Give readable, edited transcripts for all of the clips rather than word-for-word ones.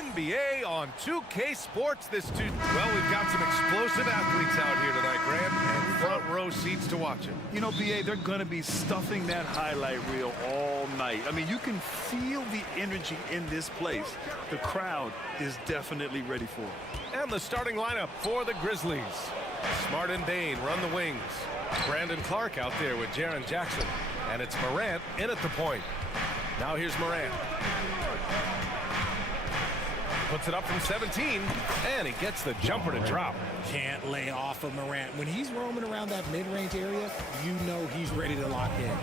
NBA on 2K Sports this Tuesday. Well, we've got some explosive athletes out here tonight, Graham, and front row seats to watch it. You know, B.A., they're going to be stuffing that highlight reel all night. I mean, you can feel the energy in this place. The crowd is definitely ready for it. And the starting lineup for the Grizzlies. Smart and Bain run the wings. Brandon Clark out there with Jaren Jackson. And it's Morant in at the point. Now here's Morant. Puts it up from 17, and he gets the jumper to drop. Can't lay off of Morant. When he's roaming around that mid-range area, you know he's ready to lock in.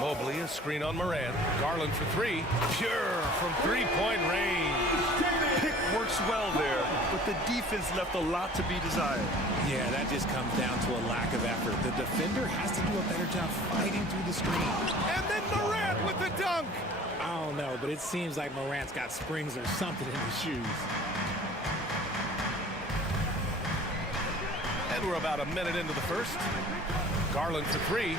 Mobley, a screen on Morant. Garland for three. Pure from three-point range. Pick works well there, but the defense left a lot to be desired. Yeah, that just comes down to a lack of effort. The defender has to do a better job fighting through the screen. And then Morant with the dunk. I don't know, but it seems like Morant's got springs or something in his shoes. And we're about a minute into the first. Garland for three.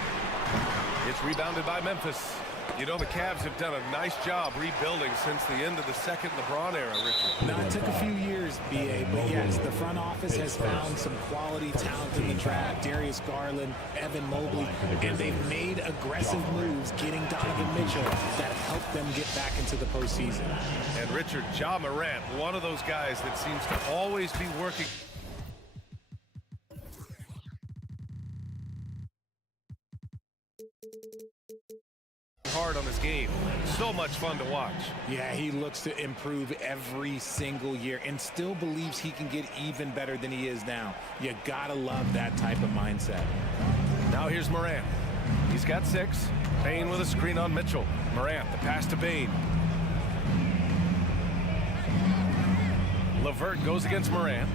It's rebounded by Memphis. You know, the Cavs have done a nice job rebuilding since the end of the second LeBron era, Richard. Now, it took a few years, B.A., but yes, the front office has found some quality talent in the draft. Darius Garland, Evan Mobley, and they've made aggressive moves getting Donovan Mitchell that helped them get back into the postseason. And Richard, Ja Morant, one of those guys that seems to always be working hard on his game. So much fun to watch. Yeah, he looks to improve every single year and still believes he can get even better than he is now. You gotta love that type of mindset. Now here's Morant. He's got 6. Bain with a screen on Mitchell. Morant, the pass to Bain. LeVert goes against Morant.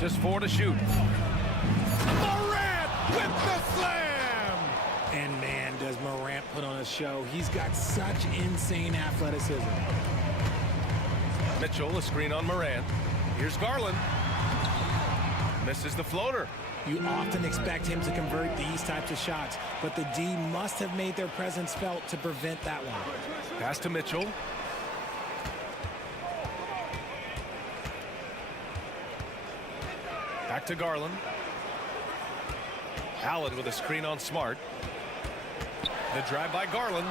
Just 4 to shoot. Morant with the slam! And man, does Morant put on a show. He's got such insane athleticism. Mitchell, a screen on Morant. Here's Garland. Misses the floater. You often expect him to convert these types of shots, but the D must have made their presence felt to prevent that one. Pass to Mitchell. Back to Garland. Allen with a screen on Smart. The drive by Garland.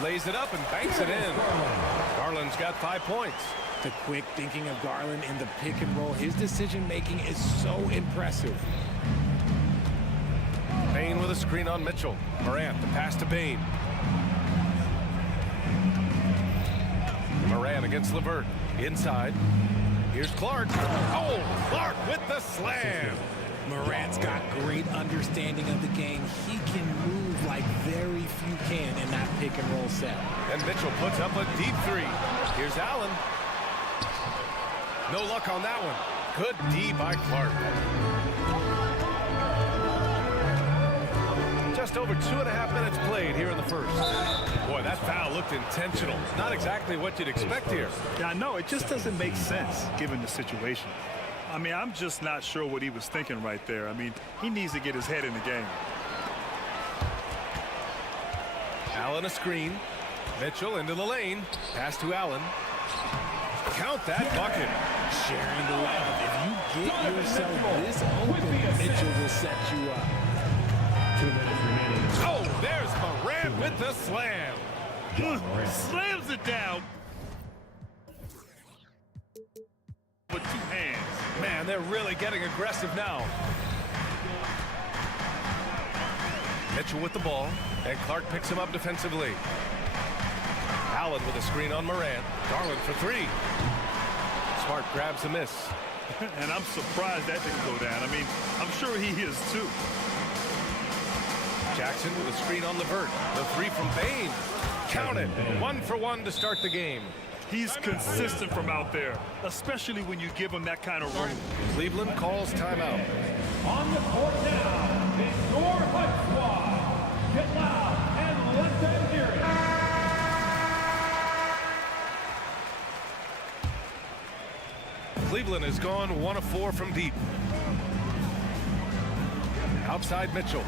Lays it up and banks it in. Garland's got 5 points. The quick thinking of Garland in the pick and roll. His decision-making is so impressive. Bain with a screen on Mitchell. Morant, the pass to Bain. Morant against LeVert. Inside. Here's Clark. Oh, Clark with the slam. Morant's got great understanding of the game. He can move like very few can in that pick and roll set. And Mitchell puts up a deep 3. Here's Allen. No luck on that one. Good D by Clark. Just over 2.5 minutes played here in the first. Boy, that foul looked intentional. Not exactly what you'd expect here. Yeah, I know. It just doesn't make sense given the situation. I mean, I'm just not sure what he was thinking right there. I mean, he needs to get his head in the game. Allen a screen. Mitchell into the lane. Pass to Allen. Count that bucket. Sharing the love. If you get yourself this open, Mitchell will set you up. 2 minutes remaining. Oh, there's Morant with the slam. Slams it down with 2 hands. Man, they're really getting aggressive now. Mitchell with the ball, and Clark picks him up defensively. Allen with a screen on Morant. Garland for 3. Smart grabs a miss. And I'm surprised that didn't go down. I mean, I'm sure he is too. Jackson with a screen on LeVert. The 3 from Bain. Count it. 1 for 1 to start the game. He's consistent from out there, especially when you give him that kind of room. Cleveland calls timeout. On the court now, it's your Hype Squad. Get loud and let them hear it. Cleveland has gone 1 of 4 from deep. Outside Mitchell.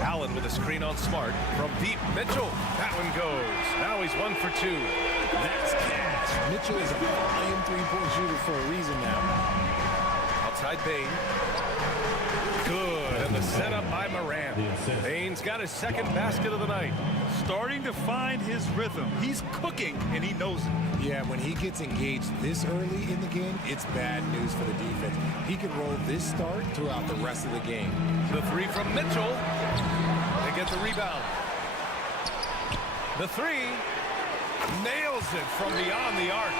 Allen with a screen on Smart. From deep, Mitchell. That one goes. Now he's 1 for 2. That's cash. Mitchell is a volume three-point shooter for a reason now. Outside Bain. Good. And the setup by Morant. Bain's got his second basket of the night. Starting to find his rhythm. He's cooking, and he knows it. Yeah, when he gets engaged this early in the game, it's bad news for the defense. He can roll this start throughout the rest of the game. The three from Mitchell. They get the rebound. The three. Nails it from beyond the arc.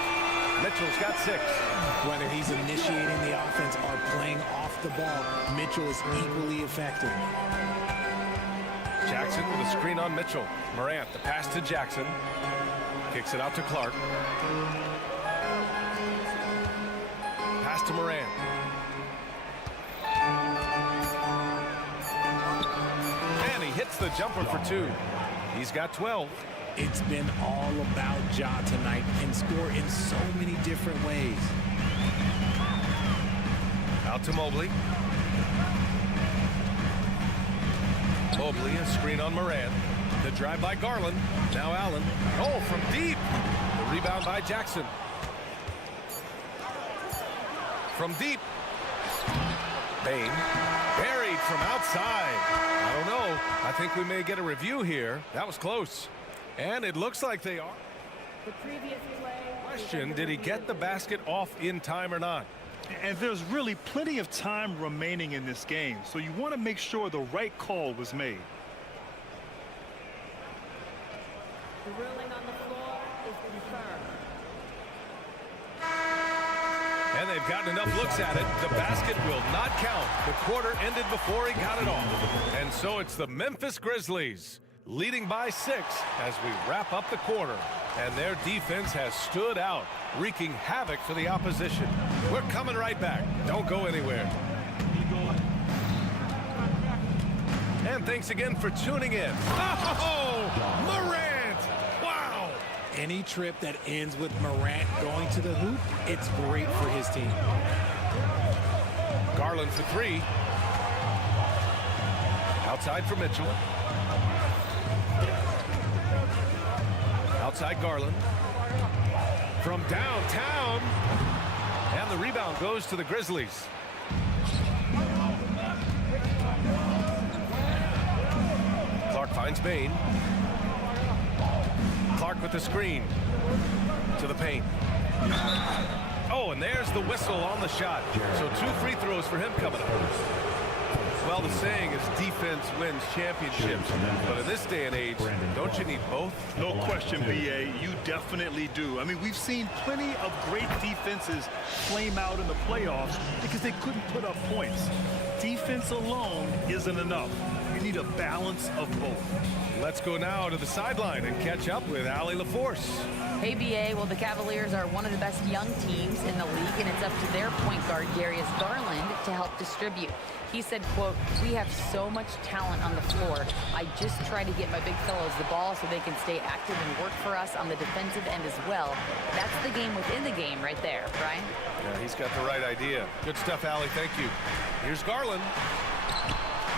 Mitchell's got 6. Whether he's initiating the offense or playing off the ball, Mitchell is equally effective. Jackson with a screen on Mitchell. Morant, the pass to Jackson. Kicks it out to Clark. Pass to Morant. And he hits the jumper for 2. He's got 12. It's been all about Ja tonight and score in so many different ways. Out to Mobley. Mobley, a screen on Morant. The drive by Garland. Now Allen. Oh, from deep. The rebound by Jackson. From deep. Bain. Buried from outside. I don't know. I think we may get a review here. That was close. And it looks like they are. The previous play. Question, did he get the basket off in time or not? And there's really plenty of time remaining in this game, so you want to make sure the right call was made. The ruling on the floor is confirmed. And they've gotten enough looks at it. The basket will not count. The quarter ended before he got it off. And so it's the Memphis Grizzlies leading by 6 as we wrap up the quarter. And their defense has stood out, wreaking havoc for the opposition. We're coming right back. Don't go anywhere. And thanks again for tuning in. Oh, Morant! Wow! Any trip that ends with Morant going to the hoop, it's great for his team. Garland for 3. Outside for Mitchell. Outside Garland. From downtown. And the rebound goes to the Grizzlies. Clark finds Bain. Clark with the screen. To the paint. Oh, and there's the whistle on the shot. So 2 free throws for him coming up. Well, the saying is defense wins championships. But in this day and age, don't you need both? No question, B.A. You definitely do. I mean, we've seen plenty of great defenses flame out in the playoffs because they couldn't put up points. Defense alone isn't enough. You need a balance of both. Let's go now to the sideline and catch up with Allie LaForce. Hey, B.A. Well, the Cavaliers are one of the best young teams in the league, and it's up to their point guard, Darius Garland, to help distribute. He said, quote, "We have so much talent on the floor. I just try to get my big fellows the ball so they can stay active and work for us on the defensive end as well." That's the game within the game right there, Brian. Yeah, he's got the right idea. Good stuff, Allie. Thank you. Here's Garland.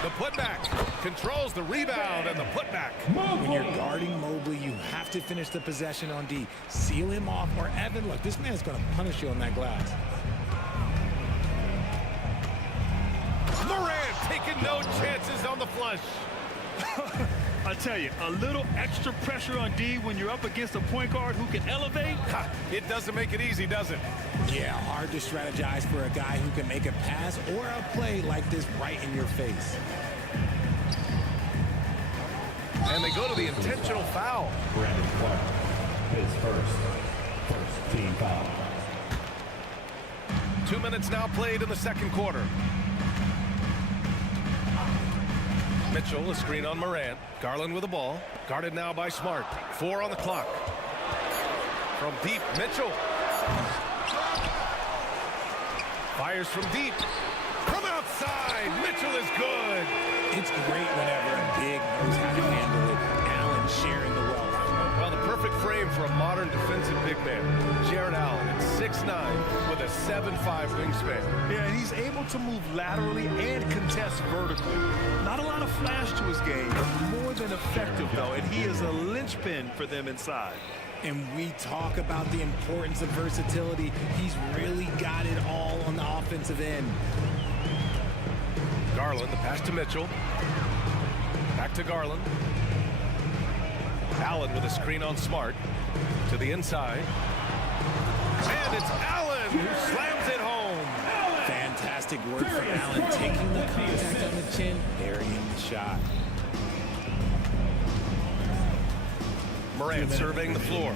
The putback. Controls the rebound and the putback. When you're guarding Mobley, you have to finish the possession on D. Seal him off, or Evan, look, this man's going to punish you on that glass. Morant taking no chances on the flush. I tell you, a little extra pressure on D when you're up against a point guard who can elevate. Ha, it doesn't make it easy, does it? Yeah, hard to strategize for a guy who can make a pass or a play like this right in your face. And they go to the intentional foul. Brandon Clark, his first team foul. 2 minutes now played in the second quarter. Mitchell, a screen on Morant. Garland with the ball. Guarded now by Smart. 4 on the clock. From deep, Mitchell. Fires from deep. From outside, Mitchell is good. It's great whenever a big knows how to handle it. Allen sharing the wealth. Well, the perfect frame for a modern defensive big man. Jared Allen at 6'9" with a 7'5" wingspan. Yeah, and he's able to move laterally and contest vertically. Not a lot of flash to his game, but more than effective, though, and he is a linchpin for them inside. And we talk about the importance of versatility. He's really got it all on the offensive end. Garland, the pass to Mitchell. Back to Garland. Allen with a screen on Smart. To the inside. And it's Allen who slams it home. Fantastic work from Allen, taking the contact on the chin, burying the shot. Morant surveying the floor.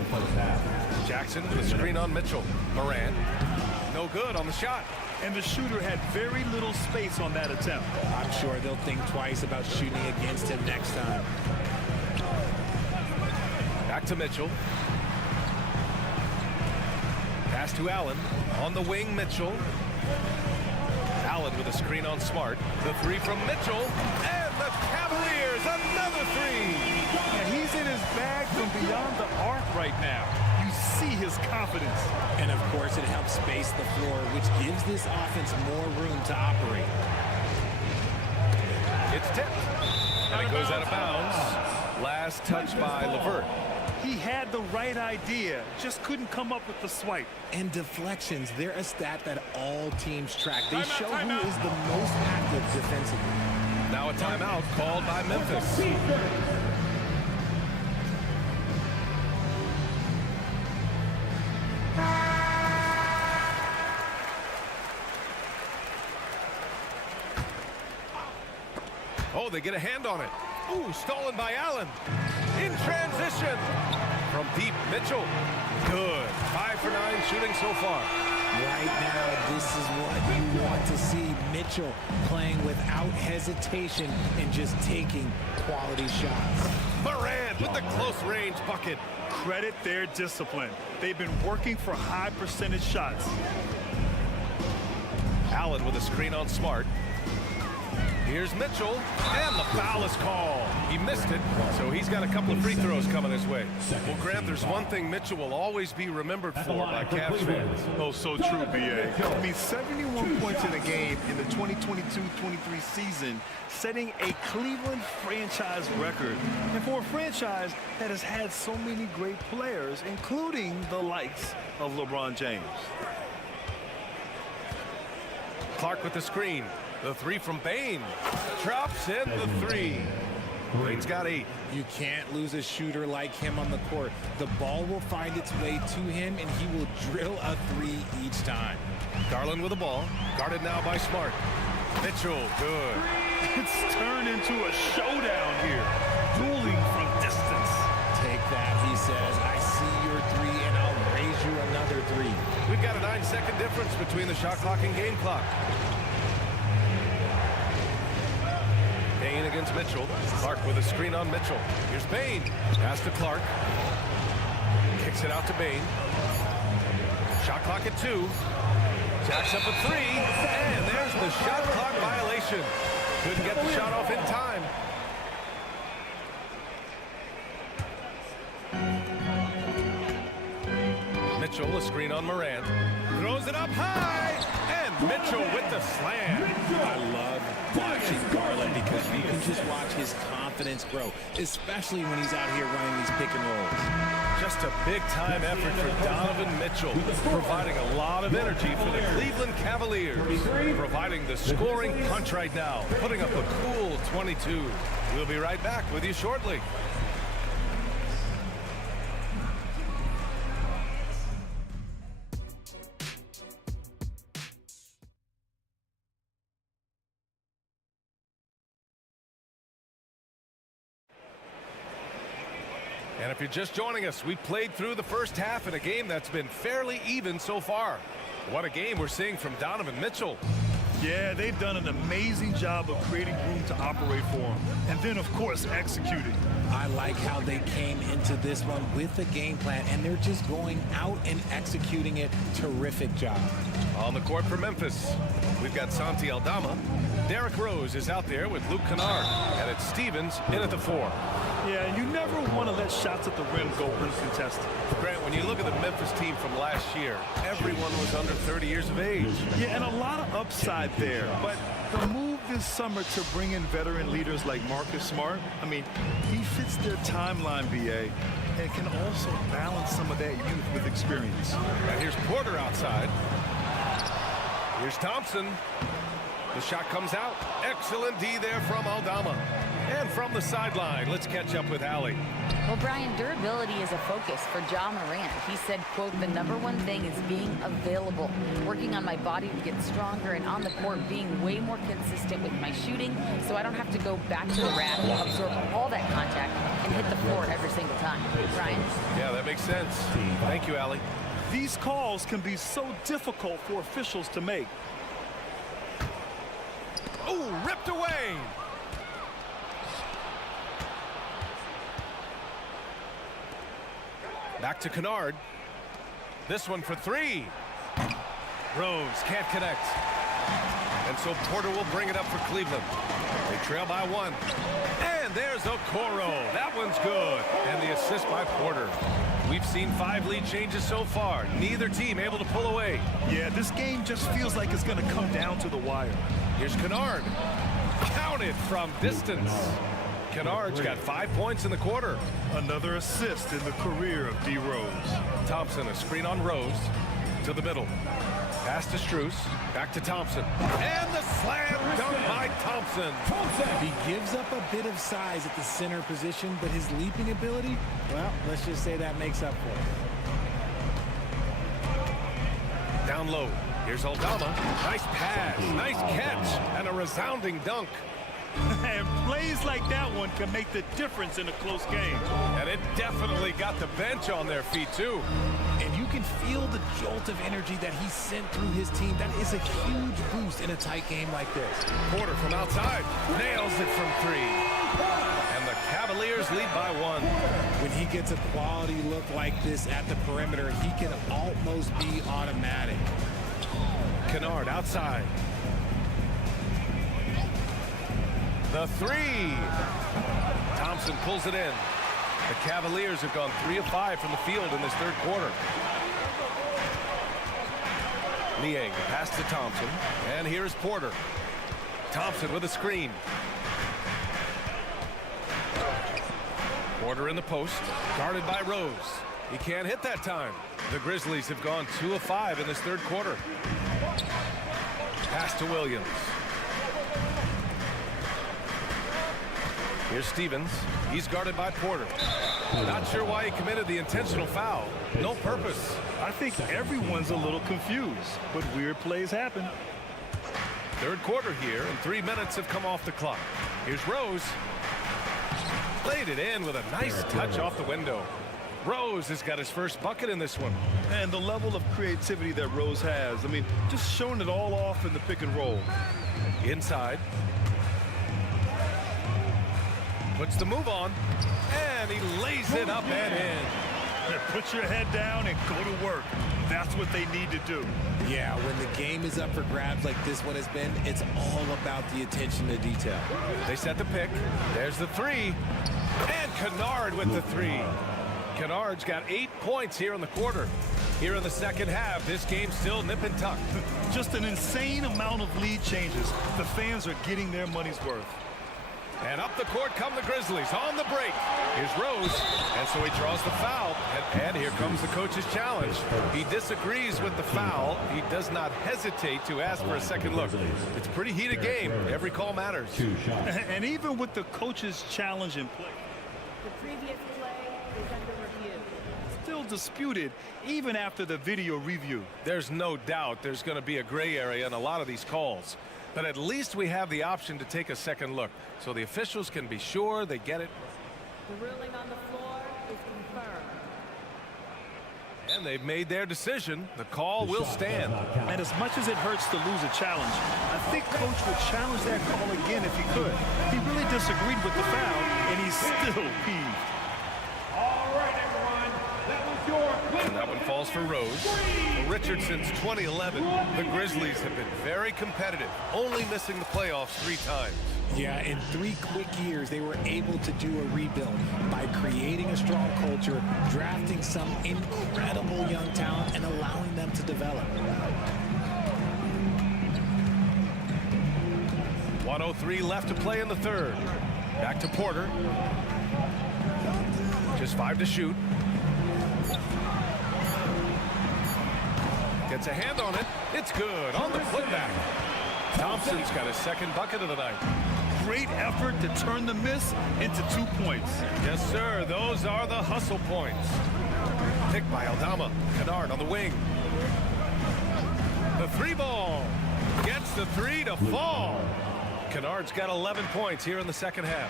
Jackson with a screen on Mitchell. Morant, no good on the shot. And the shooter had very little space on that attempt. I'm sure they'll think twice about shooting against him next time. Back to Mitchell. Pass to Allen. On the wing, Mitchell. Allen with a screen on Smart. The three from Mitchell. And the Cavaliers, another three. And he's in his bag from beyond the arc right now. You see his confidence. And of course, it helps space the floor, which gives this offense more room to operate. It's tipped. And it goes out of bounds. Last touch by LeVert. He had the right idea, just couldn't come up with the swipe. And deflections, they're a stat that all teams track. They show who is the most active defensively. Now a timeout called by Memphis. Oh, they get a hand on it. Ooh, stolen by Allen. In transition. From deep, Mitchell. Good. 5 for 9 shooting so far. Right now, this is what you want to see. Mitchell playing without hesitation and just taking quality shots. Morant with the close range bucket. Credit their discipline. They've been working for high percentage shots. Allen with a screen on Smart. Here's Mitchell, and the foul is called. He missed it, so he's got a couple of free throws coming his way. Well, Grant, there's one thing Mitchell will always be remembered for by Cavs fans. Oh, so true, B.A. I mean, 71 points in a game in the 2022-23 season, setting a Cleveland franchise record. And for a franchise that has had so many great players, including the likes of LeBron James. Clark with the screen. The three from Bane. Drops in the three. Bane's got 8. You can't lose a shooter like him on the court. The ball will find its way to him, and he will drill a 3 each time. Garland with the ball. Guarded now by Smart. Mitchell, good. It's turned into a showdown here. Dueling from distance. Take that, he says. I see your 3, and I'll raise you another 3. We've got a 9-second difference between the shot clock and game clock. Bane against Mitchell. Clark with a screen on Mitchell. Here's Bane. Pass to Clark. Kicks it out to Bane. Shot clock at 2. Jacks up a 3. And there's the shot clock violation. Couldn't get the shot off in time. Mitchell, a screen on Morant. Throws it up high. And Mitchell with the slam. I love watching Garland because you can just watch his confidence grow, especially when he's out here running these pick and rolls. Just a big-time effort for Donovan Mitchell, providing a lot of energy for the Cleveland Cavaliers, providing the scoring punch right now, putting up a cool 22. We'll be right back with you shortly. And if you're just joining us, we played through the first half in a game that's been fairly even so far. What a game we're seeing from Donovan Mitchell. Yeah, they've done an amazing job of creating room to operate for him. And then, of course, executing. I like how they came into this one with a game plan, and they're just going out and executing it. Terrific job. On the court for Memphis, we've got Santi Aldama. Derrick Rose is out there with Luke Kennard, and it's Stevens in at the 4. Yeah, you never want to let shots at the rim go uncontested. Grant, when you look at the Memphis team from last year, everyone was under 30 years of age. Yeah, and a lot of upside there. But the move this summer to bring in veteran leaders like Marcus Smart, I mean, he fits their timeline, B.A., and can also balance some of that youth with experience. And here's Porter outside. Here's Thompson. The shot comes out. Excellent D there from Aldama. And from the sideline, let's catch up with Allie. Well, Brian, durability is a focus for Ja Morant. He said, quote, the #1 thing is being available, working on my body to get stronger, and on the court being way more consistent with my shooting so I don't have to go back to the rack, absorb all that contact, and hit the floor every single time. Brian? Yeah, that makes sense. Thank you, Allie. These calls can be so difficult for officials to make. Oh, ripped away. Back to Kennard. This one for 3. Rose can't connect. And so Porter will bring it up for Cleveland. They trail by 1. And there's Okoro. That one's good. And the assist by Porter. We've seen 5 lead changes so far. Neither team able to pull away. Yeah, this game just feels like it's going to come down to the wire. Here's Kennard. Counted from distance. Kennard's got 5 points in the quarter. Another assist in the career of D. Rose. Thompson, a screen on Rose. To the middle. Pass to Strus. Back to Thompson. And the slam dunk by Thompson. He gives up a bit of size at the center position, but his leaping ability, well, let's just say that makes up for it. Down low. Here's Aldama. Nice pass. Nice catch. And a resounding dunk. And plays like that one can make the difference in a close game. And it definitely got the bench on their feet, too. And you can feel the jolt of energy that he sent through his team. That is a huge boost in a tight game like this. Porter from outside. Nails it from 3. And the Cavaliers lead by 1. When he gets a quality look like this at the perimeter, he can almost be automatic. Kennard outside. The 3. Thompson pulls it in. The Cavaliers have gone 3 of 5 from the field in this 3rd quarter. Niang pass to Thompson. And here's Porter. Thompson with a screen. Porter in the post. Guarded by Rose. He can't hit that time. The Grizzlies have gone 2 of 5 in this 3rd quarter. Pass to Williams. Here's Stevens. He's guarded by Porter. Not sure why he committed the intentional foul. No purpose. I think everyone's a little confused, but weird plays happen. 3rd quarter here, and 3 minutes have come off the clock. Here's Rose. Played it in with a nice touch off the window. Rose has got his first bucket in this one. And the level of creativity that Rose has, I mean, just showing it all off in the pick and roll. Inside. Puts the move on, and he lays it up and in. Put your head down and go to work. That's what they need to do. Yeah, when the game is up for grabs like this one has been, it's all about the attention to detail. They set the pick. There's the 3. And Kennard with the 3. Kennard's got 8 points here in the quarter. Here in the 2nd half, this game's still nip and tuck. Just an insane amount of lead changes. The fans are getting their money's worth. And up the court come the Grizzlies on the break. Here's Rose, and so he draws the foul. And here comes the coach's challenge. He disagrees with the foul. He does not hesitate to ask for a second look. It's a pretty heated game. Every call matters. And even with the coach's challenge in play, The previous play is under review. still disputed even after the video review. There's no doubt there's going to be a gray area in a lot of these calls. But at least we have the option to take a second look, so the officials can be sure they get it. The ruling on the floor is confirmed. And they've made their decision. The call will stand. And as much as it hurts to lose a challenge, I think Coach would challenge that call again if he could. He really disagreed with the foul, and he's still peeved. All right, everyone. That was your And that one falls for Rose. Well, Richard, since 2011, the Grizzlies have been very competitive, only missing the playoffs 3 times. Yeah, in 3 quick years, they were able to do a rebuild by creating a strong culture, drafting some incredible young talent, and allowing them to develop. 1:03 left to play in the third. Back to Porter. Just 5 to shoot. Gets a hand on it. It's good on the putback. Thompson's got his second bucket of the night. Great effort to turn the miss into 2 points. Yes, sir. Those are the hustle points. Picked by Aldama. Kennard on the wing. The 3 ball. Gets the 3 to fall. Kennard's got 11 points here in the second half.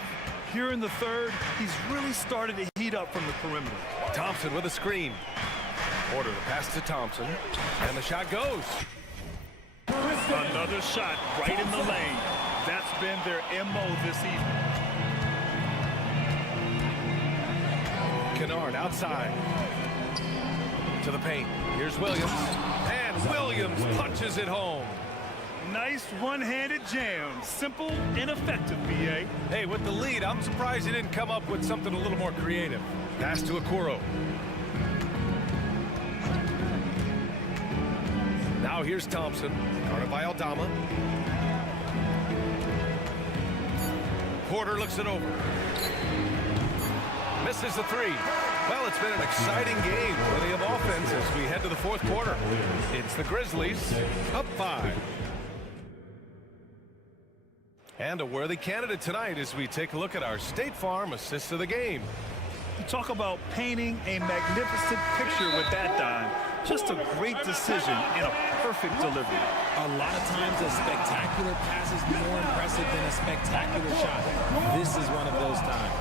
Here in the third, he's really started to heat up from the perimeter. Thompson with a screen. Porter the pass to Thompson. And the shot goes. Another shot right in the lane. That's been their MO this evening. Kennard outside. To the paint. Here's Williams. And Williams punches it home. Nice one-handed jam. Simple and effective, B.A. Hey, with the lead, I'm surprised he didn't come up with something a little more creative. Pass to Okoro. Now here's Thompson. Guarded by Aldama. Porter looks it over. Misses the 3. Well, it's been an exciting game. Plenty of offense as we head to the fourth quarter. It's the Grizzlies up 5. And a worthy candidate tonight as we take a look at our State Farm assist of the game. You talk about painting a magnificent picture with that dime. Just a great decision and a perfect delivery. A lot of times a spectacular pass is more impressive than a spectacular shot. This is one of those times.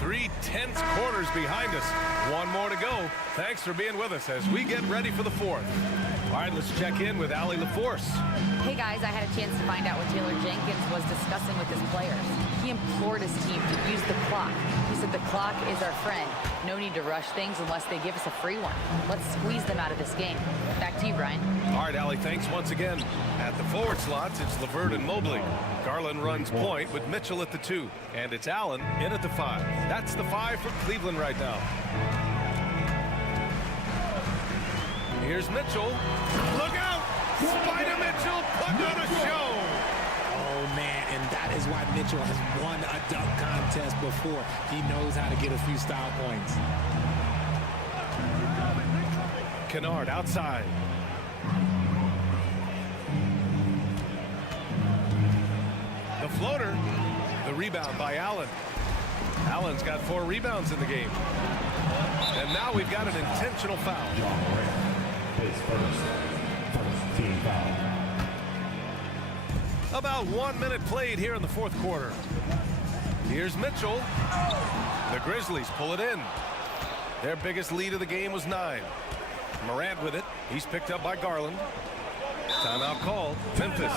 3 tense quarters behind us. One more to go. Thanks for being with us as we get ready for the fourth. All right, let's check in with Allie LaForce. Hey guys, I had a chance to find out what Taylor Jenkins was discussing with his players. He implored his team to use the clock. He said the clock is our friend. No need to rush things unless they give us a free one. Let's squeeze them out of this game. Back to you, Brian. All right, Allie, thanks once again. At the forward slots, it's LeVert and Mobley. Garland runs point with Mitchell at the 2. And it's Allen in at the 5. That's the 5 for Cleveland right now. Here's Mitchell. Look out! Spider Mitchell putting on a show. Oh, man, and that is why Mitchell has won a dunk contest before. He knows how to get a few style points. Kennard outside. The floater. The rebound by Allen. Allen's got 4 rebounds in the game. And now we've got an intentional foul. His first team foul. About 1 minute played here in the fourth quarter. Here's Mitchell. The Grizzlies pull it in. Their biggest lead of the game was 9. Morant with it. He's picked up by Garland. Timeout called. Memphis.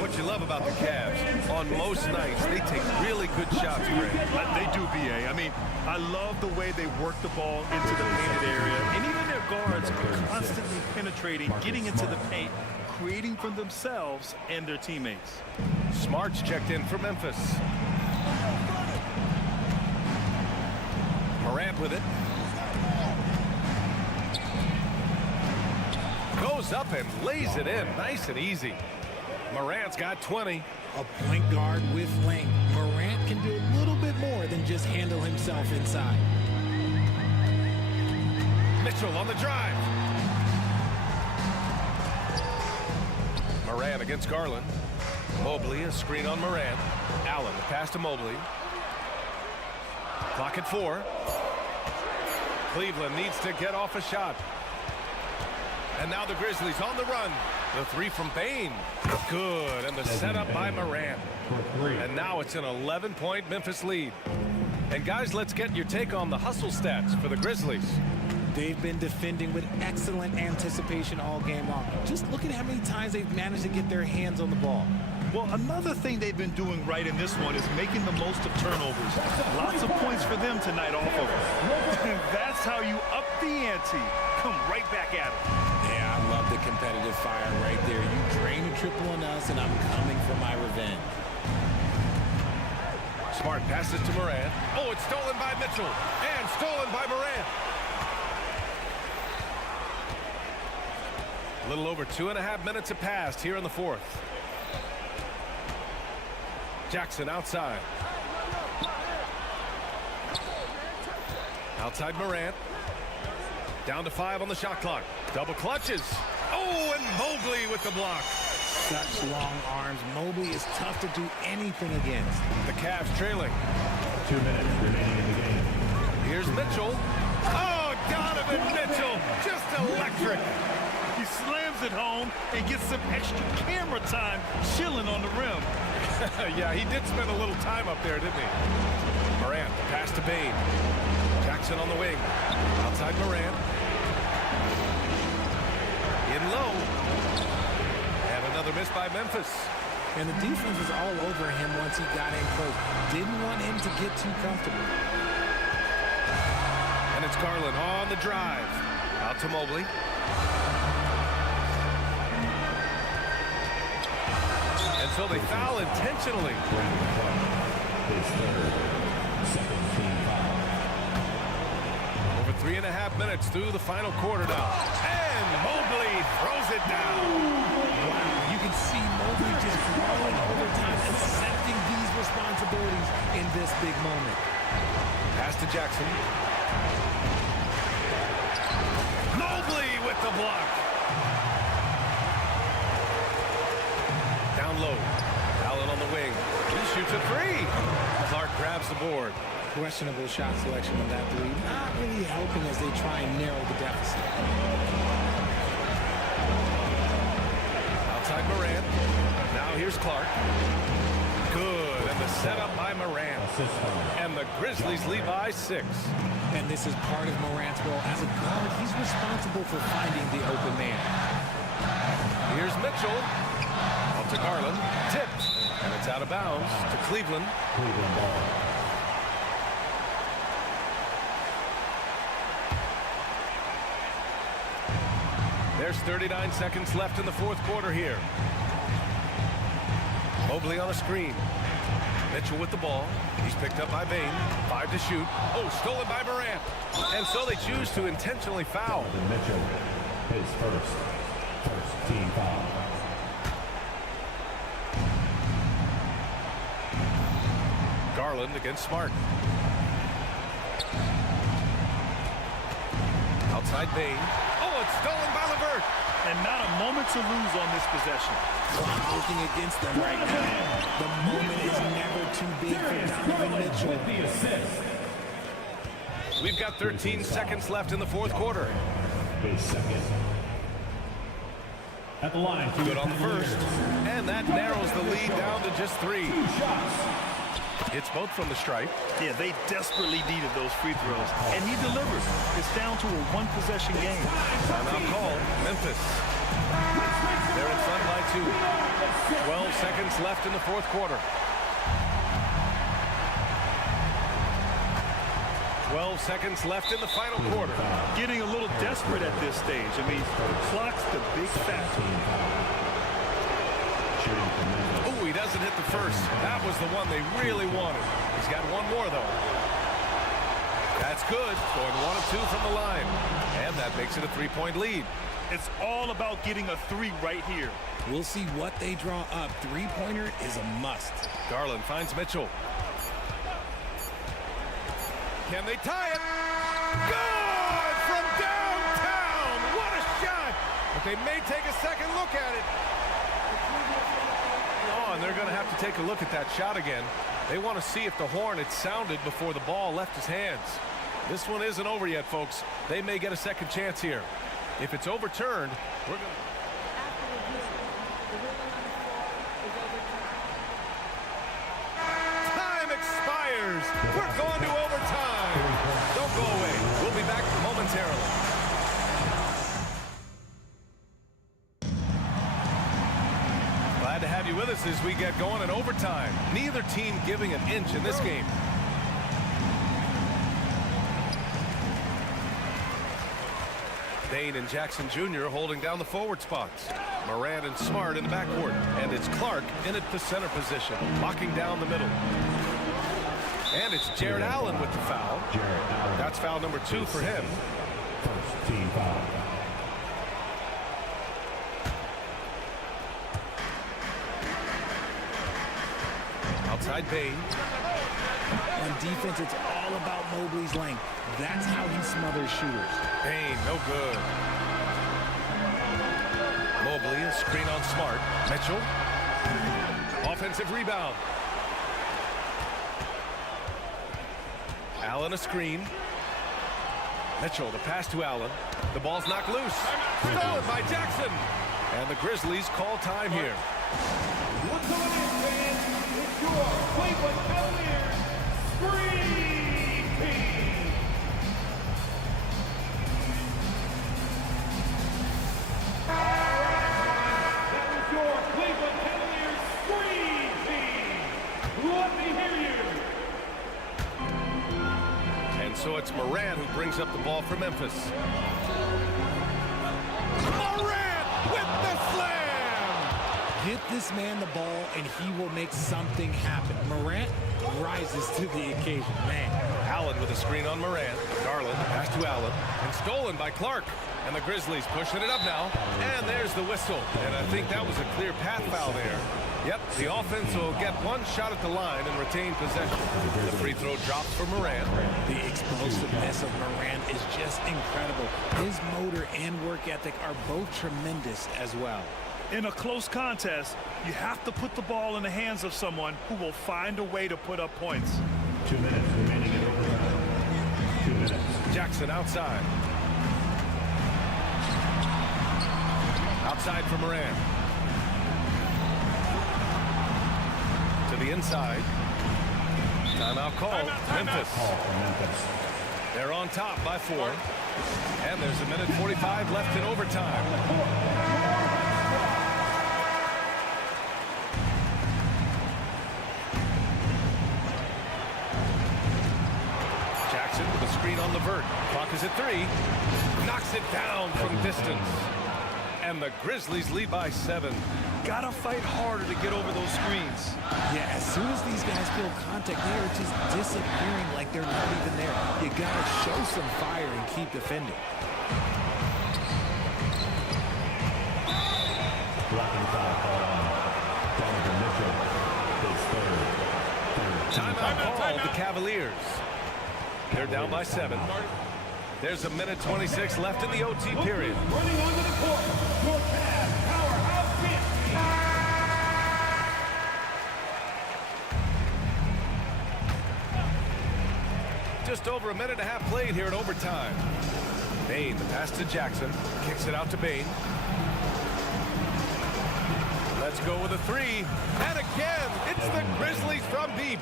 What you love about the Cavs, on most nights, they take really good shots, Greg. They do, B.A. I mean, I love the way they work the ball into the painted area. And even their guards are constantly penetrating, getting into the paint, creating for themselves and their teammates. Smart's checked in for Memphis. Morant with it. Goes up and lays it in. Nice and easy. Morant's got 20. A point guard with length. Morant can do a little bit more than just handle himself inside. Mitchell on the drive. Morant against Garland. Mobley, a screen on Morant. Allen, the pass to Mobley. Clock at 4. Cleveland needs to get off a shot. And now the Grizzlies on the run. The 3 from Bain. Good. And the setup by Morant. And now it's an 11-point Memphis lead. And guys, let's get your take on the hustle stats for the Grizzlies. They've been defending with excellent anticipation all game long. Just look at how many times they've managed to get their hands on the ball. Well, another thing they've been doing right in this one is making the most of turnovers. Lots of points for them tonight off of it. And that's how you up the ante. Come right back at it. Yeah, I love the competitive fire right there. You drain a triple on us, and I'm coming for my revenge. Smart passes to Morant. Oh, it's stolen by Mitchell. And stolen by Morant. A little over 2.5 minutes have passed here in the fourth. Jackson outside. Outside Morant. Down to 5 on the shot clock. Double clutches. Oh, and Mobley with the block. Such long arms. Mobley is tough to do anything against. The Cavs trailing. 2 minutes remaining in the game. Here's Mitchell. Oh, Donovan Mitchell. Just electric. He slams it home and gets some extra camera time chilling on the rim. Yeah, he did spend a little time up there, didn't he? Morant, pass to Bain. Jackson on the wing. Outside Morant. In low. And another miss by Memphis. And the defense was all over him once he got in close. Didn't want him to get too comfortable. And it's Garland on the drive. Out to Mobley. And so they foul intentionally. His third, second team foul. Over 3.5 minutes through the final quarter now. And Mobley throws it down. Wow, you can see Mobley just rolling overtime, accepting these responsibilities in this big moment. Pass to Jackson. Mobley with the block. Down low. Allen on the wing. He shoots a three. Clark grabs the board. Questionable shot selection on that three. Not really helping as they try and narrow the deficit. Outside Morant. Now here's Clark. Good. And the setup by Morant. And the Grizzlies lead by 6. And this is part of Morant's role. As a guard, he's responsible for finding the open man. Here's Mitchell. Up to Garland. Tipped. And it's out of bounds to Cleveland. Cleveland ball. There's 39 seconds left in the fourth quarter here. Mobley on a screen. Mitchell with the ball. He's picked up by Bain. 5 to shoot. Oh, stolen by Morant. And so they choose to intentionally foul. Mitchell, his first team foul. Garland against Smart. Outside Bain. Oh, it's stolen by LeVert. And not a moment to lose on this possession. Clock working against them right now. The moment is never too big for Donovan Mitchell. We've got 13 seconds left in the fourth quarter. His second. At the line. Good on the first. And that narrows the lead down to just 3. It's both from the stripe. Yeah, they desperately needed those free throws. And he delivered. It's down to a one-possession game. Timeout called. Memphis. They're in front by 2. 12 seconds left in the fourth quarter. 12 seconds left in the final quarter. Getting a little desperate at this stage. I mean, the clock's the big factor. Oh, he doesn't hit the first. That was the one they really wanted. He's got one more, though. That's good. Going 1 of 2 from the line. And that makes it a 3-point lead. It's all about getting a 3 right here. We'll see what they draw up. Three-pointer is a must. Garland finds Mitchell. Can they tie it? Good from downtown. What a shot. But they may take a second look at it. Oh, and they're going to have to take a look at that shot again. They want to see if the horn had sounded before the ball left his hands. This one isn't over yet, folks. They may get a second chance here. If it's overturned, we're going to... After review, the ruling on the floor is overturned. Time expired. Qualifiers. We're going to overtime. Don't go away. We'll be back momentarily. Glad to have you with us as we get going in overtime. Neither team giving an inch in this game. Bain and Jackson Jr. holding down the forward spots. Morant and Smart in the backcourt. And it's Clark in at the center position, locking down the middle. And it's Jared Allen with the foul. That's foul number 2 for him. First team foul. Outside Bain. On defense, it's all about Mobley's length. That's how he smothers shooters. Bain, no good. Mobley, a screen on Smart. Mitchell. Offensive rebound. Allen a screen. Mitchell, the pass to Allen. The ball's knocked loose. Stolen by Jackson. And the Grizzlies call time here. What's on in, fans? It's your Cleveland Cavaliers Screen Team. That was your Cleveland Cavaliers Screen Team. Let me hear you. And so it's Morant who brings up the ball for Memphis. Morant with the slam! Get this man the ball, and he will make something happen. Morant rises to the occasion. Man. Allen with a screen on Morant. Garland, pass to Allen. And stolen by Clark. And the Grizzlies pushing it up now. And there's the whistle. And I think that was a clear path foul there. Yep, the offense will get one shot at the line and retain possession. The free throw drops for Morant. The explosiveness of Morant is just incredible. His motor and work ethic are both tremendous as well. In a close contest, you have to put the ball in the hands of someone who will find a way to put up points. 2 minutes remaining in overtime. 2 minutes. Jackson outside. Outside for Morant. To the inside. Timeout call. Memphis. Call for Memphis. They're on top by 4. And there's a minute 45 left in overtime. Jackson with a screen on the vert. Clock is at 3. Knocks it down from distance. And the Grizzlies lead by 7. Gotta fight harder to get over those screens. Yeah, as soon as these guys feel contact, they are just disappearing like they're not even there. You gotta show some fire and keep defending. Blocking foul called on Donovan Mitchell. His third Timeout called the Cavaliers. They're down by 7. There's a minute 26 left in the OT period. Running onto the court. Your Cavs powerhouse team. Just over a minute and a half played here in overtime. Bain, the pass to Jackson. Kicks it out to Bain. Let's go with a 3. And again, it's the Grizzlies from deep.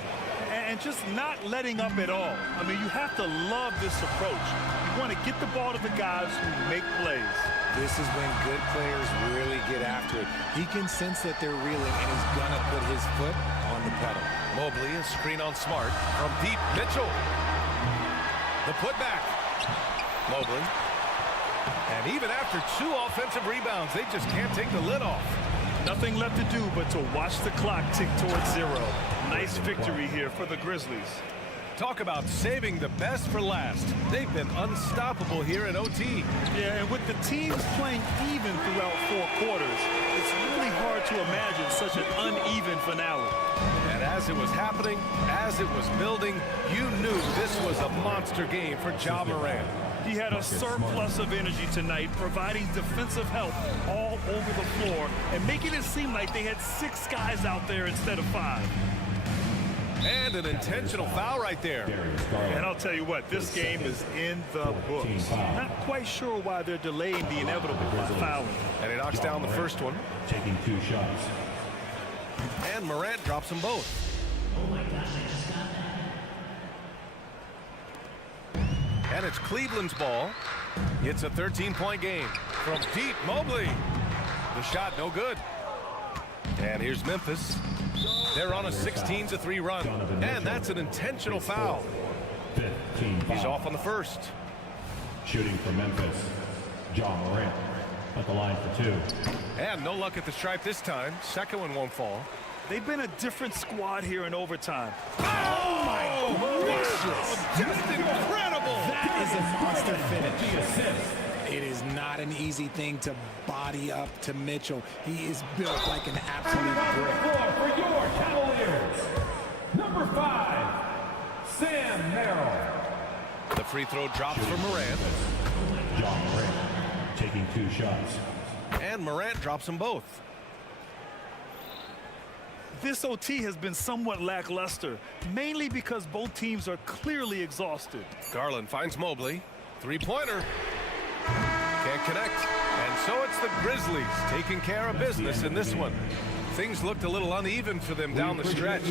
And just not letting up at all. I mean, you have to love this approach. You want to get the ball to the guys who make plays. This is when good players really get after it. He can sense that they're reeling, and he's gonna put his foot on the pedal. Mobley, a screen on Smart. From deep, Mitchell. The putback. Mobley. And even after 2 offensive rebounds, they just can't take the lid off. Nothing left to do but to watch the clock tick towards 0. Nice victory here for the Grizzlies. Talk about saving the best for last. They've been unstoppable here in OT. Yeah, and with the teams playing even throughout 4 quarters, it's really hard to imagine such an uneven finale. And as it was happening, as it was building, you knew this was a monster game for Ja Morant. He had a surplus of energy tonight, providing defensive help all over the floor and making it seem like they had 6 guys out there instead of 5. And an intentional foul right there. And I'll tell you what, this game is in the books. Not quite sure why they're delaying the inevitable by fouling. And he knocks down the first one. Taking 2 shots. And Morant drops them both. And it's Cleveland's ball. It's a 13-point game. From deep, Mobley. The shot no good. And here's Memphis. They're on a 16-3 run. And that's an intentional foul. 15 foul. He's off on the first. Shooting for Memphis, John Morant at the line for 2. And no luck at the stripe this time. Second one won't fall. They've been a different squad here in overtime. Oh my gracious! Just incredible! That is a monster finish. It is not an easy thing to body up to Mitchell. He is built like an absolute brick. For your Cavaliers, number 5, Sam Merrill. The free throw drops for Morant. John Morant taking 2 shots. And Morant drops them both. This OT has been somewhat lackluster, mainly because both teams are clearly exhausted. Garland finds Mobley. Three-pointer. Can't connect. And so it's the Grizzlies taking care of business in this one. Things looked a little uneven for them down the stretch.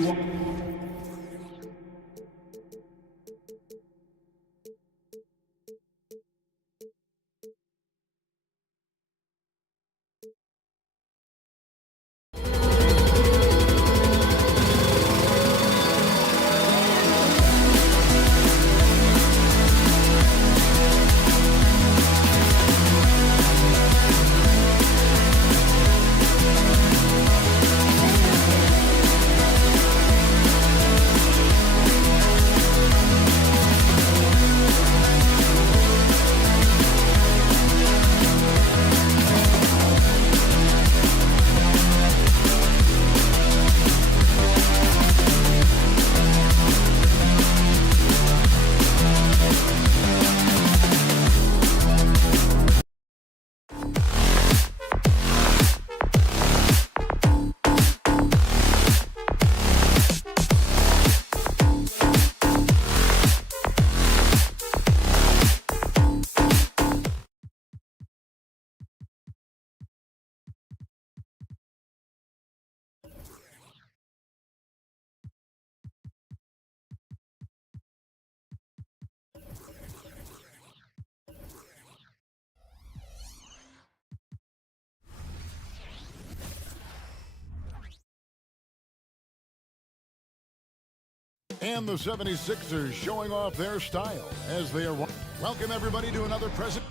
And the 76ers showing off their style as they are. Welcome everybody to another present.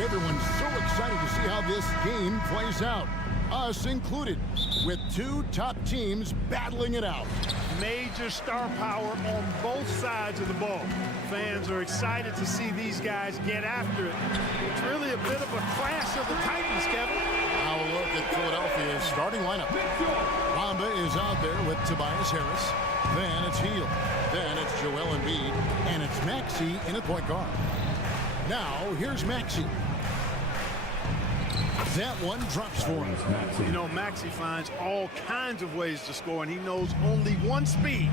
Everyone's so excited to see how this game plays out, us included, with 2 top teams battling it out. Major star power on both sides of the ball. Fans are excited to see these guys get after it. It's really a bit of a clash of the Titans, Kevin. Now a look at Philadelphia's starting lineup. Bamba is out there with Tobias Harris. Then it's Hield. Then it's Joel Embiid. And it's Maxey in at point guard. Now here's Maxey. That one drops for him. You know, Maxey finds all kinds of ways to score, and he knows only one speed.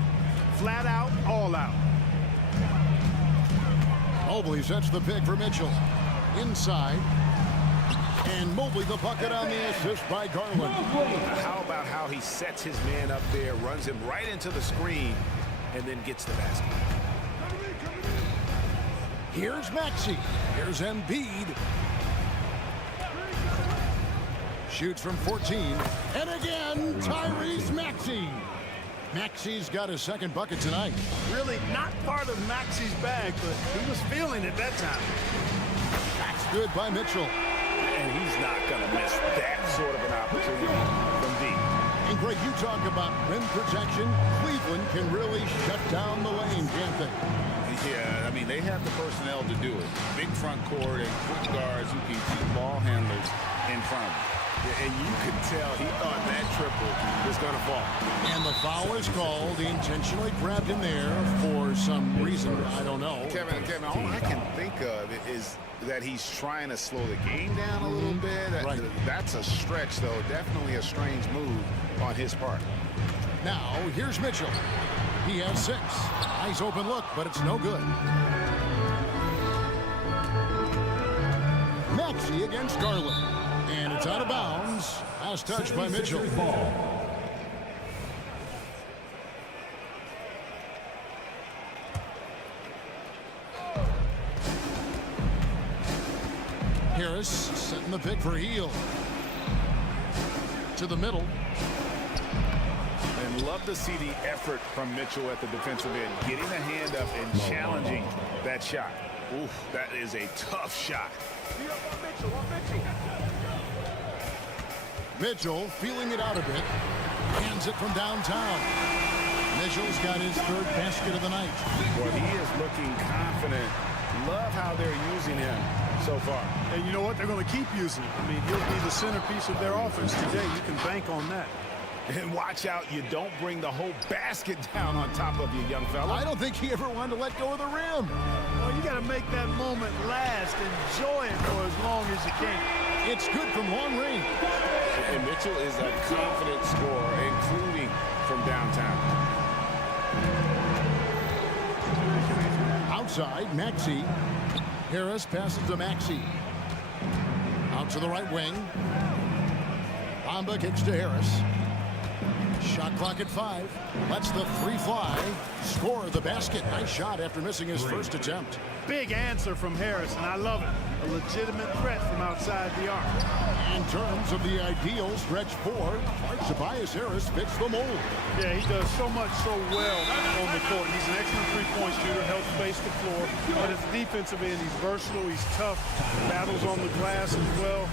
Flat out, all out. Mobley sets the pick for Mitchell. Inside. And Mobley the bucket on the assist by Garland. How about how he sets his man up there, runs him right into the screen, and then gets the basket. Here's Maxey. Here's Embiid. Shoots from 14. And again, Tyrese Maxey. Maxi's got his second bucket tonight. Really not part of Maxi's bag, but he was feeling it that time. That's good by Mitchell. And he's not going to miss that sort of an opportunity from deep. And Greg, you talk about rim protection. Cleveland can really shut down the lane, can't they? Yeah, I mean, they have the personnel to do it. Big front court and quick guards who can keep ball handlers in front of them. And you could tell he thought that triple was going to fall. And the foul is called. He intentionally grabbed him there for some reason. I don't know. Kevin, all I can think of is that he's trying to slow the game down a little bit. Right. That's a stretch, though. Definitely a strange move on his part. Now, here's Mitchell. He has 6. Nice open look, but it's no good. Maxey against Garland. And it's out of bounds. Last touch by Mitchell. Harris setting the pick for Hield. To the middle. And love to see the effort from Mitchell at the defensive end, getting a hand up and challenging that shot. Oof, that is a tough shot. Mitchell feeling it out a bit. Hands it from downtown. Mitchell's got his 3rd basket of the night. Well, he is looking confident. Love how they're using him so far. And you know what? They're going to keep using him. I mean, he'll be the centerpiece of their offense today. You can bank on that. And watch out, you don't bring the whole basket down on top of you, young fella. I don't think he ever wanted to let go of the rim. Well, you got to make that moment last. Enjoy it for as long as you can. It's good from long range. And Mitchell is a confident scorer, including from downtown. Outside, Maxey. Harris passes to Maxey. Out to the right wing. Bamba kicks to Harris. Shot clock at 5. Lets the 3 fly. Score the basket. Nice shot after missing his first attempt. Big answer from Harris, and I love it. A legitimate threat from outside the arc. In terms of the ideal stretch 4, Tobias Harris fits the mold. Yeah, he does so much so well on the court. He's an excellent three-point shooter, helps space the floor. But at the defensive end, he's versatile, he's tough, battles on the glass as well.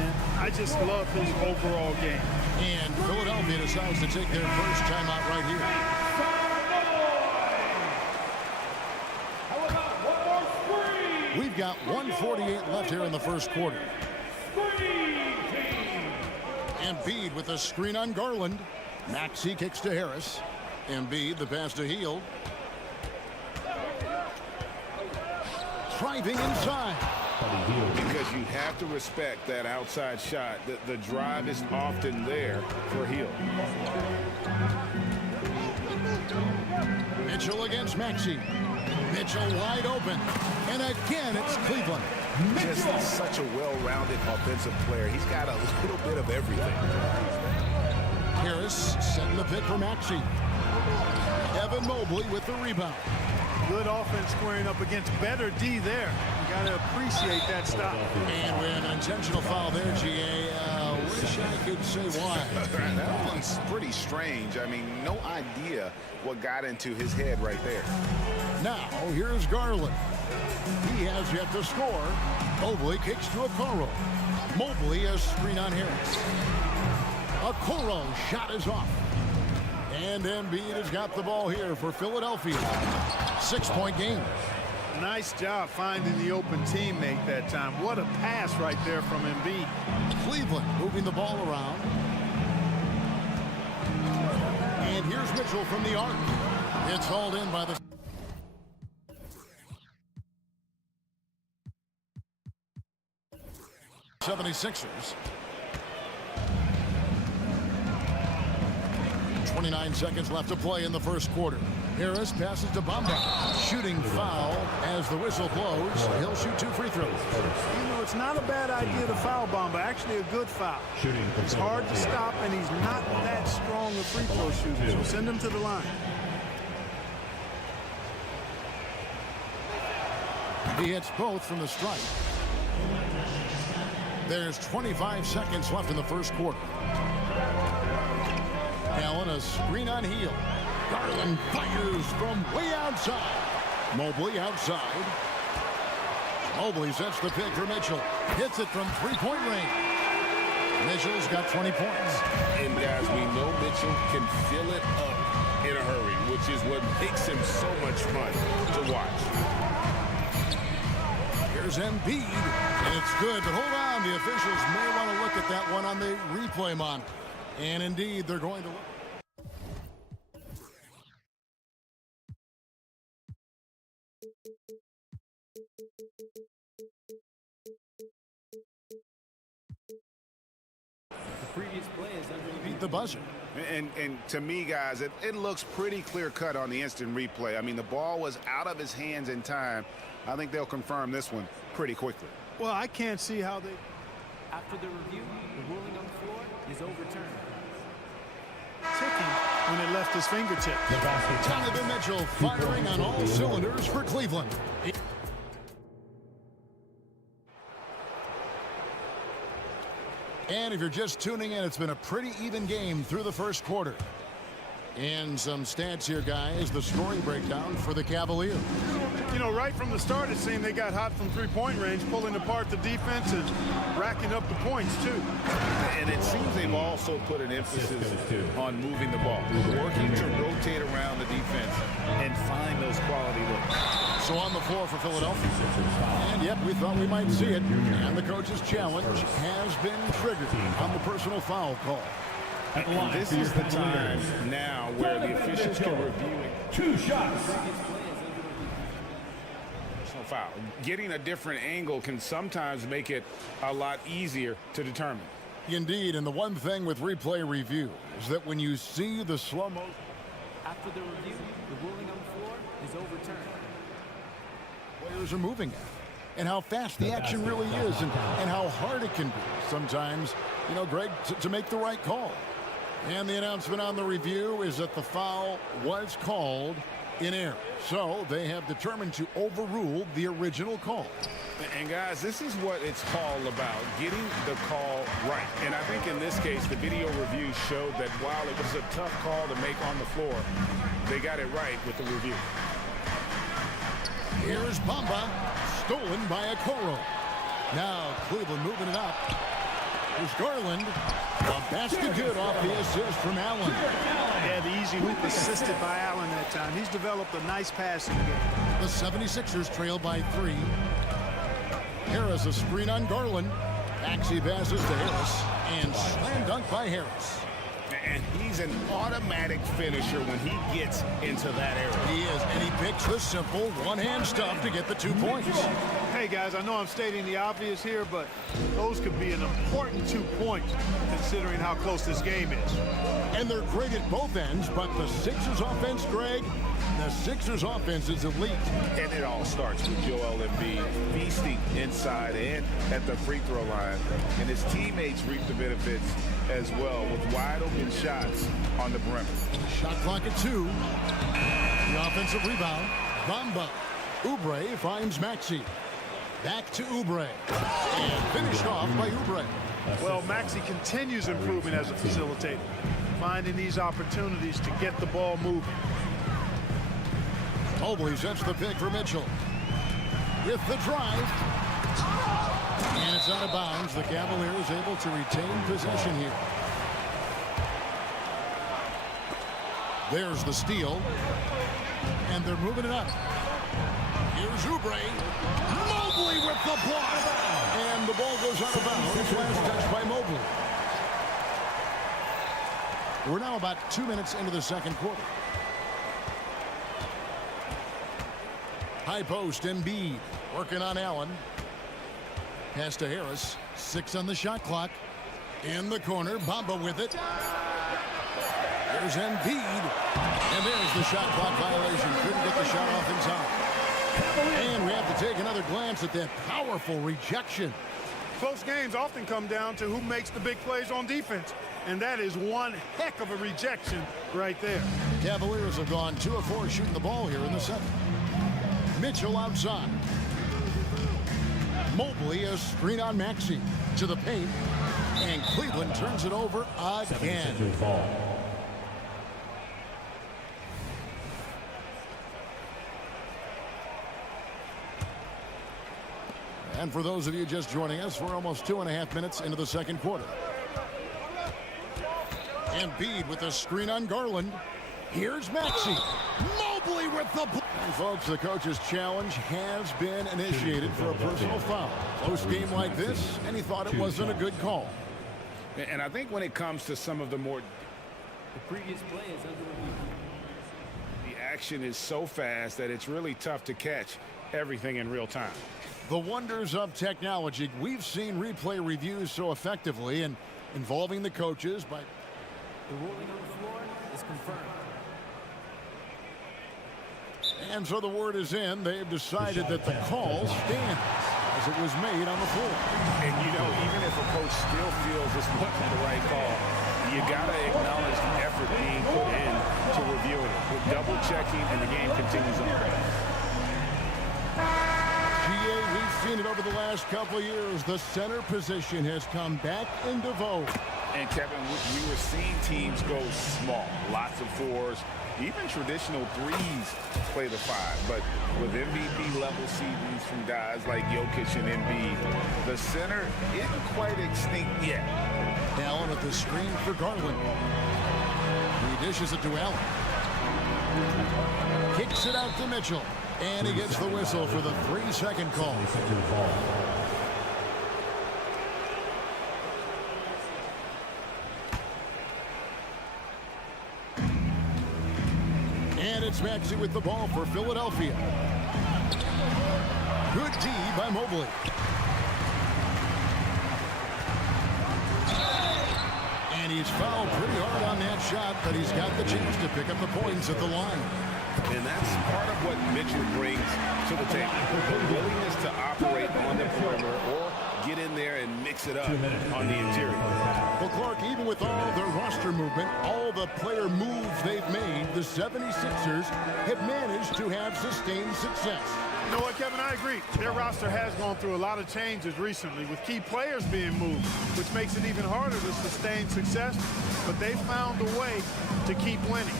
And I just love his overall game. And Philadelphia decides to take their first timeout right here. We've got 1:48 left here in the first quarter. Embiid with a screen on Garland. Maxey kicks to Harris. Embiid, the pass to Hield. Driving inside. Because you have to respect that outside shot. The drive is often there for Hield. Mitchell against Maxey. Mitchell wide open. And again, it's Cleveland. Just such a well-rounded offensive player. He's got a little bit of everything. Harris setting the pick for Maxey. Evan Mobley with the rebound. Good offense squaring up against better D there. You got to appreciate that stop. And we have an intentional foul there, GA. Wish I could say why. That one's pretty strange. I mean, no idea what got into his head right there. Now, here's Garland. He has yet to score. Mobley kicks to Okoro. Mobley has screen on Harris. Okoro shot is off. And Embiid has got the ball here for Philadelphia. 6-point game. Nice job finding the open teammate that time. What a pass right there from Embiid. Cleveland moving the ball around. And here's Mitchell from the arc. It's hauled in by the 76ers. 29 seconds left to play in the first quarter. Harris passes to Bamba. Shooting foul as the whistle blows. He'll shoot 2 free throws. You know, it's not a bad idea to foul Bamba. Actually, a good foul. It's hard to stop, and he's not that strong a free throw shooter, so send him to the line. He hits both from the stripe. There's 25 seconds left in the first quarter. Allen, a screen on Hield. Garland fires from way outside. Mobley outside. Mobley sets the pick for Mitchell. Hits it from three-point range. Mitchell's got 20 points. And guys, we know Mitchell can fill it up in a hurry, which is what makes him so much fun to watch. Here's Embiid, and it's good, but hold on. The officials may want to look at that one on the replay monitor. And indeed, they're going to look. The buzzer. And to me, guys, it looks pretty clear-cut on the instant replay. I mean, the ball was out of his hands in time. I think they'll confirm this one pretty quickly. Well, I can't see how they... After the review, the ruling on the floor is overturned. Ticking when it left his fingertip. Donovan Mitchell firing on all cylinders for Cleveland. And if you're just tuning in, it's been a pretty even game through the first quarter. And some stats here, guys. The scoring breakdown for the Cavaliers. You know, right from the start, it seemed they got hot from three-point range, pulling apart the defense and racking up the points, too. And it seems they've also put an emphasis on moving the ball, working to rotate around the defense and find those quality looks. So on the floor for Philadelphia. And yep, we thought we might see it. And the coach's challenge has been triggered on the personal foul call. And this is the time now where the officials can review it. 2 shots. Personal foul. Getting a different angle can sometimes make it a lot easier to determine. Indeed, and the one thing with replay review is that when you see the slow motion. After the review, the ruling on the floor is overturned. Players are moving at, and how fast the action really is, and how hard it can be sometimes, you know, Greg, to make the right call. And the announcement on the review is that the foul was called in error. So they have determined to overrule the original call. And guys, this is what it's all about, getting the call right. And I think in this case, the video review showed that while it was a tough call to make on the floor, they got it right with the review. Here's Bamba, stolen by Okoro. Now Cleveland moving it up. Here's Garland. A basket good off the assist from Allen. Yeah, the easy hoop assisted by Allen that time. He's developed a nice passing game. The 76ers trail by 3. Harris a screen on Garland. Maxey passes to Harris. And slam dunk by Harris. And he's an automatic finisher when he gets into that area. He is, and he picks the simple one-hand stuff to get the 2 points. Hey, guys, I know I'm stating the obvious here, but those could be an important 2 points considering how close this game is. And they're great at both ends, but the Sixers offense, Greg, the Sixers offense is elite. And it all starts with Joel Embiid feasting inside and at the free throw line. And his teammates reap the benefits as well with wide open shots on the perimeter. Shot clock at 2. The offensive rebound. Bamba. Oubre finds Maxey. Back to Oubre. And finished off by Oubre. Well, Maxey continues improving as a facilitator, finding these opportunities to get the ball moving. Mobley sets the pick for Mitchell. With the drive. And it's out of bounds. The Cavaliers able to retain possession here. There's the steal. And they're moving it up. Here's Oubre. Mobley with the block. And the ball goes out of bounds. Last touch by Mobley. We're now about 2 minutes into the second quarter. High post, Embiid working on Allen. Pass to Harris. 6 on the shot clock. In the corner, Bamba with it. There's Embiid. And there's the shot clock violation. Couldn't get the shot off in time. And we have to take another glance at that powerful rejection. Close games often come down to who makes the big plays on defense. And that is one heck of a rejection right there. Cavaliers have gone 2 of 4 shooting the ball here in the second. Mitchell outside. Mobley a screen on Maxey to the paint. And Cleveland turns it over again. And for those of you just joining us, we're almost 2.5 minutes into the second quarter. Embiid with a screen on Garland. Here's Maxey. Mobley with the... And folks, the coach's challenge has been initiated for a personal foul. Close game like this, and he thought it wasn't a good call. And I think when it comes to some of the more... The previous play is under review. The action is so fast that it's really tough to catch everything in real time. The wonders of technology. We've seen replay reviews so effectively and involving the coaches by... The ruling on the floor is confirmed. And so the word is in. They've decided that the call stands as it was made on the floor. And, you know, even if a coach still feels this wasn't the right call, you got to acknowledge the effort being put in to reviewing it. With double checking, and the game continues on. GA, we've seen it over the last couple of years. The center position has come back into vogue. And, Kevin, we were seeing teams go small, lots of fours, even traditional threes play the five. But with MVP-level seasons from guys like Jokic and Embiid, the center isn't quite extinct yet. Allen with the screen for Garland. He dishes it to Allen. Kicks it out to Mitchell. And he gets the whistle for the 3-second call. And it's Maxey with the ball for Philadelphia. Good D by Mobley. And he's fouled pretty hard on that shot, but he's got the chance to pick up the points at the line. And that's part of what Mitchell brings to the table. The willingness to operate on the perimeter or get in there and mix it up on the interior. Well, Clark, even with all their roster movement, all the player moves they've made, the 76ers have managed to have sustained success. You know what, Kevin? I agree. Their roster has gone through a lot of changes recently with key players being moved, which makes it even harder to sustain success, but they found a way to keep winning.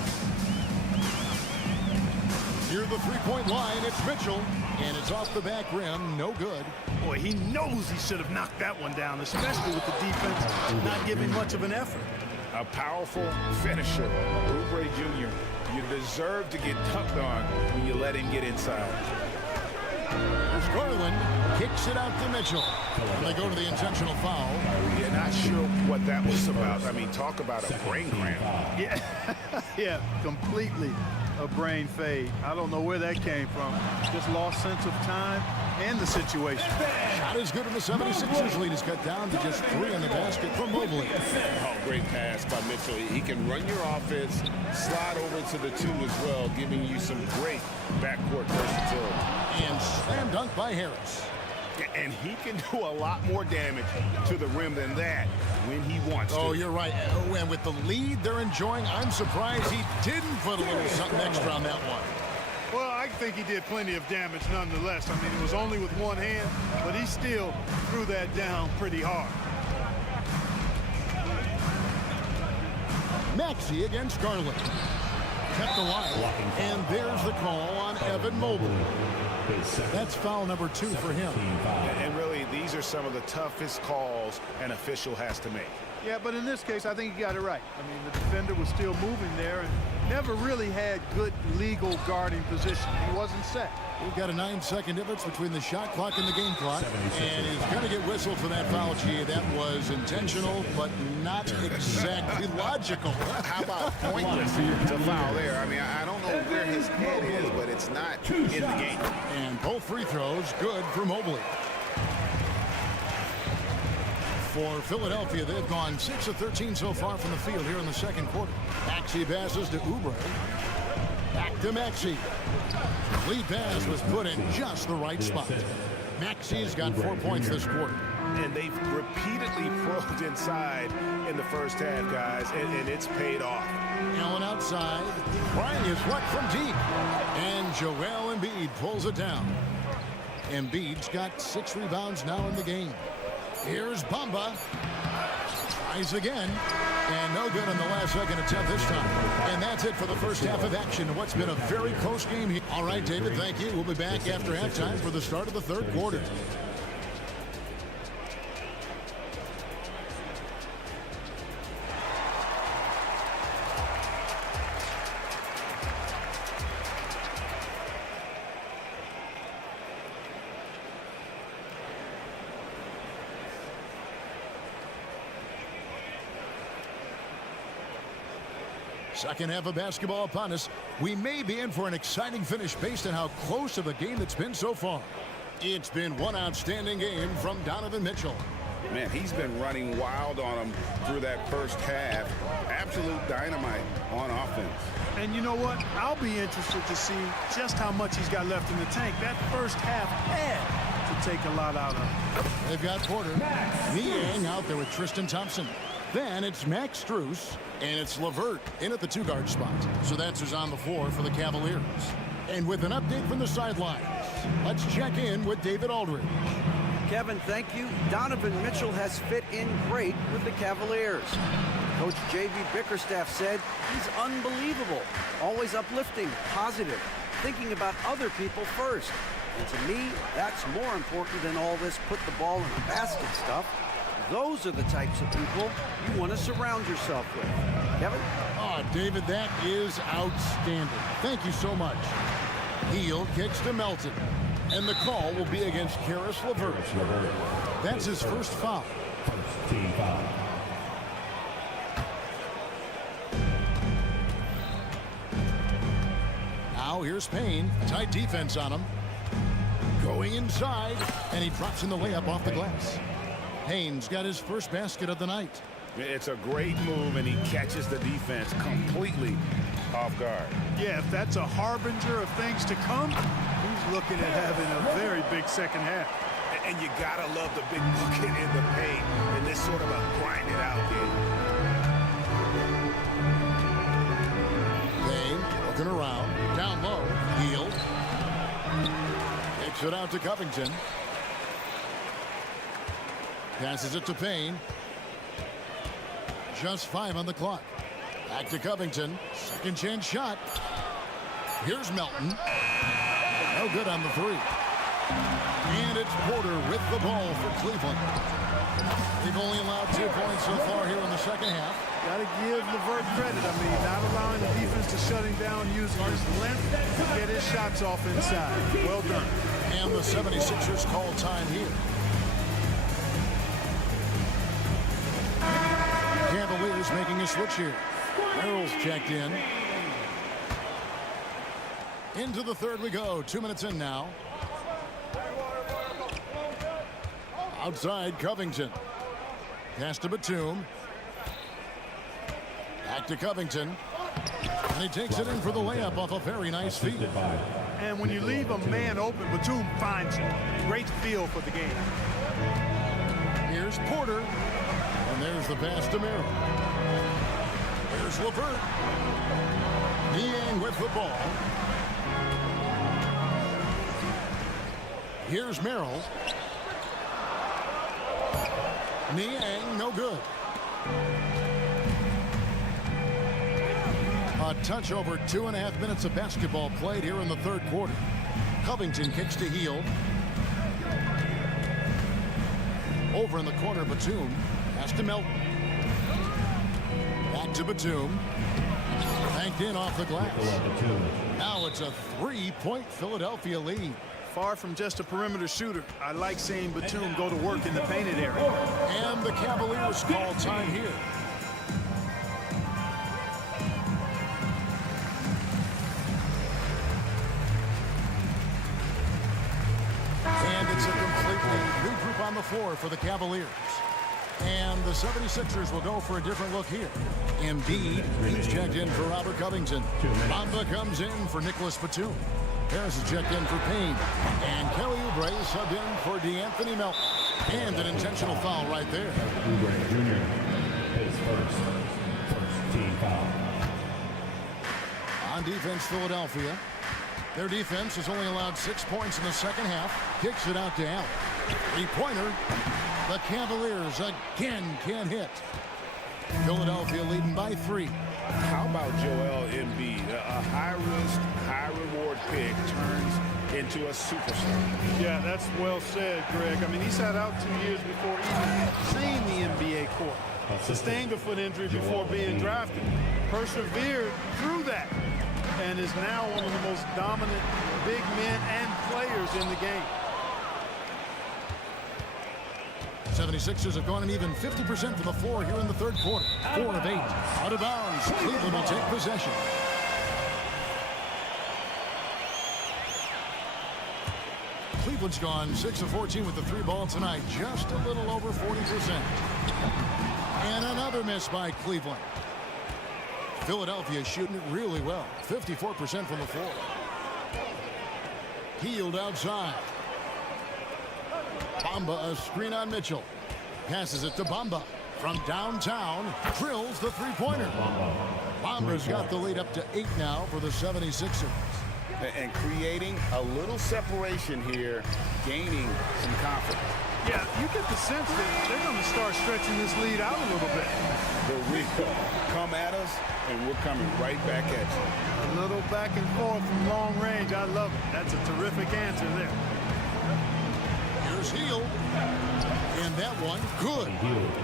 Near the three-point line, it's Mitchell, and it's off the back rim, no good. Boy, he knows he should have knocked that one down, especially with the defense not giving much of an effort. A powerful finisher, Oubre Jr. You deserve to get dunked on when you let him get inside. There's Garland, kicks it out to Mitchell. And they go to the intentional foul. You're not sure what that was about. I mean, talk about a brain cramp. Yeah, yeah, completely a brain fade. I don't know where that came from. Just lost sense of time and the situation. Shot is good, and the 76ers lead is cut down to just 3 in the basket from Mobley. Oh, great pass by Mitchell. He can run your offense, slide over to the 2 as well, giving you some great backcourt versatility. And slam dunk by Harris. And he can do a lot more damage to the rim than that when he wants to. Oh, you're right. Oh, and with the lead they're enjoying, I'm surprised he didn't put a little something extra on that one. Well, I think he did plenty of damage nonetheless. I mean, it was only with one hand, but he still threw that down pretty hard. Maxey against Garland. Kept alive. And there's the call on Evan Mobley. That's foul number 2 for him. And really, these are some of the toughest calls an official has to make. Yeah, but in this case, I think he got it right. I mean, the defender was still moving there and never really had good legal guarding position. He wasn't set. We've got a 9-second difference between the shot clock and the game clock. And he's going to get whistled for that foul, G. That was intentional, but not exactly logical. How about pointless to foul there? I mean, I don't know where his head is, but it's not in the game. And both free throws good for Mobley. For Philadelphia, they've gone 6 of 13 so far from the field here in the second quarter. Maxey passes to Oubre. Back to Maxey. The lead pass was put in just the right spot. Maxey's got 4 points this quarter. And they've repeatedly probed inside in the first half, guys, and it's paid off. Allen outside. Bryant is what from deep. And Joel Embiid pulls it down. Embiid's got 6 rebounds now in the game. Here's Bamba. Tries again. And no good on the last second attempt this time. And that's it for the first half of action. What's been a very close game here. All right, David, thank you. We'll be back after halftime for the start of the third quarter. Second half of basketball upon us. We may be in for an exciting finish based on how close of a game it's been so far. It's been one outstanding game from Donovan Mitchell. Man, he's been running wild on him through that first half. Absolute dynamite on offense. And you know what? I'll be interested to see just how much he's got left in the tank. That first half had to take a lot out of him. They've got Porter. Niang out there with Tristan Thompson. Then it's Max Strus, and it's LeVert in at the 2-guard spot. So that's who's on the floor for the Cavaliers. And with an update from the sidelines, let's check in with David Aldridge. Kevin, thank you. Donovan Mitchell has fit in great with the Cavaliers. Coach J.B. Bickerstaff said he's unbelievable, always uplifting, positive, thinking about other people first. And to me, that's more important than all this put the ball in the basket stuff. Those are the types of people you want to surround yourself with. Kevin? Oh, David, that is outstanding. Thank you so much. Heel kicks to Melton. And the call will be against Karis LeVert. That's his first foul. First team foul. Now here's Payne. Tight defense on him. Going inside, and he drops in the layup off the glass. Payne's got his first basket of the night. It's a great move, and he catches the defense completely off guard. Yeah, if that's a harbinger of things to come, he's looking at having a very big second half. And you gotta love the big bucket in the paint in this sort of a grind it out game. Payne looking around, down low, Hield. Kicks it out to Covington. Passes it to Payne. Just 5 on the clock. Back to Covington. Second chance shot. Here's Melton. No good on the 3. And it's Porter with the ball for Cleveland. They've only allowed 2 points so far here in the second half. Got to give LeVert credit. I mean, not allowing the defense to shut him down, using his length to get his shots off inside. Well done. And the 76ers call time here. Cavaliers making a switch here. Merrill's checked in. Into the third we go. 2 minutes in now. Outside Covington. Pass to Batum. Back to Covington. And he takes it in for the layup off a very nice feed. And when you leave a man open, Batum finds him. Great feel for the game. Here's Porter. And there's the pass to Merrill. Here's LeVert. Niang with the ball. Here's Merrill. Niang, no good. A touch over 2.5 minutes of basketball played here in the third quarter. Covington kicks to Hield. Over in the corner, Batum. Pass to Melton. Back to Batum. Banked in off the glass. Now it's a 3-point Philadelphia lead. Far from just a perimeter shooter, I like seeing Batum go to work in the painted area. And the Cavaliers call time here. And it's a completely new group on the floor for the Cavaliers. And the 76ers will go for a different look here. Embiid, he's checked in for Robert Covington. Mamba comes in for Nicholas Batum. Harris is checked in for Payne. And Kelly Oubre is subbed in for DeAnthony Melton. And an intentional foul right there. Oubre Jr. His first team foul. On defense, Philadelphia. Their defense has only allowed 6 points in the second half. Kicks it out to Allen. 3-pointer. The Cavaliers again can't hit. Philadelphia leading by 3. How about Joel Embiid? A high-risk, high-reward pick turns into a superstar. Yeah, that's well said, Greg. I mean, he sat out 2 years before even seeing the NBA court. Sustained a foot injury before being drafted. Persevered through that and is now one of the most dominant big men and players in the game. 76ers have gone an even 50% from the floor here in the third quarter. 4 of 8. Out of bounds. Cleveland will take possession. Cleveland's gone 6 of 14 with the 3 ball tonight. Just a little over 40%. And another miss by Cleveland. Philadelphia shooting it really well. 54% from the floor. Healed outside. Bamba, a screen on Mitchell. Passes it to Bamba. From downtown, drills the three-pointer. Bamba's got the lead up to 8 now for the 76ers. And creating a little separation here, gaining some confidence. Yeah, you get the sense that they're going to start stretching this lead out a little bit. The real come at us, and we're coming right back at you. A little back and forth from long range. I love it. That's a terrific answer there. Here's Hield. And that one, good.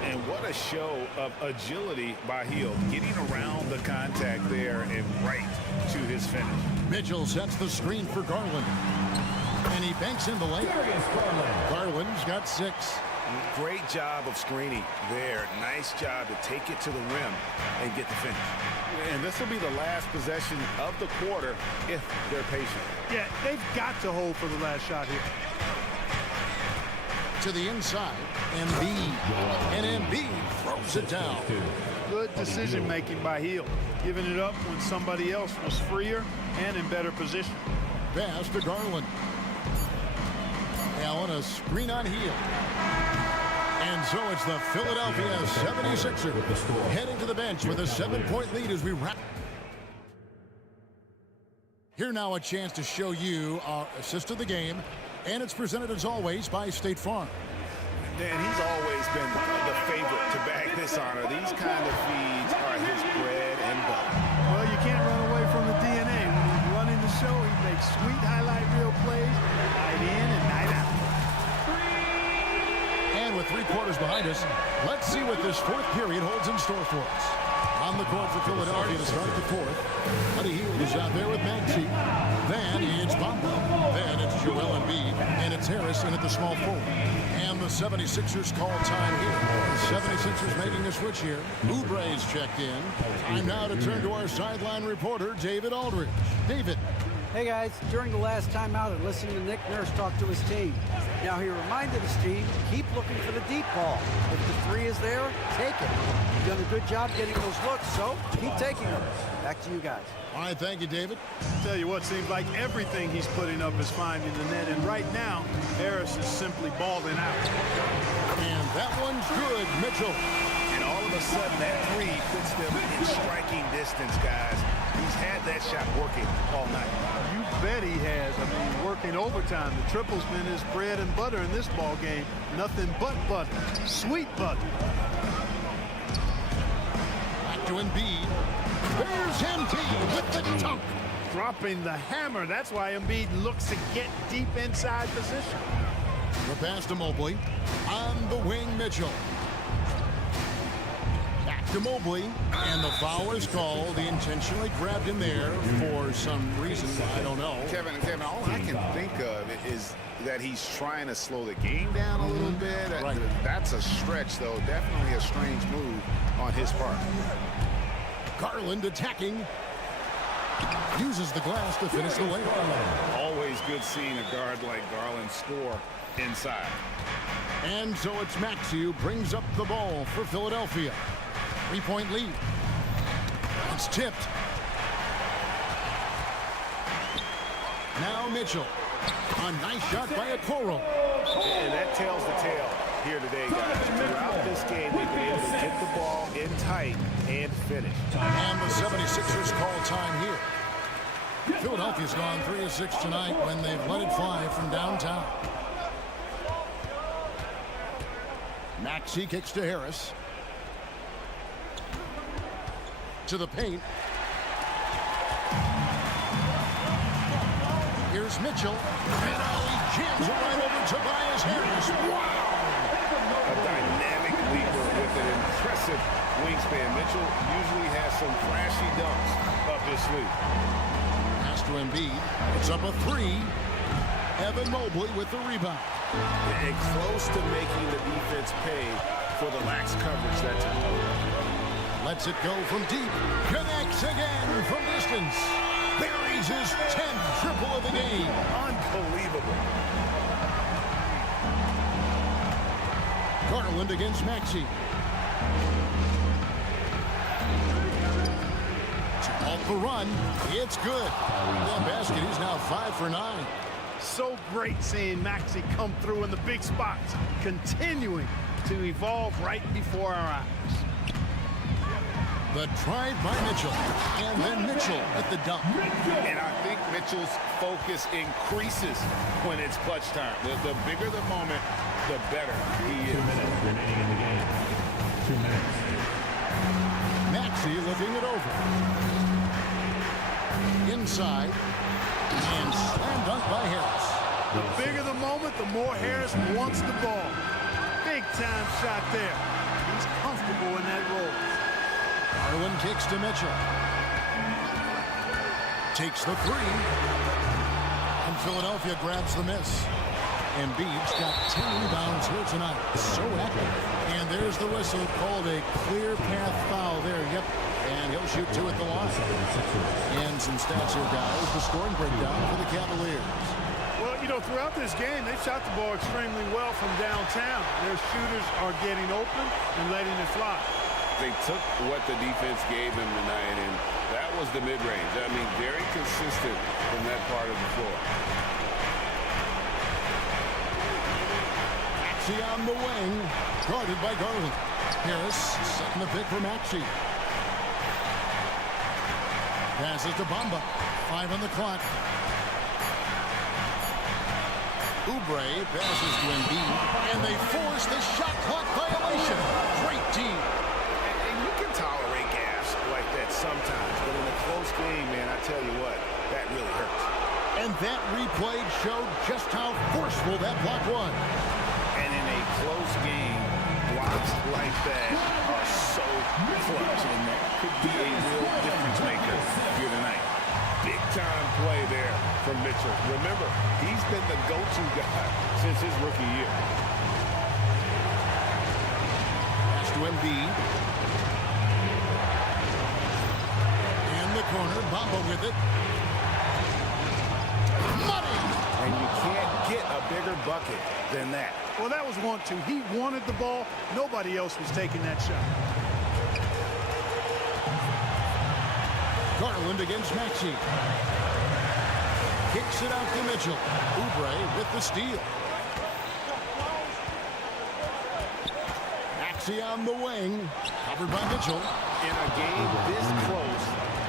And what a show of agility by Hield, getting around the contact there and right to his finish. Mitchell sets the screen for Garland. And he banks in the lane. Garland's got 6. Great job of screening there. Nice job to take it to the rim and get the finish. And this will be the last possession of the quarter if they're patient. Yeah, they've got to hold for the last shot here. To the inside, Embiid. And Embiid throws it down. Good decision-making by Hield, giving it up when somebody else was freer and in better position. Pass to Garland. Allen, a screen on Hield. And so it's the Philadelphia 76ers heading to the bench with a 7-point lead as we wrap. Here now a chance to show you our assist of the game. And it's presented as always by State Farm. Dan, he's always been the favorite to bag this honor. These kind of feeds are his bread and butter. Well, you can't run away from the DNA. When he's running the show, he makes sweet highlight reel plays night in and night out. And with 3 quarters behind us, let's see what this 4th period holds in store for us. On the court for Philadelphia to start the 4th. Buddy Hield is out there with Maxey. Then it's Bamba. Then it's Joel Embiid. And it's Harris in at the small forward. And the 76ers call time here. The 76ers making a switch here. Oubre's checked in. Time now to turn to our sideline reporter, David Aldridge. David. Hey guys, during the last timeout, I listened to Nick Nurse talk to his team. Now he reminded his team, keep looking for the deep ball. If the 3 is there, take it. You've done a good job getting those looks, so keep taking them. Back to you guys. All right, thank you, David. Tell you what, seems like everything he's putting up is finding the net, and right now, Harris is simply balling out. And that one's good, Mitchell. And all of a sudden, that 3 puts them in striking distance, guys. He's had that shot working all night. You bet he has. I mean, working overtime. The triple's been his bread and butter in this ball game. Nothing but butter. Sweet butter. Back to Embiid. There's Embiid with the dunk. Dropping the hammer. That's why Embiid looks to get deep inside position. The pass to Mobley. On the wing, Mitchell. To Mobley, and the foul is called. He intentionally grabbed him there for some reason, I don't know. Kevin, all I can think of is that he's trying to slow the game down a little bit. Right. That's a stretch, though. Definitely a strange move on his part. Garland attacking. Uses the glass to finish the layup. Always good seeing a guard like Garland score inside. And so it's Maxey who brings up the ball for Philadelphia. 3-point lead. It's tipped. Now Mitchell. A nice shot by Okoro. And that tells the tale here today, guys. Throughout this game, they've been able to get the ball in tight and finish. And the 76ers call time here. Philadelphia's gone 3 of 6 tonight when they've let it fly from downtown. Maxey kicks to Harris. To the paint. Here's Mitchell. And he jams it right over Tobias Harris. Wow! A dynamic leaper with an impressive wingspan. Mitchell usually has some flashy dunks up his sleeve. Pass to Embiid. It's up a 3. Evan Mobley with the rebound. And close to making the defense pay for the lax coverage that time. Lets it go from deep. Connects again from distance. Buries his 10th triple of the game. Unbelievable. Garland against Maxey. To halt the run. It's good. That basket, he's now 5 for 9. So great seeing Maxey come through in the big spots, continuing to evolve right before our eyes. The drive by Mitchell, and then Mitchell at the dump. And I think Mitchell's focus increases when it's clutch time. The bigger the moment, the better he is. 2 minutes remaining in the game. 2 minutes. Maxey looking it over. Inside, and slam dunk by Harris. The bigger the moment, the more Harris wants the ball. Big time shot there. He's comfortable in that role. Garland kicks to Mitchell. Takes the three. And Philadelphia grabs the miss. And B.I.G's got 10 rebounds here tonight. So active. And there's the whistle, called a clear path foul there. Yep. And he'll shoot 2 at the line. And some stats here, guys. The scoring breakdown for the Cavaliers. Well, you know, throughout this game, they've shot the ball extremely well from downtown. Their shooters are getting open and letting it fly. They took what the defense gave them tonight, and that was the mid-range. I mean, very consistent from that part of the floor. Maxey on the wing, guarded by Garland. Harris setting the pick for Maxey. Passes to Bamba. 5 on the clock. Oubre passes to Embiid, and they force the shot clock violation. Great team. And you can tolerate gas like that sometimes, but in a close game, man, I tell you what, that really hurts. And that replay showed just how forceful that block was. And in a close game, blocks like that are so clutch, and that could be a real difference maker here tonight. Big-time play there from Mitchell. Remember, he's been the go-to guy since his rookie year. Pass to Embiid. In the corner, Bamba with it. Money! And you can't get a bigger bucket than that. Well, that was 1-2. He wanted the ball. Nobody else was taking that shot. Garland against Maxey. Kicks it out to Mitchell. Oubre with the steal. Maxey on the wing. Covered by Mitchell. In a game this close,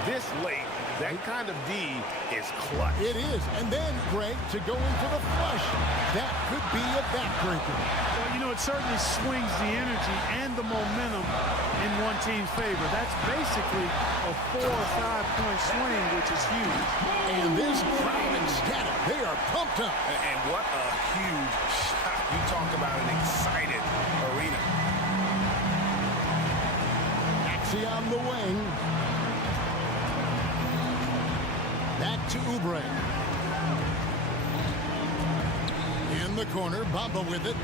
this late, that kind of D is clutch. It is. And then, Greg, to go in for the flush. That could be a backbreaker. Well, you know, it certainly swings the energy and the momentum in one team's favor. That's basically a 4 or 5 point swing, which is huge. And this crowd ecstatic. They are pumped up. And what a huge shot. You talk about an excited arena. Maxey on the wing. Back to Oubre. In the corner, Bamba with it.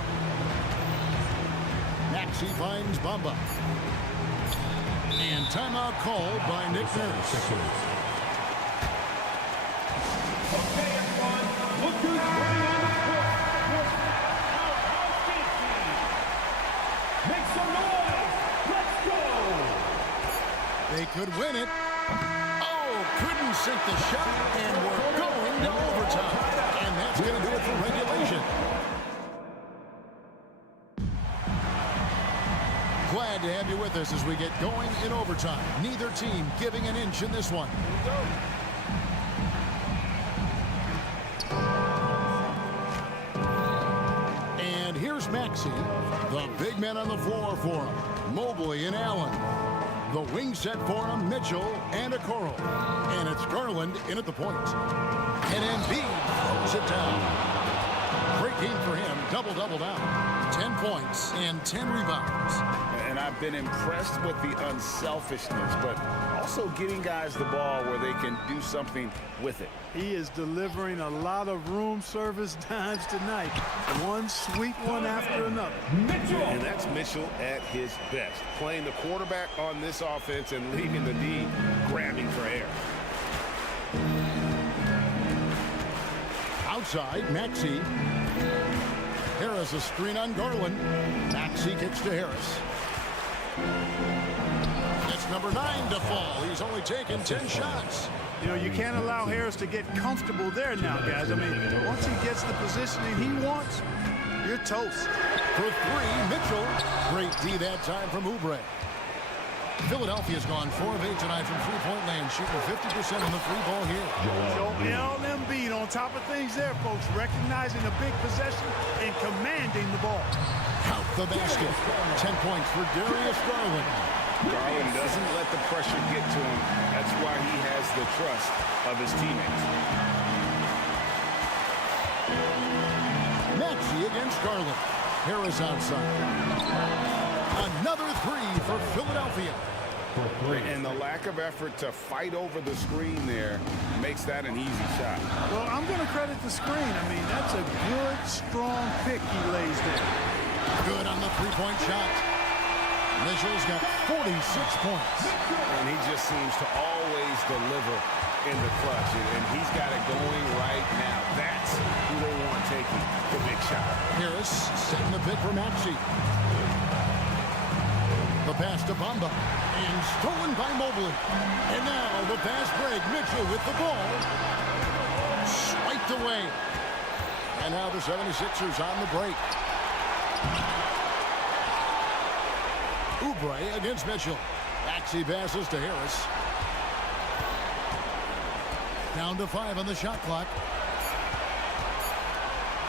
Maxey finds Bamba. And timeout called by Nick Nurse. Okay, everyone, look who's running on the court. Our team. Make some noise. Let's go. They could win it. Oh, couldn't sink the shot, and we're going to overtime. And that's going to do it for regulation. Glad to have you with us as we get going in overtime. Neither team giving an inch in this one. And here's Maxey, the big men on the floor for him. Mobley and Allen. The wing set for him, Mitchell and Okoro. And it's Garland in at the point. And Embiid throws it down. Great game for him. Double-double down. 10 points and 10 rebounds. And I've been impressed with the unselfishness, but also getting guys the ball where they can do something with it. He is delivering a lot of room service dimes tonight. One sweet one after another. And that's Mitchell at his best, playing the quarterback on this offense and leaving the D grabbing for air. Outside, Maxey. Harris a screen on Garland. Maxey kicks to Harris. It's number 9 to fall. He's only taken 10 shots. You know, you can't allow Harris to get comfortable there now, guys. I mean, once he gets the positioning he wants, you're toast. For 3, Mitchell. Great D that time from Oubre. Philadelphia's gone 4 of 8 tonight from three-point land, shooting 50% on the free ball here. Joel Embiid on top of things there, folks, recognizing a big possession and commanding the ball. Count the basket. 10 points for Darius Garland. Garland doesn't let the pressure get to him. That's why he has the trust of his teammates. Maxey against Garland. Harris outside. Another 3 for Philadelphia. And the lack of effort to fight over the screen there makes that an easy shot. Well, I'm going to credit the screen. I mean, that's a good, strong pick he lays there. Good on the three-point shot. Mitchell's got 46 points. And he just seems to always deliver in the clutch. And he's got it going right now. That's who they want taking the big shot. Harris setting the pick for Maxey. The pass to Bamba. And stolen by Mobley. And now the fast break. Mitchell with the ball. Swiped away. And now the 76ers on the break. Oubre against Mitchell. Maxey passes to Harris. Down to 5 on the shot clock.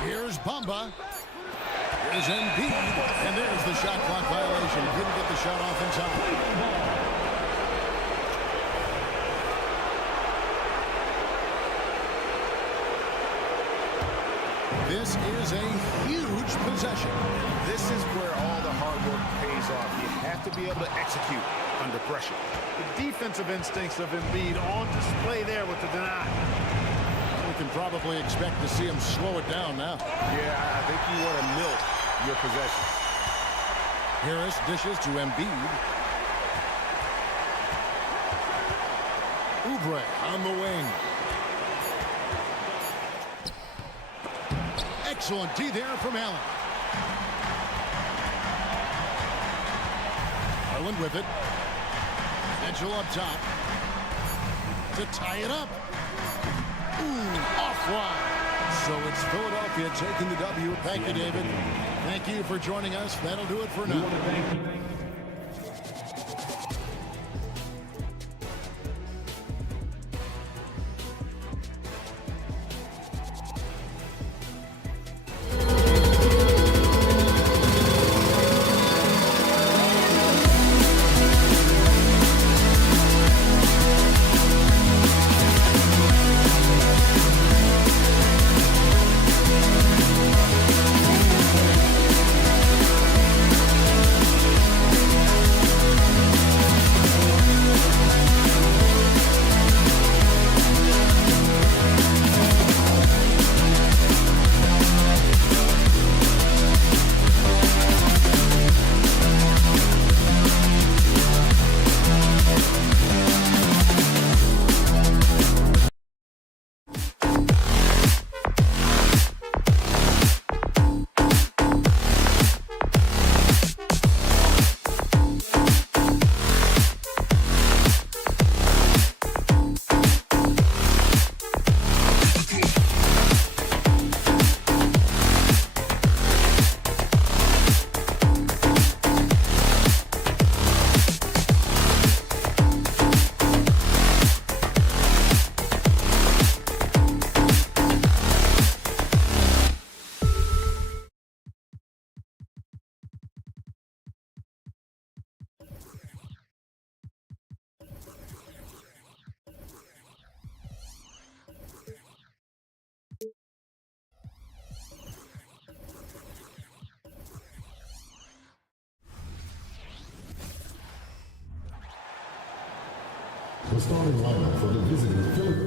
Here's Bamba. Here's Embiid. And there's the shot clock violation. Couldn't get the shot off in time. This is a huge possession. This is where all the hard work pays off. You have to be able to execute under pressure. The defensive instincts of Embiid on display there with the deny. We can probably expect to see him slow it down now. Yeah, I think you want to milk your possessions. Harris dishes to Embiid. Oubre on the wing. Excellent D there from Allen. Garland with it. Mitchell up top. To tie it up. Ooh, off-line. So it's Philadelphia taking the W. Thank you, David. Thank you for joining us. That'll do it for now. the starting lineup for the visiting Philly.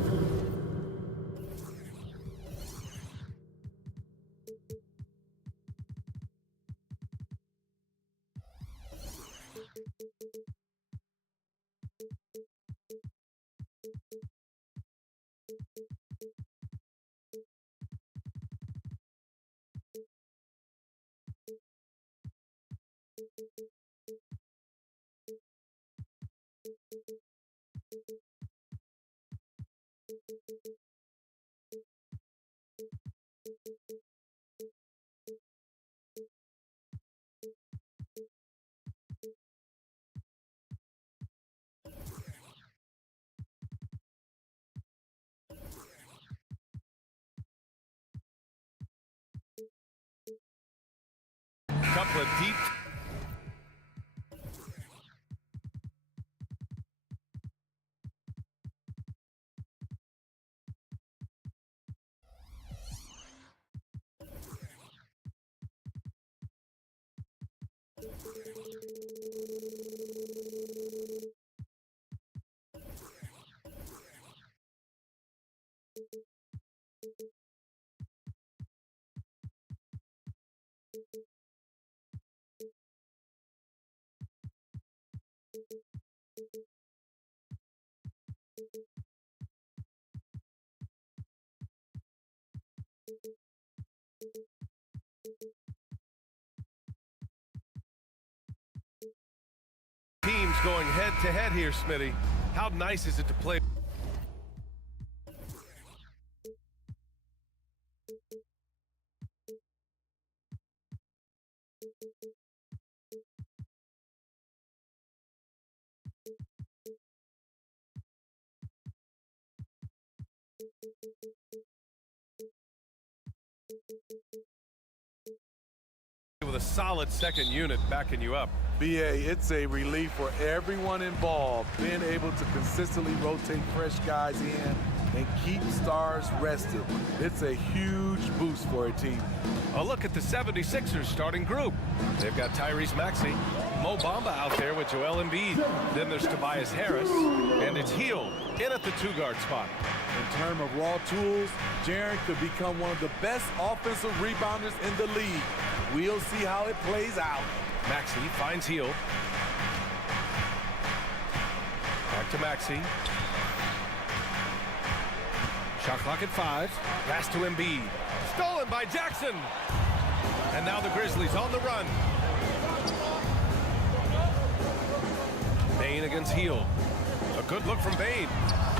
Couple of deep. Teams going head-to-head here, Smitty. How nice is it to play? With a solid second unit backing you up. B.A., it's a relief for everyone involved, being able to consistently rotate fresh guys in and keep stars rested. It's a huge boost for a team. A look at the 76ers starting group. They've got Tyrese Maxey, Mo Bamba out there with Joel Embiid. Then there's Tobias Harris, and it's Hield in at the two-guard spot. In terms of raw tools, Jaren could become one of the best offensive rebounders in the league. We'll see how it plays out. Maxey finds Hield. Back to Maxey. Shot clock at 5. Pass to Embiid. Stolen by Jackson. And now the Grizzlies on the run. Bane against Hield. A good look from Bane.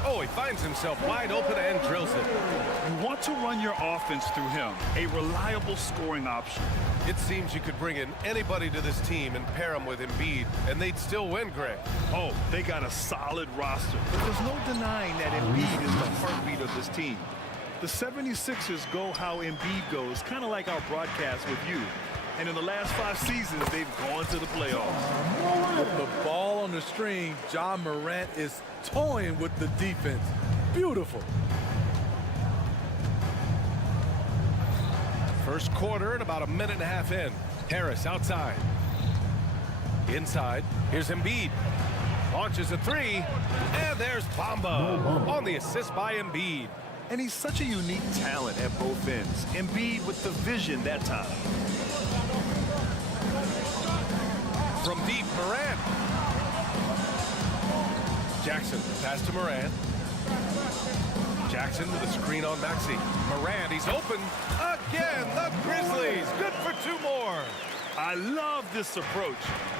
Oh, he finds himself wide open and drills it. You want to run your offense through him, a reliable scoring option. It seems you could bring in anybody to this team and pair them with Embiid, and they'd still win, Greg. Oh, they got a solid roster, but there's no denying that Embiid is the heartbeat of this team. The 76ers go how Embiid goes, kind of like our broadcast with you. And in the last 5 seasons, they've gone to the playoffs. With the ball on the string, Ja Morant is toying with the defense. Beautiful. First quarter and about a minute and a half in. Harris outside. Inside. Here's Embiid. Launches a 3. And there's Bamba on the assist by Embiid. And he's such a unique talent at both ends. Embiid with the vision that time. From deep, Morant. Jackson, pass to Morant. Jackson with a screen on Maxey. Morant, he's open again. The Grizzlies, good for 2 more. I love this approach.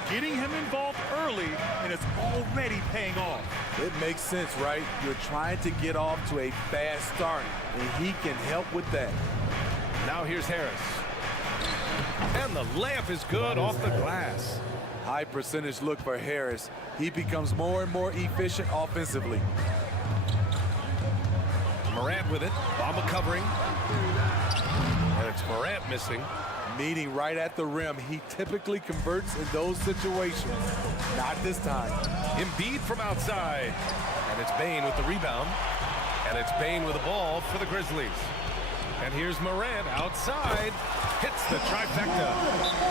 Getting him involved early, and it's already paying off. It makes sense, right? You're trying to get off to a fast start, and he can help with that. Now here's Harris. And the layup is good off the glass. High percentage look for Harris. He becomes more and more efficient offensively. Morant with it. Bamba covering. And it's Morant missing. Meeting right at the rim. He typically converts in those situations. Not this time. Embiid from outside. And it's Bane with the rebound. And it's Bane with the ball for the Grizzlies. And here's Morant outside. Hits the trifecta.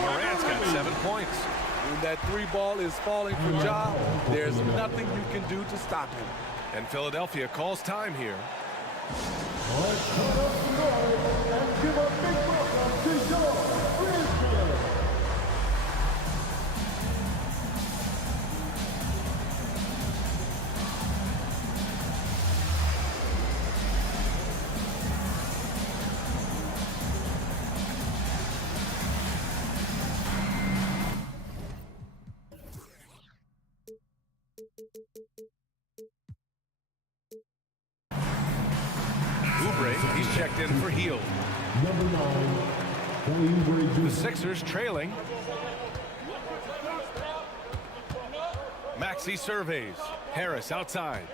Morant's got 7 points. When that 3 ball is falling for Ja, there's nothing you can do to stop him. And Philadelphia calls time here. Let's put up the noise and give a big welcome to your Grizzlies. He's checked in for Hield. Number 9, the Sixers trailing. Maxey surveys. Harris outside.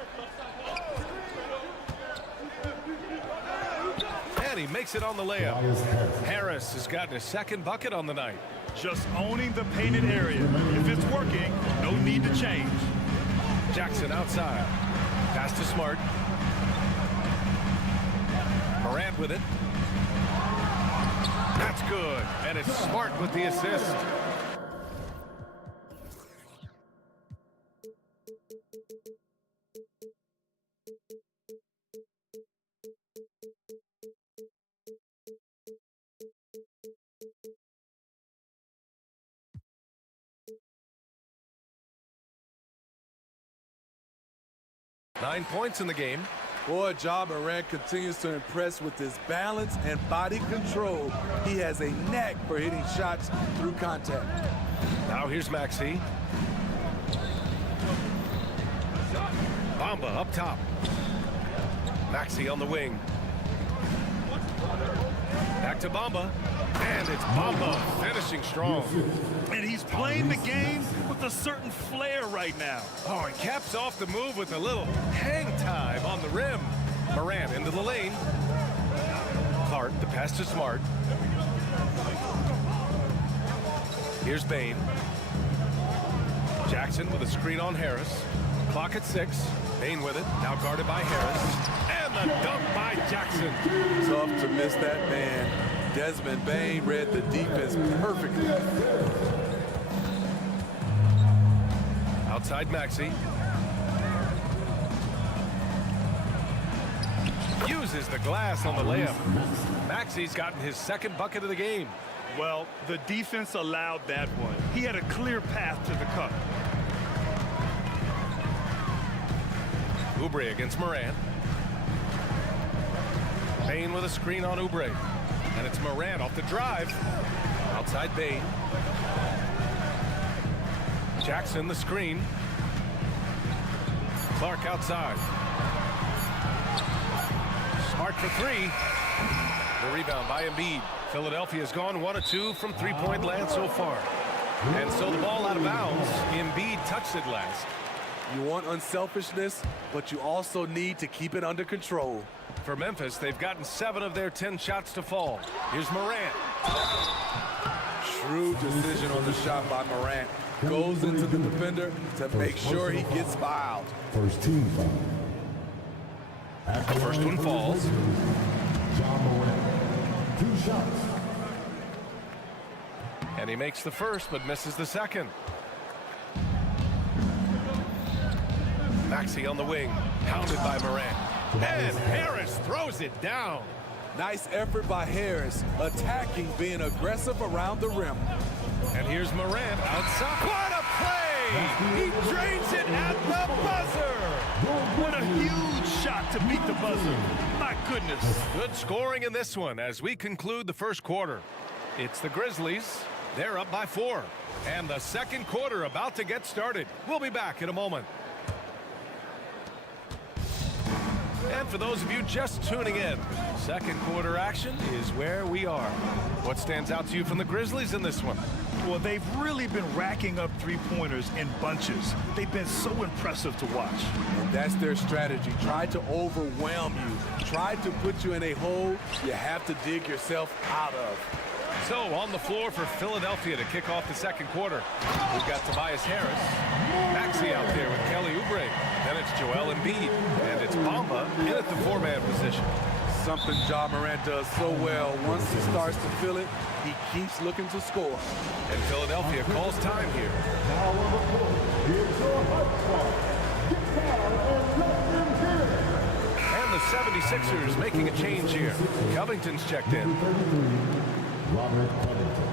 And he makes it on the layup. Harris has gotten his second bucket on the night. Just owning the painted area. If it's working, no need to change. Jackson outside. Pass to Smart. Morant with it. That's good. And it's Smart with the assist. Nine points in the game. Boy, Ja Morant continues to impress with his balance and body control. He has a knack for hitting shots through contact. Now here's Maxey. Bamba up top. Maxey on the wing. Back to Bamba. And it's Bamba finishing strong. And he's playing the game with a certain flair right now. Oh, and caps off the move with a little hang time on the rim. Morant into the lane. Clark, the pass to Smart. Here's Bane. Jackson with a screen on Harris. Clock at 6. Bane with it. Now guarded by Harris. And the dunk by Jackson. Tough to miss that man. Desmond Bane read the defense perfectly. Outside Maxey. Uses the glass on the layup. Maxey's gotten his second bucket of the game. Well, the defense allowed that one. He had a clear path to the cup. Oubre against Morant. Bane with a screen on Oubre. And it's Morant off the drive. Outside Bane. Jackson the screen. Clark outside. Smart for 3. The rebound by Embiid. Philadelphia's gone 1 of 2 from three-point land so far. And so the ball out of bounds. Embiid touched it last. You want unselfishness, but you also need to keep it under control. For Memphis, they've gotten 7 of their 10 shots to fall. Here's Morant. Shrewd decision on the shot by Morant. Goes into the defender to make sure he gets fouled. First team foul. The first one falls. Ja Morant, 2 shots. And he makes the first, but misses the second. Maxey on the wing, hounded by Morant. And Harris throws it down. Nice effort by Harris, attacking, being aggressive around the rim. And here's Morant outside. What a play! He drains it at the buzzer! What a huge shot to beat the buzzer. My goodness. Good scoring in this one as we conclude the first quarter. It's the Grizzlies. They're up by 4. And the second quarter about to get started. We'll be back in a moment. And for those of you just tuning in, second quarter action is where we are. What stands out to you from the Grizzlies in this one? Well, they've really been racking up three-pointers in bunches. They've been so impressive to watch. And that's their strategy. Try to overwhelm you. Try to put you in a hole you have to dig yourself out of. So on the floor for Philadelphia to kick off the second quarter, we've got Tobias Harris, Maxey out there with Kelly Oubre, then it's Joel Embiid, and it's Bamba in at the 4-man position. Something Ja Morant does so well. Once he starts to feel it, he keeps looking to score. And Philadelphia calls time here. Now on the court, here's your hot spot, And the 76ers making a change here. Covington's checked in. Robert Covington.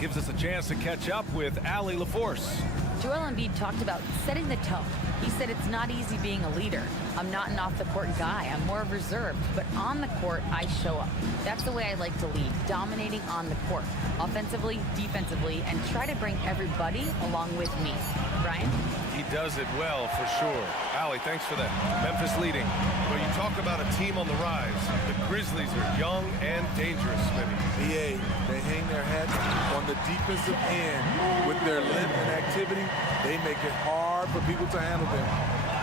Gives us a chance to catch up with Allie LaForce. Joel Embiid talked about setting the tone. He said it's not easy being a leader. I'm not an off-the-court guy. I'm more reserved. But on the court, I show up. That's the way I like to lead, dominating on the court, offensively, defensively, and try to bring everybody along with me. Brian? He does it well, for sure. Allie, thanks for that. Memphis leading. Well, you talk about a team on the rise. The Grizzlies are young and dangerous, maybe. BA, they hang their hats on the defensive end with their length and activity. They make it hard for people to handle them.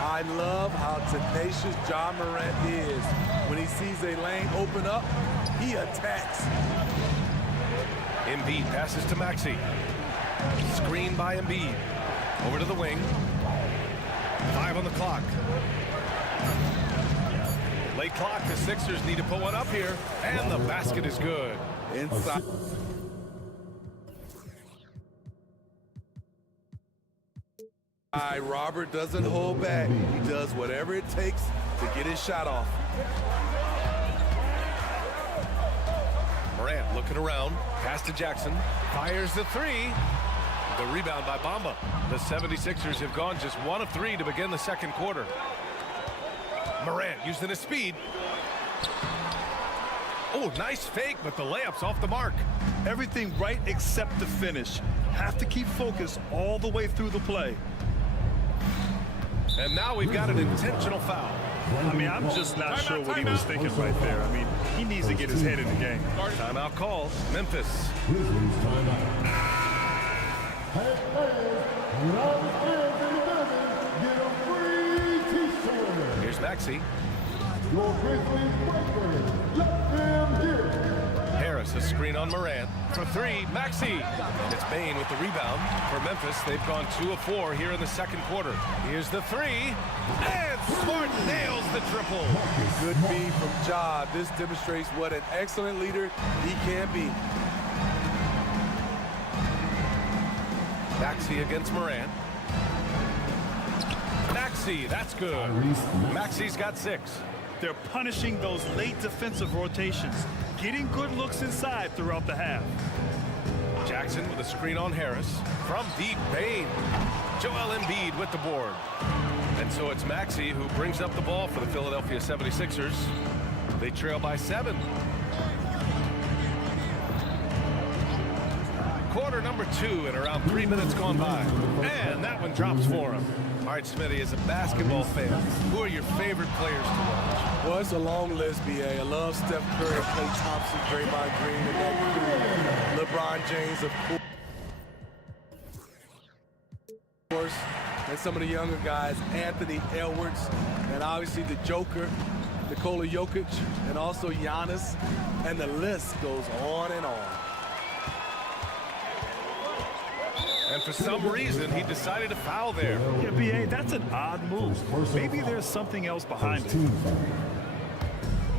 I love how tenacious Ja Morant is. When he sees a lane open up, he attacks. Embiid passes to Maxey. Screen by Embiid. Over to the wing. 5 on the clock. Late clock. The Sixers need to put one up here. And the basket is good. Inside. Robert doesn't hold back. He does whatever it takes to get his shot off. Morant looking around. Pass to Jackson. Fires the three. The rebound by Bamba. The 76ers have gone just 1 of 3 to begin the second quarter. Morant using his speed. Oh, nice fake, but the layup's off the mark. Everything right except the finish. Have to keep focused all the way through the play. And now we've got an intentional foul. I mean, I'm just not sure what he was thinking right there. I mean, he needs to get his head in the game. Timeout call. Memphis. Grizzlies timeout. Hey, players, non-fans in the building, get a free t-shirt. Here's Maxey. Your Grizzlies breakers, let them get it. Harris, a screen on Morant. For 3, Maxey. And it's Bane with the rebound. For Memphis, they've gone 2 of 4 here in the second quarter. Here's the 3. And Smart nails the triple. Good feed from Ja. This demonstrates what an excellent leader he can be. Maxey against Morant. Maxey, that's good. Maxey's got 6. They're punishing those late defensive rotations, getting good looks inside throughout the half. Jackson with a screen on Harris. From deep, Bane. Joel Embiid with the board. And so it's Maxey who brings up the ball for the Philadelphia 76ers. They trail by 7. Quarter number 2 and around 3 minutes gone by. And that one drops for him. All right, Smitty, as a basketball fan, who are your favorite players to watch? Well, it's a long list, BA. I love Steph Curry, Klay Thompson, Draymond Green, and that crew. LeBron James, of course. And some of the younger guys, Anthony Edwards, and obviously the Joker, Nikola Jokic, and also Giannis. And the list goes on and on. And for some reason, he decided to foul there. Yeah, B.A., that's an odd move. Maybe there's something else behind it.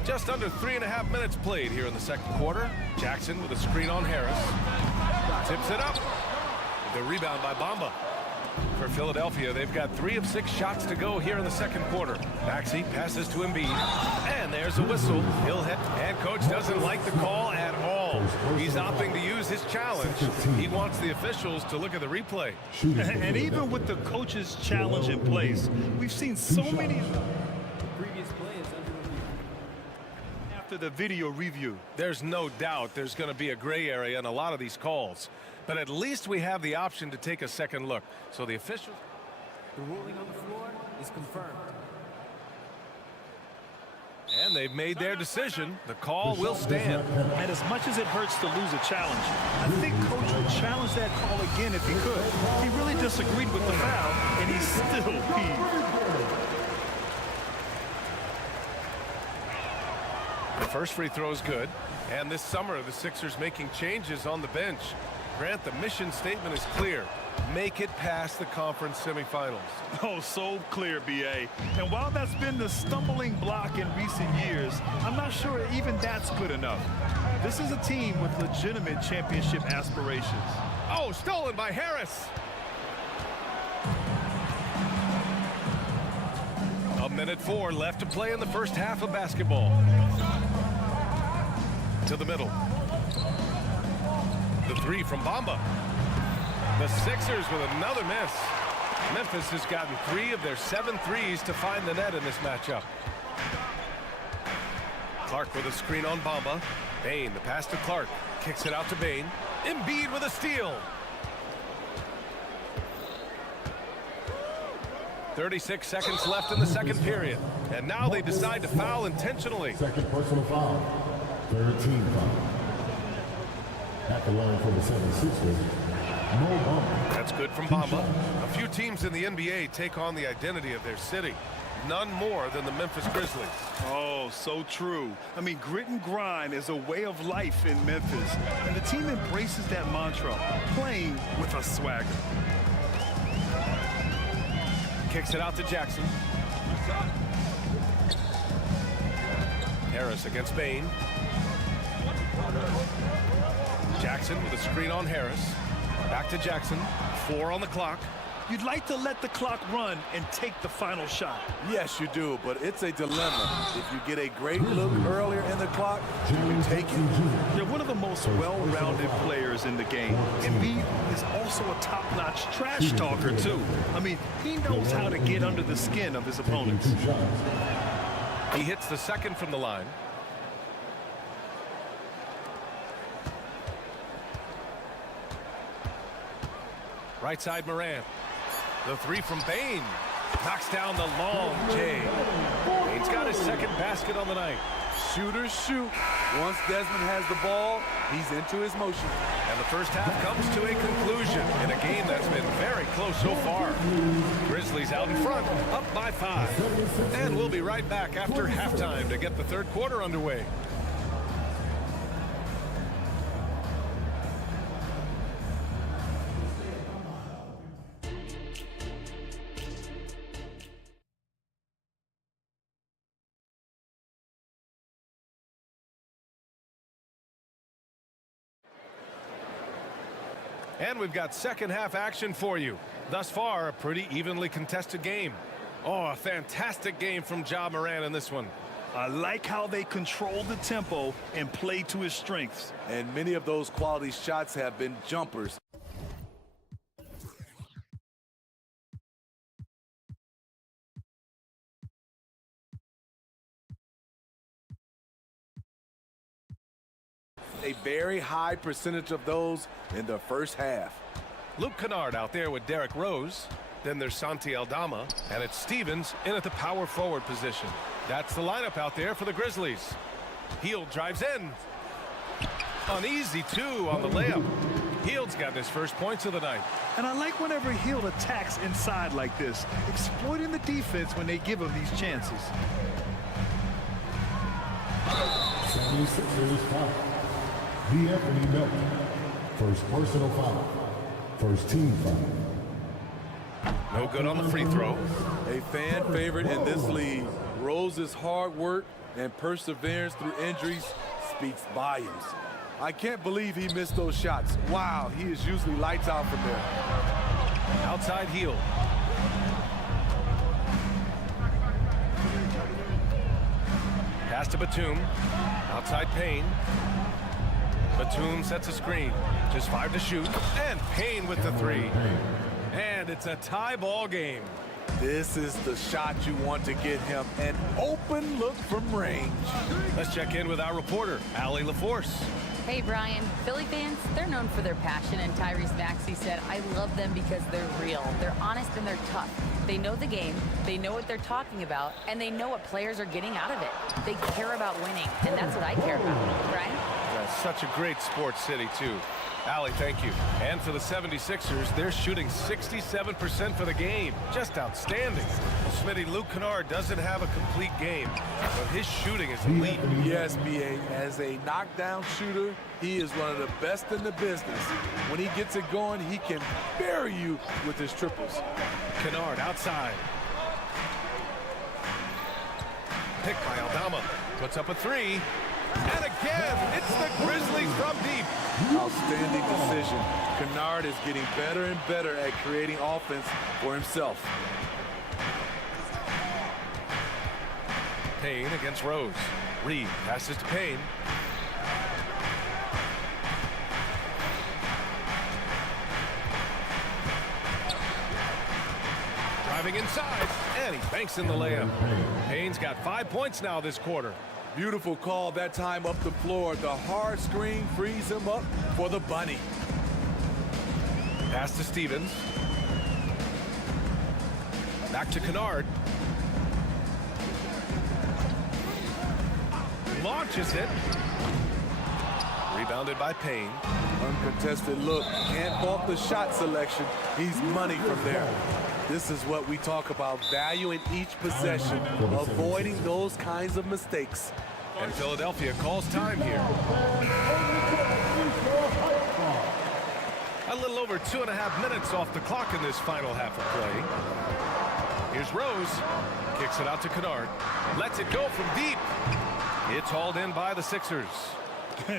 Just under 3.5 minutes played here in the second quarter. Jackson with a screen on Harris. Tips it up. The rebound by Bamba. For Philadelphia, they've got 3 of 6 shots to go here in the second quarter. Maxey passes to Embiid. And there's a whistle. He'll hit. And coach doesn't like the call at all. He's opting to use his challenge. He wants the officials to look at the replay. And even with the coach's challenge in place, we've seen so many Previous play is under review. after the video review. There's no doubt there's going to be a gray area in a lot of these calls. But at least we have the option to take a second look. So the officials... The ruling on the floor is confirmed. And they've made their decision. The call will stand. And as much as it hurts to lose a challenge, I think coach would challenge that call again if he could. He really disagreed with the foul, and he's still peeved. The first free throw is good. And this summer, the Sixers making changes on the bench. Grant, the mission statement is clear. Make it past the conference semifinals. Oh, so clear, B.A. And while that's been the stumbling block in recent years, I'm not sure even that's good enough. This is a team with legitimate championship aspirations. Oh, stolen by Harris. 1:04 left to play in the first half of basketball. To the middle. The three from Bamba. The Sixers with another miss. Memphis has gotten 3 of their 7 threes to find the net in this matchup. Clark with a screen on Bamba. Bain, the pass to Clark. Kicks it out to Bain. Embiid with a steal. 36 seconds left in the second period. And now they decide to foul intentionally. Second personal foul. Third team foul. At the line for the 76ers, Mo Bamba. That's good from Bamba. A few teams in the NBA take on the identity of their city. None more than the Memphis Grizzlies. Oh, so true. I mean, grit and grind is a way of life in Memphis. And the team embraces that mantra, playing with a swagger. Kicks it out to Jackson. Harris against Bain. Jackson with a screen on Harris. Back to Jackson. 4 on the clock. You'd like to let the clock run and take the final shot. Yes, you do, but it's a dilemma. If you get a great look earlier in the clock, you can take it. They're one of the most well-rounded players in the game. Embiid is also a top-notch trash talker, too. I mean, he knows how to get under the skin of his opponents. He hits the second from the line. Right side Morant. The three from Bain. Knocks down the long J. Bain's got his second basket on the night. Shooters shoot. Once Desmond has the ball, he's into his motion. And the first half comes to a conclusion in a game that's been very close so far. Grizzlies out in front, up by 5. And we'll be right back after halftime to get the third quarter underway. And we've got second half action for you. Thus far, a pretty evenly contested game. Oh, a fantastic game from Ja Morant in this one. I like how they control the tempo and play to his strengths. And many of those quality shots have been jumpers. A very high percentage of those in the first half. Luke Kennard out there with Derrick Rose. Then there's Santi Aldama. And it's Stevens in at the power forward position. That's the lineup out there for the Grizzlies. Hield drives in. Uneasy, too, on the layup. Hield's got his first points of the night. And I like whenever Hield attacks inside like this, exploiting the defense when they give him these chances. 76ers foul. Anthony Melton. First personal foul. First team foul. No good on the free throw. A fan favorite in this league. Rose's hard work and perseverance through injuries speaks volumes. I can't believe he missed those shots. Wow, he is usually lights out from there. Outside Hield. Pass to Batum. Outside Payne. Batum sets a screen. Just 5 to shoot. And Payne with the 3. And it's a tie ball game. This is the shot you want to get him. An open look from range. Let's check in with our reporter, Allie LaForce. Hey, Brian. Philly fans, they're known for their passion, and Tyrese Maxey said, I love them because they're real. They're honest and they're tough. They know the game, they know what they're talking about, and they know what players are getting out of it. They care about winning, and that's what I care about. Brian? That's such a great sports city, too. Allie, thank you. And for the 76ers, they're shooting 67% for the game. Just outstanding. Well, Smitty, Luke Kennard doesn't have a complete game, but his shooting is elite. Yes, B.A. As a knockdown shooter, he is one of the best in the business. When he gets it going, he can bury you with his triples. Kennard outside. Picked by Aldama. Puts up a 3. And again, it's the Grizzlies from deep. Outstanding decision. Kennard is getting better and better at creating offense for himself. Payne against Rose. Reed passes to Payne. Driving inside, and he banks in the layup. Payne's got 5 points now this quarter. Beautiful call that time up the floor. The hard screen frees him up for the bunny. Pass to Stevens. Back to Kennard. Launches it. Rebounded by Payne. Uncontested look. Can't fault the shot selection. He's money from there. This is what we talk about, valuing each possession, avoiding those kinds of mistakes. And Philadelphia calls time here. A little over 2.5 minutes off the clock in this final half of play. Here's Rose. Kicks it out to Kennard. Lets it go from deep. It's hauled in by the Sixers.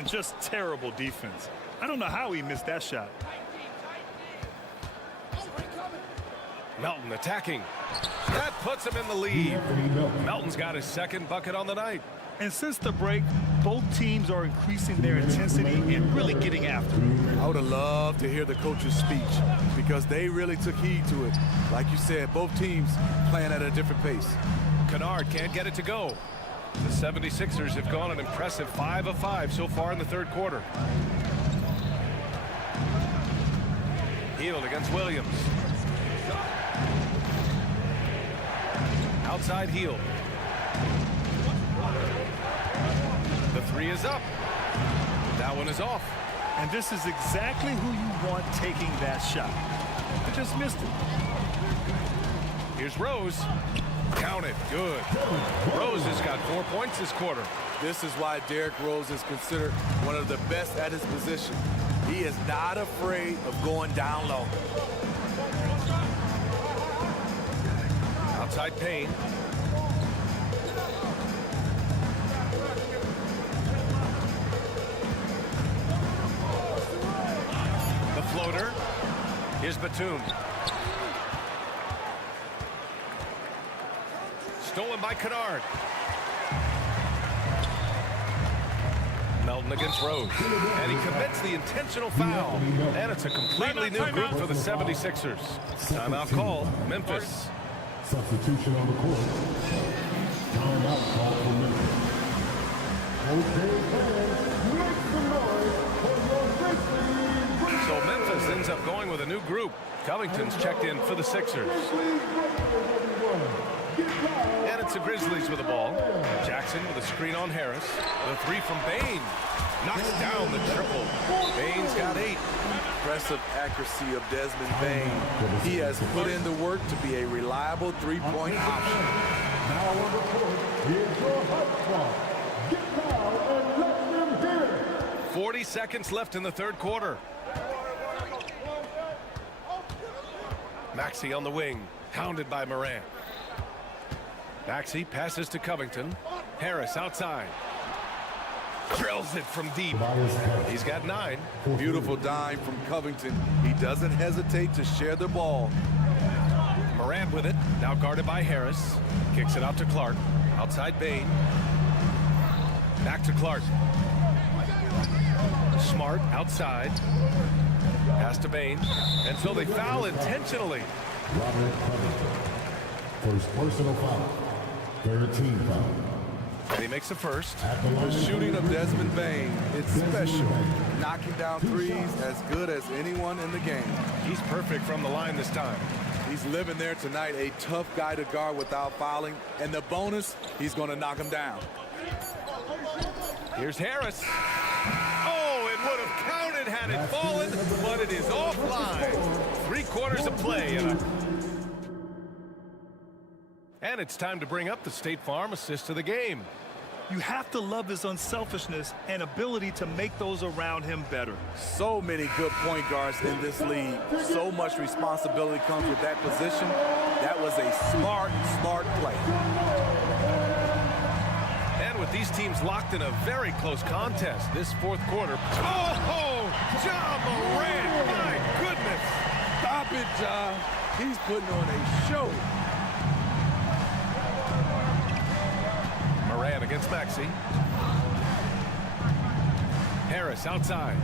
Just terrible defense. I don't know how he missed that shot. Melton attacking. That puts him in the lead. Melton's got his second bucket on the night. And since the break, both teams are increasing their intensity and really getting after it. I would have loved to hear the coach's speech because they really took heed to it. Like you said, both teams playing at a different pace. Kennard can't get it to go. The 76ers have gone an impressive 5 of 5 so far in the third quarter. Hield against Williams. Outside Hield. The three is up. That one is off. And this is exactly who you want taking that shot. I just missed it. Here's Rose. Count it. Good. Rose has got 4 points this quarter. This is why Derrick Rose is considered one of the best at his position. He is not afraid of going down low. Outside Payne. The floater. Here's Batum. Stolen by Kennard. Melton against Rose. And he commits the intentional foul. And it's a completely new group for the 76ers. Timeout call, Memphis. Substitution on the court. Timeout call for Memphis. Okay, fans, make some noise for your Grizzlies. So Memphis ends up going with a new group. Covington's checked in for the Sixers. And it's the Grizzlies with the ball. Jackson with a screen on Harris. The three from Bain. Knocks down the triple. Bain's got 8. Impressive accuracy of Desmond Bain. He has put in the work to be a reliable three-point option. Now on the court, here's your hype squad. Get loud and let them hear it. 40 seconds left in the third quarter. Maxey on the wing, hounded by Morant. Maxey passes to Covington. Harris outside. Drills it from deep. He's got 9. Beautiful dime from Covington. He doesn't hesitate to share the ball. Morant with it, now guarded by Harris. Kicks it out to Clark. Outside Bain. Back to Clark. Smart outside. Pass to Bain. And so they foul intentionally. Robert Covington. First personal foul. Third team foul. And he makes the first. The shooting of Desmond Bain, it's special. Knocking down threes as good as anyone in the game. He's perfect from the line this time. He's living there tonight, a tough guy to guard without fouling. And the bonus, he's going to knock him down. Here's Harris. Oh, it would have counted had it fallen, but it is offline. 3 quarters of play. And it's time to bring up the State Farm assist of the game. You have to love his unselfishness and ability to make those around him better. So many good point guards in this league. So much responsibility comes with that position. That was a smart play. And with these teams locked in a very close contest this fourth quarter. Oh, Ja Morant, my goodness. Stop it, Ja. He's putting on a show. Morant against Maxey. Harris outside.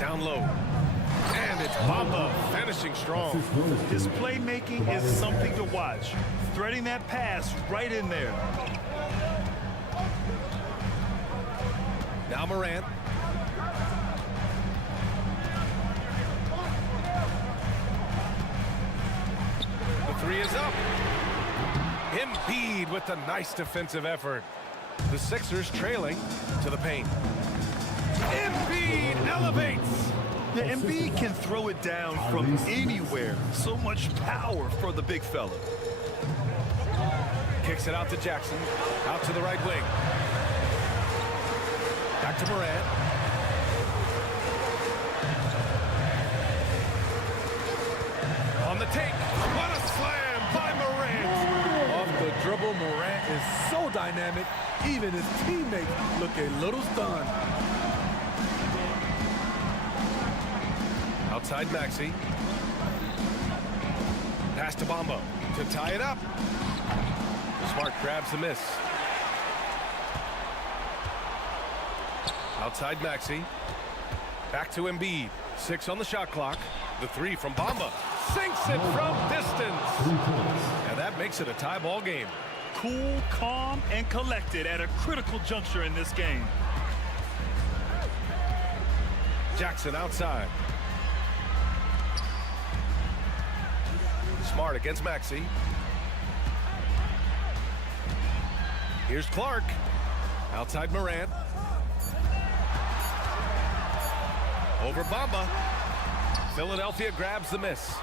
Down low. And it's Bamba finishing strong. His playmaking is something to watch. Threading that pass right in there. Now Morant. The three is up. Embiid with a nice defensive effort. The Sixers trailing to the paint. Embiid elevates. Yeah, Embiid can throw it down from anywhere. So much power for the big fella. Kicks it out to Jackson. Out to the right wing. Back to Morant. On the take. What a slam by Morant. Off the dribble, Morant is so dynamic. Even his teammates look a little stunned. Outside Maxey. Pass to Bamba to tie it up. Smart grabs the miss. Outside Maxey. Back to Embiid. 6 on the shot clock. The three from Bamba. Sinks it from distance. And that makes it a tie ball game. Cool, calm, and collected at a critical juncture in this game. Jackson outside. Smart against Maxey. Here's Clark. Outside Morant. Over Bamba. Philadelphia grabs the miss.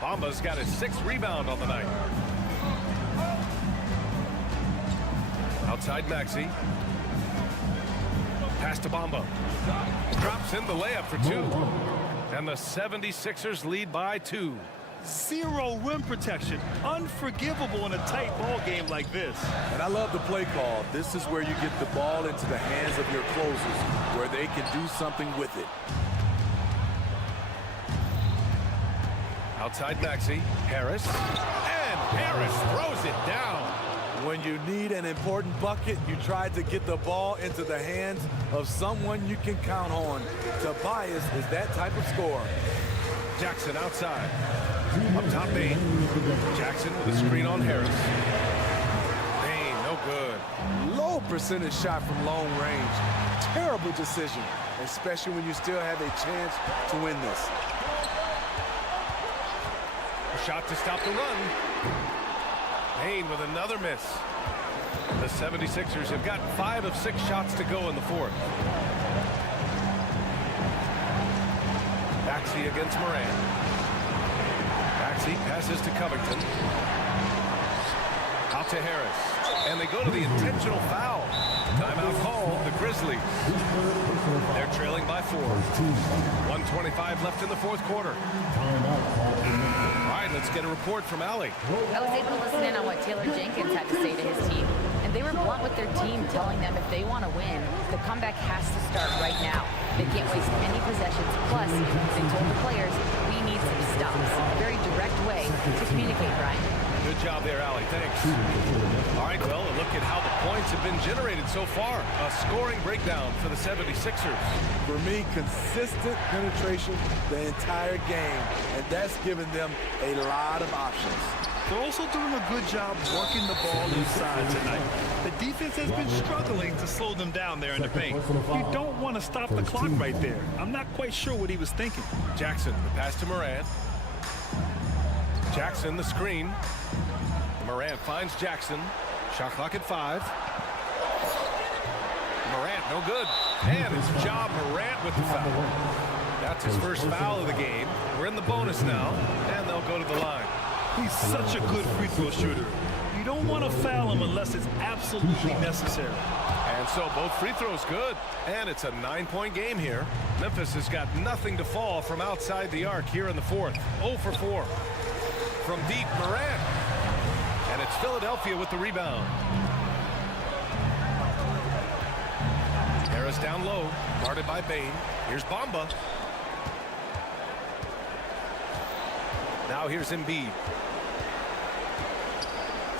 Bamba's got his 6th rebound on the night. Outside Maxey. Pass to Bamba. Drops in the layup for 2. And the 76ers lead by 2. Zero rim protection. Unforgivable in a tight ball game like this. And I love the play call. This is where you get the ball into the hands of your closers, where they can do something with it. Outside Maxey. Harris. And Harris throws it down. When you need an important bucket, you try to get the ball into the hands of someone you can count on. Tobias is that type of scorer. Jackson outside. Up top, Bain. Jackson with a screen on Harris. Bain, no good. Low percentage shot from long range. Terrible decision, especially when you still have a chance to win this. A shot to stop the run. Bain with another miss. The 76ers have got 5 of 6 shots to go in the 4th. Maxey against Morant. Maxey passes to Covington. Out to Harris. And they go to the intentional foul. Timeout call, the Grizzlies. They're trailing by 4. 1:25 left in the 4th quarter. All right, let's get a report from Allie. I was able to listen in on what Taylor Jenkins had to say to his team. And they were blunt with their team, telling them if they want to win, the comeback has to start right now. They can't waste any possessions. Plus, they told the players, we need some stops. A very direct way to communicate, Brian. Good job there, Allie. Thanks. All right, well, a look at how the points have been generated so far. A scoring breakdown for the 76ers. For me, consistent penetration the entire game, and that's given them a lot of options. They're also doing a good job working the ball inside tonight. The defense has been struggling to slow them down there in the paint. You don't want to stop the clock right there. I'm not quite sure what he was thinking. Jackson, the pass to Morant. Jackson, the screen. Morant finds Jackson. Shot clock at 5. Morant, no good. And it's Ja Morant with the foul. That's his first foul of the game. We're in the bonus now, and they'll go to the line. He's such a good free throw shooter. You don't want to foul him unless it's absolutely necessary. And so both free throws good. And it's a 9-point game here. Memphis has got nothing to fall from outside the arc here in the 4th. 0 for 4. From deep, Morant. And it's Philadelphia with the rebound. Harris down low, guarded by Bain. Here's Bamba. Now here's Embiid.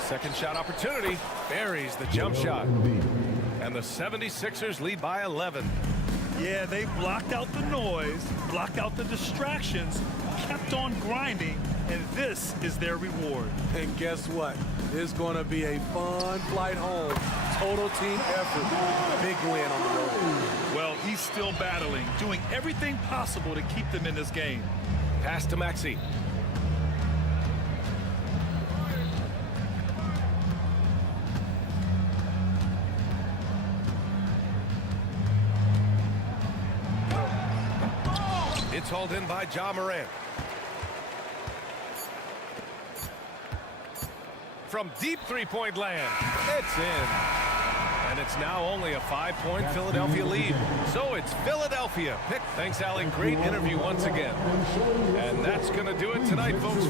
Second shot opportunity. Buries the jump shot. And the 76ers lead by 11. Yeah, they blocked out the noise, blocked out the distractions, kept on grinding, and this is their reward. And guess what? It's going to be a fun flight home. Total team effort. Big win on the road. Well, he's still battling, doing everything possible to keep them in this game. Pass to Maxey. It's hauled in by Ja Morant. From deep three-point land, it's in. And it's now only a 5-point Philadelphia lead. So it's Philadelphia. Thanks, Allie. Great interview once again. And that's going to do it tonight, folks.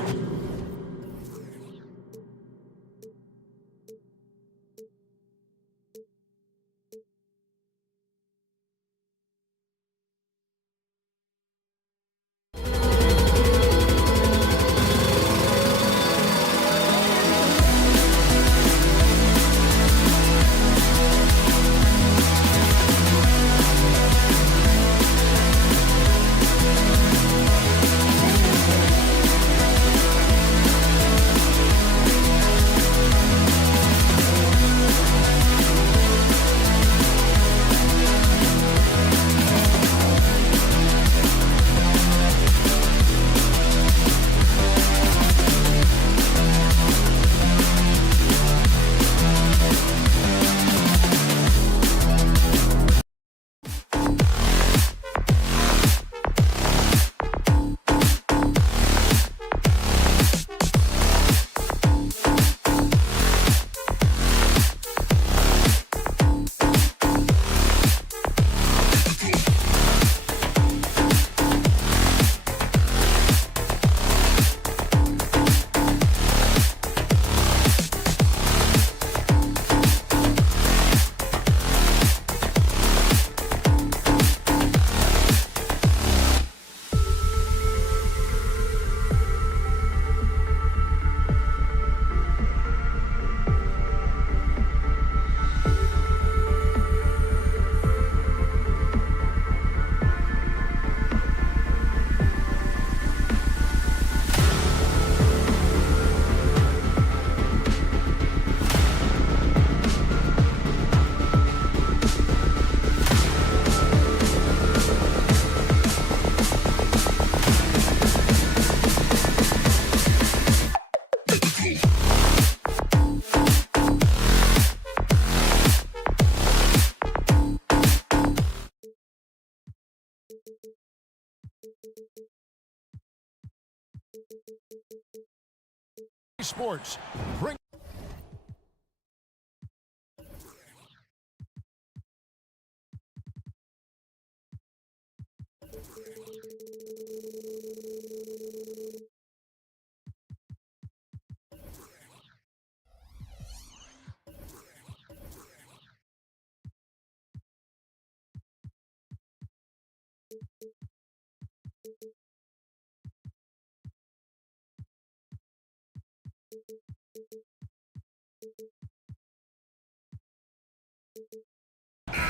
Sports. Bring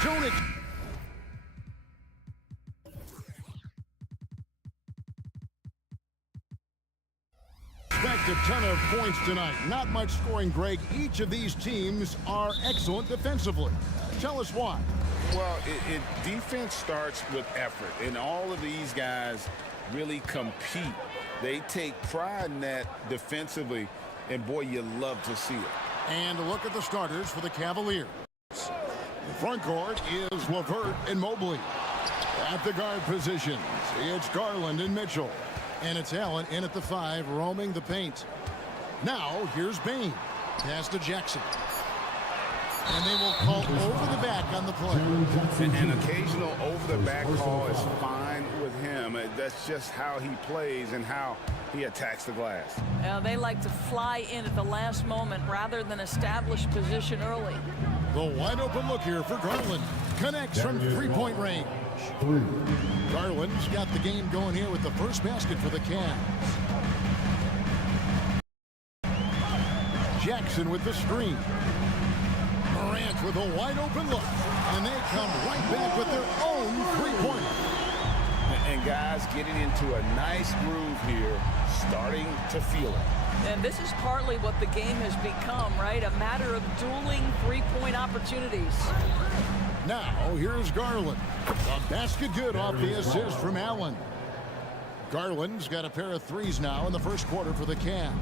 Jonah. Expect a ton of points tonight. Not much scoring, Greg. Each of these teams are excellent defensively. Tell us why. Well, defense starts with effort, and all of these guys really compete. They take pride in that defensively, and boy, you love to see it. And look at the starters for the Cavaliers. The front court is LeVert and Mobley. At the guard positions, it's Garland and Mitchell. And it's Allen in at the 5, roaming the paint. Now, here's Bain. Pass to Jackson. And they will call over the back on the play. An occasional over-the-back call is fine with him. That's just how he plays and how he attacks the glass. They like to fly in at the last moment rather than establish position early. The wide open look here for Garland. Connects from three-point range. Garland's got the game going here with the first basket for the Cavs. Jackson with the screen. Morant with a wide open look. And they come right back with their own three-pointer. And guys getting into a nice groove here, starting to feel it. And this is partly what the game has become, right? A matter of dueling three-point opportunities. Now, here's Garland. A basket good off the assist from Allen. Garland's got a pair of threes now in the first quarter for the Cavs.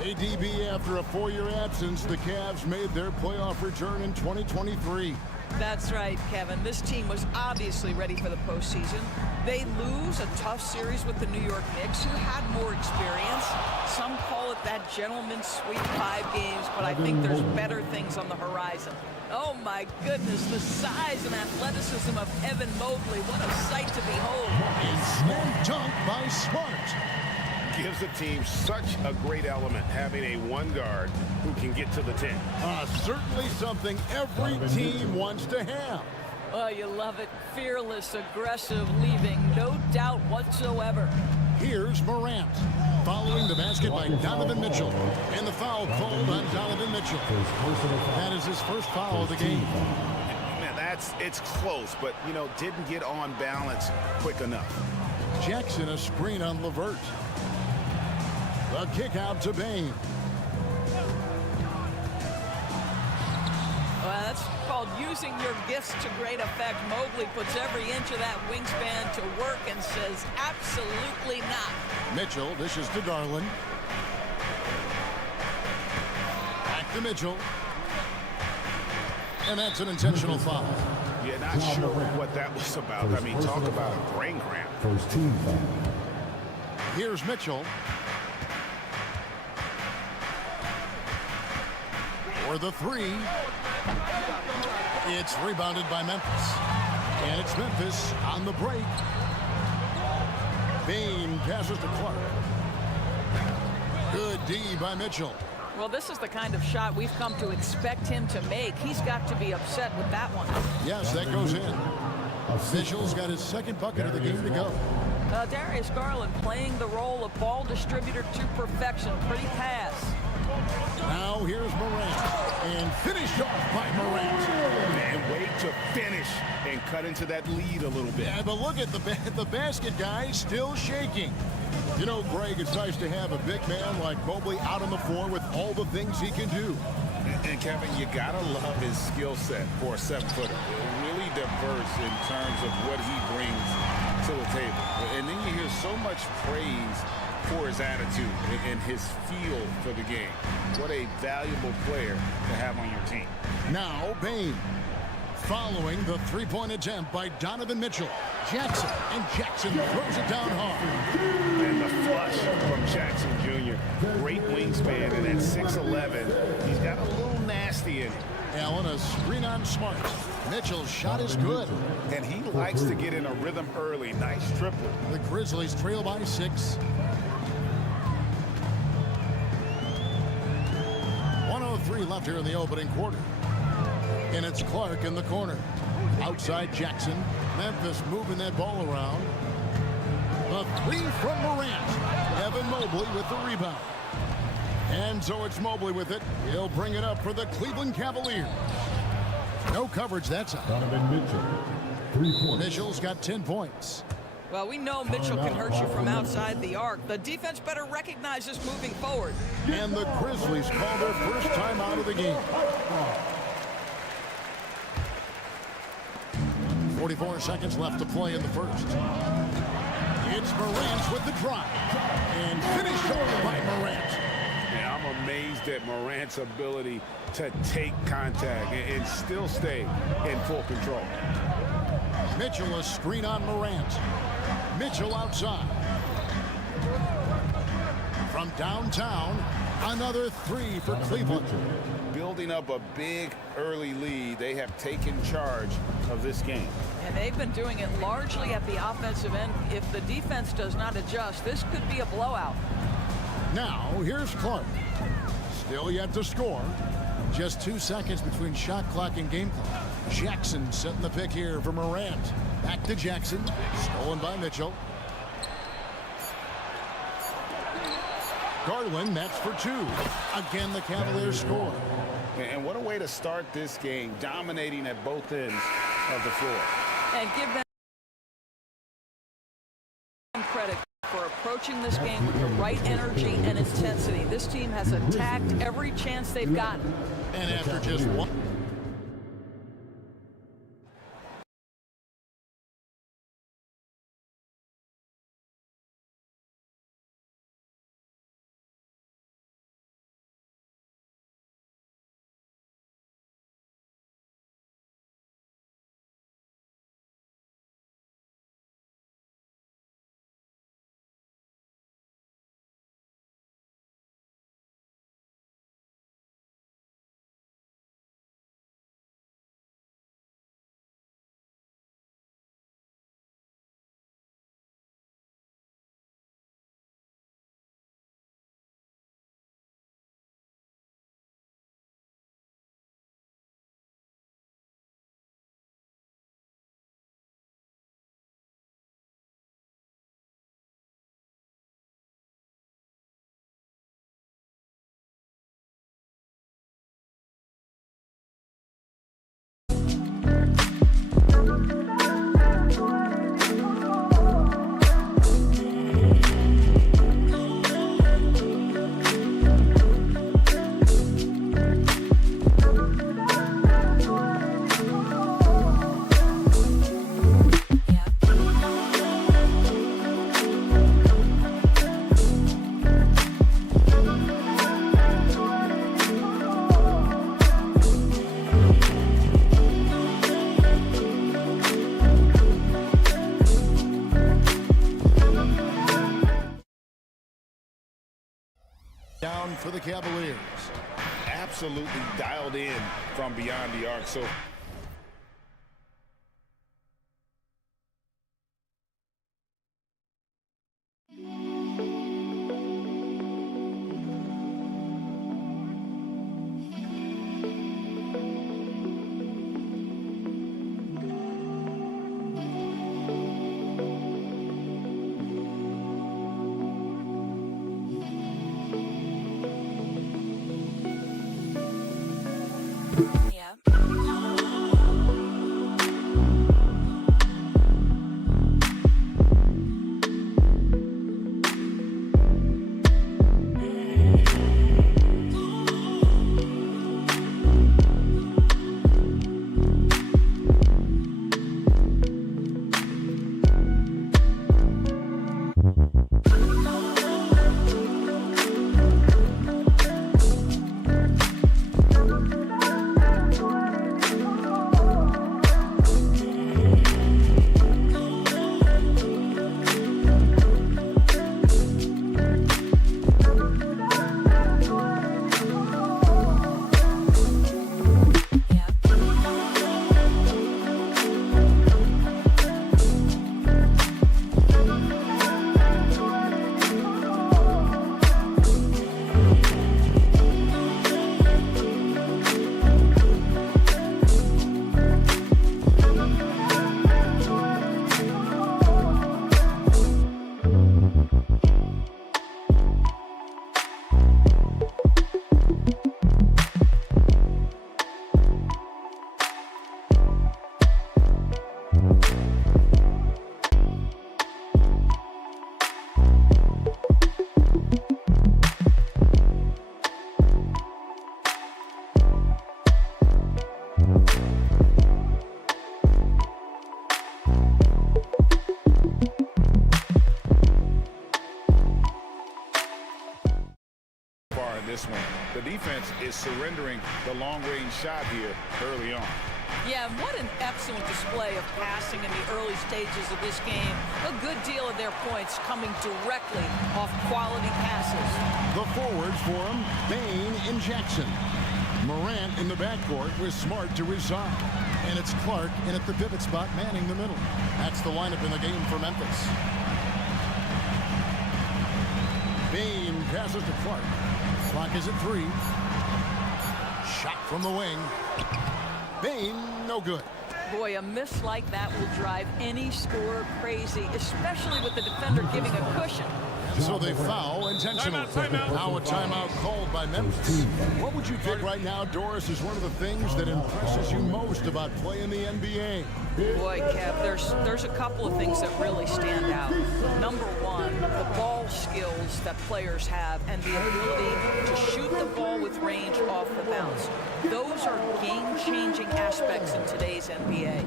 ADB, after a 4-year absence, the Cavs made their playoff return in 2023. That's right, Kevin. This team was obviously ready for the postseason. They lose a tough series with the New York Knicks, who had more experience. Some call it that gentleman's sweep, 5 games, but I think there's better things on the horizon. Oh, my goodness, the size and athleticism of Evan Mobley. What a sight to behold. And slam dunk by Smart. Gives the team such a great element, having a one guard who can get to the 10. Certainly something every team wants to have. Oh, you love it. Fearless, aggressive, leaving no doubt whatsoever. Here's Morant, following the basket by Donovan Mitchell, and the foul called on Donovan Mitchell. That is his first foul of the game. Man, it's close, but, you know, didn't get on balance quick enough. Jackson a screen on LeVert. The kick out to Bain. Well, that's called using your gifts to great effect. Mobley puts every inch of that wingspan to work and says, absolutely not. Mitchell dishes to Garland. Back to Mitchell. And that's an intentional foul. Yeah, not sure what that was about. I mean, talk about a brain cramp. First team foul. Here's Mitchell. For the three. It's rebounded by Memphis. And it's Memphis on the break. Bain passes to Clark. Good D by Mitchell. Well, this is the kind of shot we've come to expect him to make. He's got to be upset with that one. Yes, that goes in. Mitchell's got his second bucket of the game to go. Darius Garland playing the role of ball distributor to perfection. Pretty pass. Now here's Morant. And finished off by Morant. Man, way to finish and cut into that lead a little bit. Yeah, but look at the basket guy still shaking. You know, Greg, it's nice to have a big man like Mobley out on the floor with all the things he can do. And Kevin, you gotta love his skill set for a 7-footer. Really diverse in terms of what he brings to the table. And then you hear so much praise for his attitude and his feel for the game. What a valuable player to have on your team. Now Bain, following the three-point attempt by Donovan Mitchell. Jackson, and Jackson throws it down hard. And the flush from Jackson Jr. Great wingspan, and at 6'11", he's got a little nasty in him. Allen, a screen on Smart. Mitchell's shot is good. And he likes to get in a rhythm early. Nice triple. The Grizzlies trail by 6. 1:03 left here in the opening quarter. And it's Clark in the corner. Outside Jackson. Memphis moving that ball around. The three from Morant. Evan Mobley with the rebound. And so it's Mobley with it. He'll bring it up for the Cleveland Cavaliers. No coverage that time. Donovan Mitchell, 3 points. Mitchell's got 10 points. Well, we know Mitchell can hurt you from outside the arc. The defense better recognize this moving forward. And the Grizzlies call their first time out of the game. 44 seconds left to play in the first. It's Morant with the drive. And finished off by Morant. Yeah, I'm amazed at Morant's ability to take contact and still stay in full control. Mitchell a screen on Morant. Mitchell outside. From downtown, another three for Cleveland. Building up a big early lead, they have taken charge of this game. And they've been doing it largely at the offensive end. If the defense does not adjust, this could be a blowout. Now, here's Clark. Still yet to score. Just 2 seconds between shot clock and game clock. Jackson setting the pick here for Morant. Back to Jackson. Stolen by Mitchell. Garland nets for two. Again, the Cavaliers score. And what a way to start this game, dominating at both ends of the floor. And give them credit for approaching this game with the right energy and intensity. This team has attacked every chance they've gotten. And after just one. Down for the Cavaliers. Absolutely dialed in from beyond the arc. So this one. The defense is surrendering the long-range shot here early on. Yeah, what an excellent display of passing in the early stages of this game. A good deal of their points coming directly off quality passes. The forwards for him, Bain and Jackson. Morant in the backcourt with Smart to his side. And it's Clark in at the pivot spot manning the middle. That's the lineup in the game for Memphis. Bain passes to Clark. Clock is at 3. Shot from the wing. Bain, no good. Boy, a miss like that will drive any scorer crazy, especially with the defender giving a cushion. So they foul intentionally. Now a timeout called by Memphis. What would you pick right now, Doris, is one of the things that impresses you most about playing the NBA? Boy, Kev, there's a couple of things that really stand out. Number one, the ball skills that players have and the ability to shoot the ball with range off the bounce. Those are game-changing aspects in today's NBA.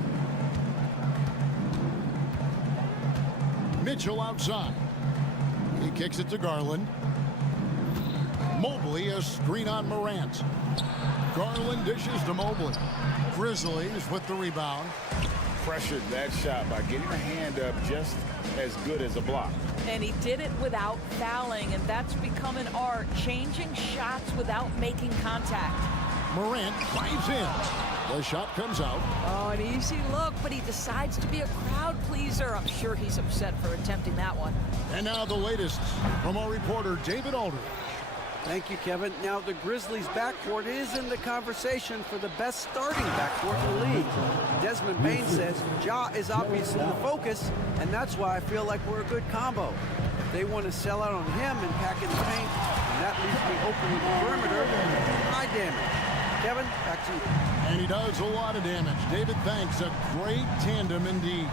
Mitchell outside. He kicks it to Garland. Mobley, a screen on Morant. Garland dishes to Mobley. Grizzlies with the rebound. Pressured that shot by getting a hand up just as good as a block. And he did it without fouling, and that's become an art, changing shots without making contact. Morant drives in. The shot comes out. Oh, an easy look, but he decides to be a crowd pleaser. I'm sure he's upset for attempting that one. And now the latest from our reporter, David Aldridge. Thank you, Kevin. Now the Grizzlies backcourt is in the conversation for the best starting backcourt in the league. Desmond Bain says Ja is obviously the focus, and that's why I feel like we're a good combo. If they want to sell out on him and pack in the paint, and that leaves me open in the perimeter. High damage. Kevin, back to you. And he does a lot of damage. David, thanks. A great tandem indeed.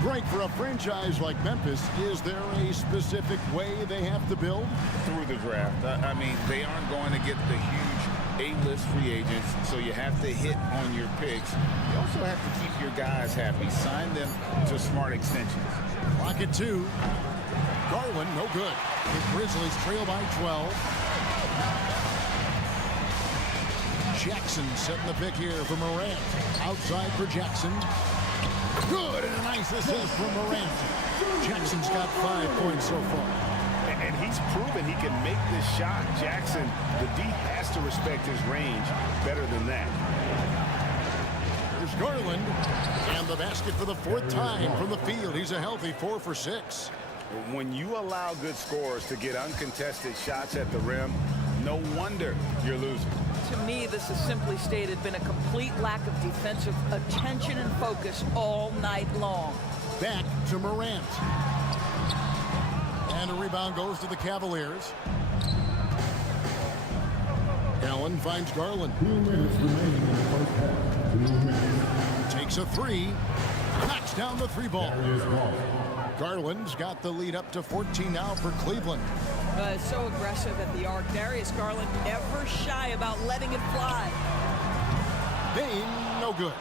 Greg, for a franchise like Memphis, is there a specific way they have to build? Through the draft. I mean, they aren't going to get the huge A-list free agents, so you have to hit on your picks. You also have to keep your guys happy. Sign them to smart extensions. Clock at 2. Garland, no good. The Grizzlies trail by 12. Jackson setting the pick here for Morant. Outside for Jackson. Good, and a nice assist from Morant. Jackson's got 5 points so far. And he's proven he can make this shot. Jackson, the D has to respect his range better than that. Here's Garland. And the basket for the 4th time from the field. He's a healthy 4 for 6. When you allow good scorers to get uncontested shots at the rim, no wonder you're losing. To me, this is simply stated been a complete lack of defensive attention and focus all night long. Back to Morant. And a rebound goes to the Cavaliers. Allen finds Garland. 2 minutes remaining in the first half. 2 minutes. Takes a 3. Knocks down the 3 ball. Garland's got the lead up to 14 now for Cleveland. So aggressive at the arc. Darius Garland never shy about letting it fly. Bain, no good.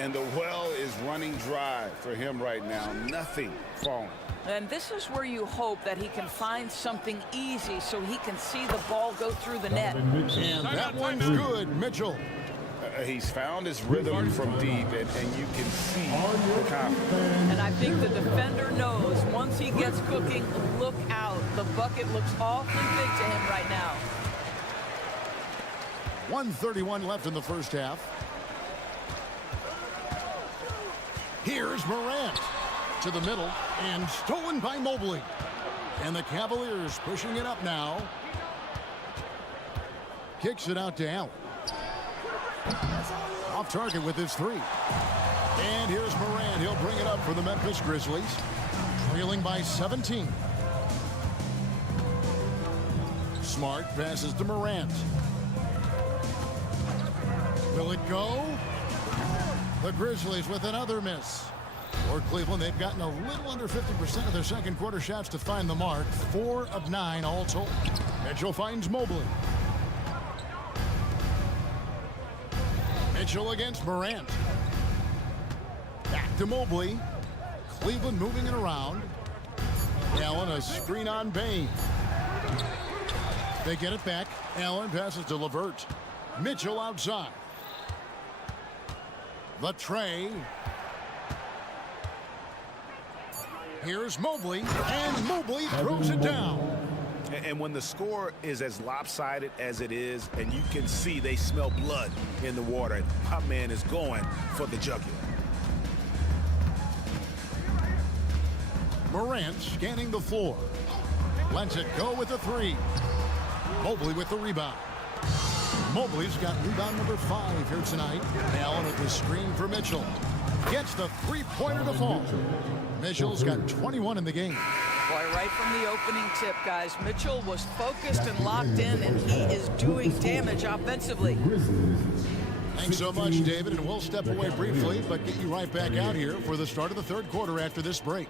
And the well is running dry for him right now. Nothing falling. And this is where you hope that he can find something easy so he can see the ball go through the net. And that one's good, Mitchell. He's found his rhythm from deep, and you can see the confidence. And I think the defender knows once he gets cooking, look out. The bucket looks awfully big to him right now. 1:31 left in the first half. Here's Morant to the middle and stolen by Mobley. And the Cavaliers pushing it up now. Kicks it out to Allen. Off target with his 3. And here's Morant. He'll bring it up for the Memphis Grizzlies. Trailing by 17. Smart passes to Morant. Will it go? The Grizzlies with another miss. For Cleveland, they've gotten a little under 50% of their second quarter shots to find the mark. 4 of 9 all told. Mitchell finds Mobley. Mitchell against Morant. Back to Mobley. Cleveland moving it around. Allen, a screen on Bain. They get it back. Allen passes to LeVert. Mitchell outside. The tray. Here's Mobley, and Mobley throws it down. And when the score is as lopsided as it is, and you can see they smell blood in the water, my man is going for the jugular. Morant scanning the floor. Lets it go with the 3. Mobley with the rebound. Mobley's got rebound number 5 here tonight. Allen with the screen for Mitchell. Gets the three-pointer to fall. Mitchell's got 21 in the game. Boy, right from the opening tip, guys, Mitchell was focused and locked in, and he is doing damage offensively. Thanks so much, David, and we'll step away briefly, but get you right back out here for the start of the third quarter after this break.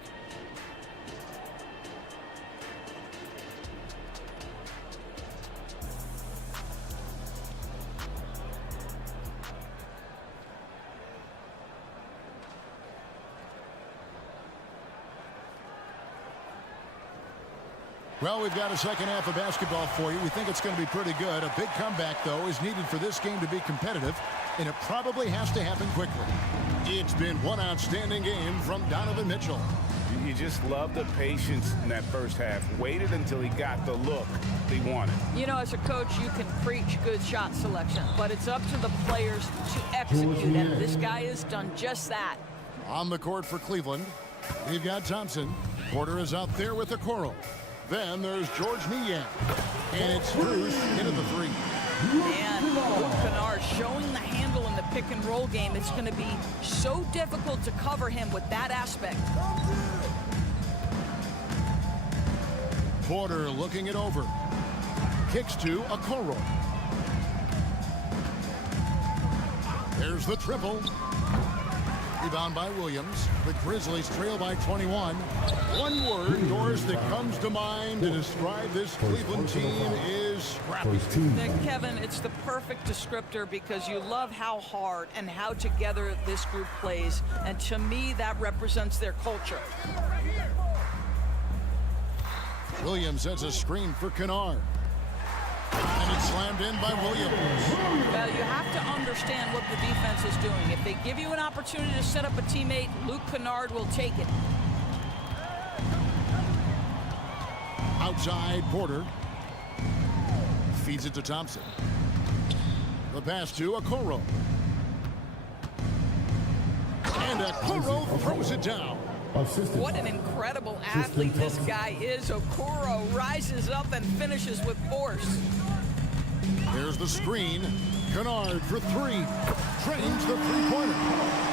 Well, we've got a second half of basketball for you. We think it's going to be pretty good. A big comeback, though, is needed for this game to be competitive, and it probably has to happen quickly. It's been one outstanding game from Donovan Mitchell. You just love the patience in that first half. Waited until he got the look he wanted. You know, as a coach, you can preach good shot selection, but it's up to the players to execute, and this guy has done just that. On the court for Cleveland, we've got Thompson. Porter is out there with Okoro. Then there's George Niang. And it's Bruce into the three. And Luke Kennard showing the handle in the pick and roll game. It's going to be so difficult to cover him with that aspect. Porter looking it over. Kicks to Okoro. There's the triple. Rebound by Williams. The Grizzlies trail by 21. One word, Doris, that comes to mind to describe this Cleveland team is scrappy. Kevin, it's the perfect descriptor because you love how hard and how together this group plays. And to me, that represents their culture. Williams sets a screen for Kennard. And it's slammed in by Williams. Well, you have to understand what the defense is doing. If they give you an opportunity to set up a teammate, Luke Kennard will take it. Outside, Porter. Feeds it to Thompson. The pass to Okoro. And Okoro throws it down. What an incredible athlete this guy is. Okoro rises up and finishes with force. There's the screen. Kennard for three. Trains the three-pointer.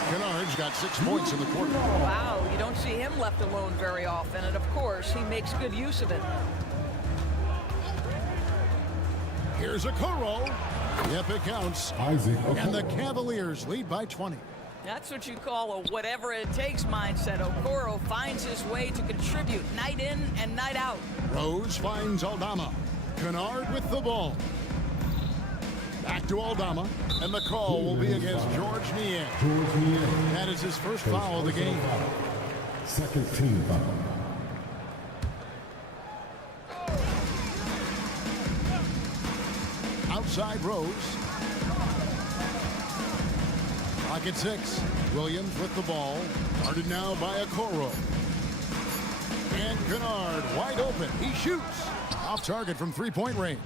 Kennard's got 6 points in the quarter. Wow, you don't see him left alone very often. And, of course, he makes good use of it. Here's Okoro. Yep, it counts. And the Cavaliers lead by 20. That's what you call a whatever-it-takes mindset. Okoro finds his way to contribute night in and night out. Rose finds Aldama. Kennard with the ball. Back to Aldama, and the call will be against George Niang. That is his first foul of the game. Second team foul. Outside Rose. Clock at 6. Williams with the ball. Guarded now by Okoro. And Kennard wide open. He shoots. Off target from three-point range.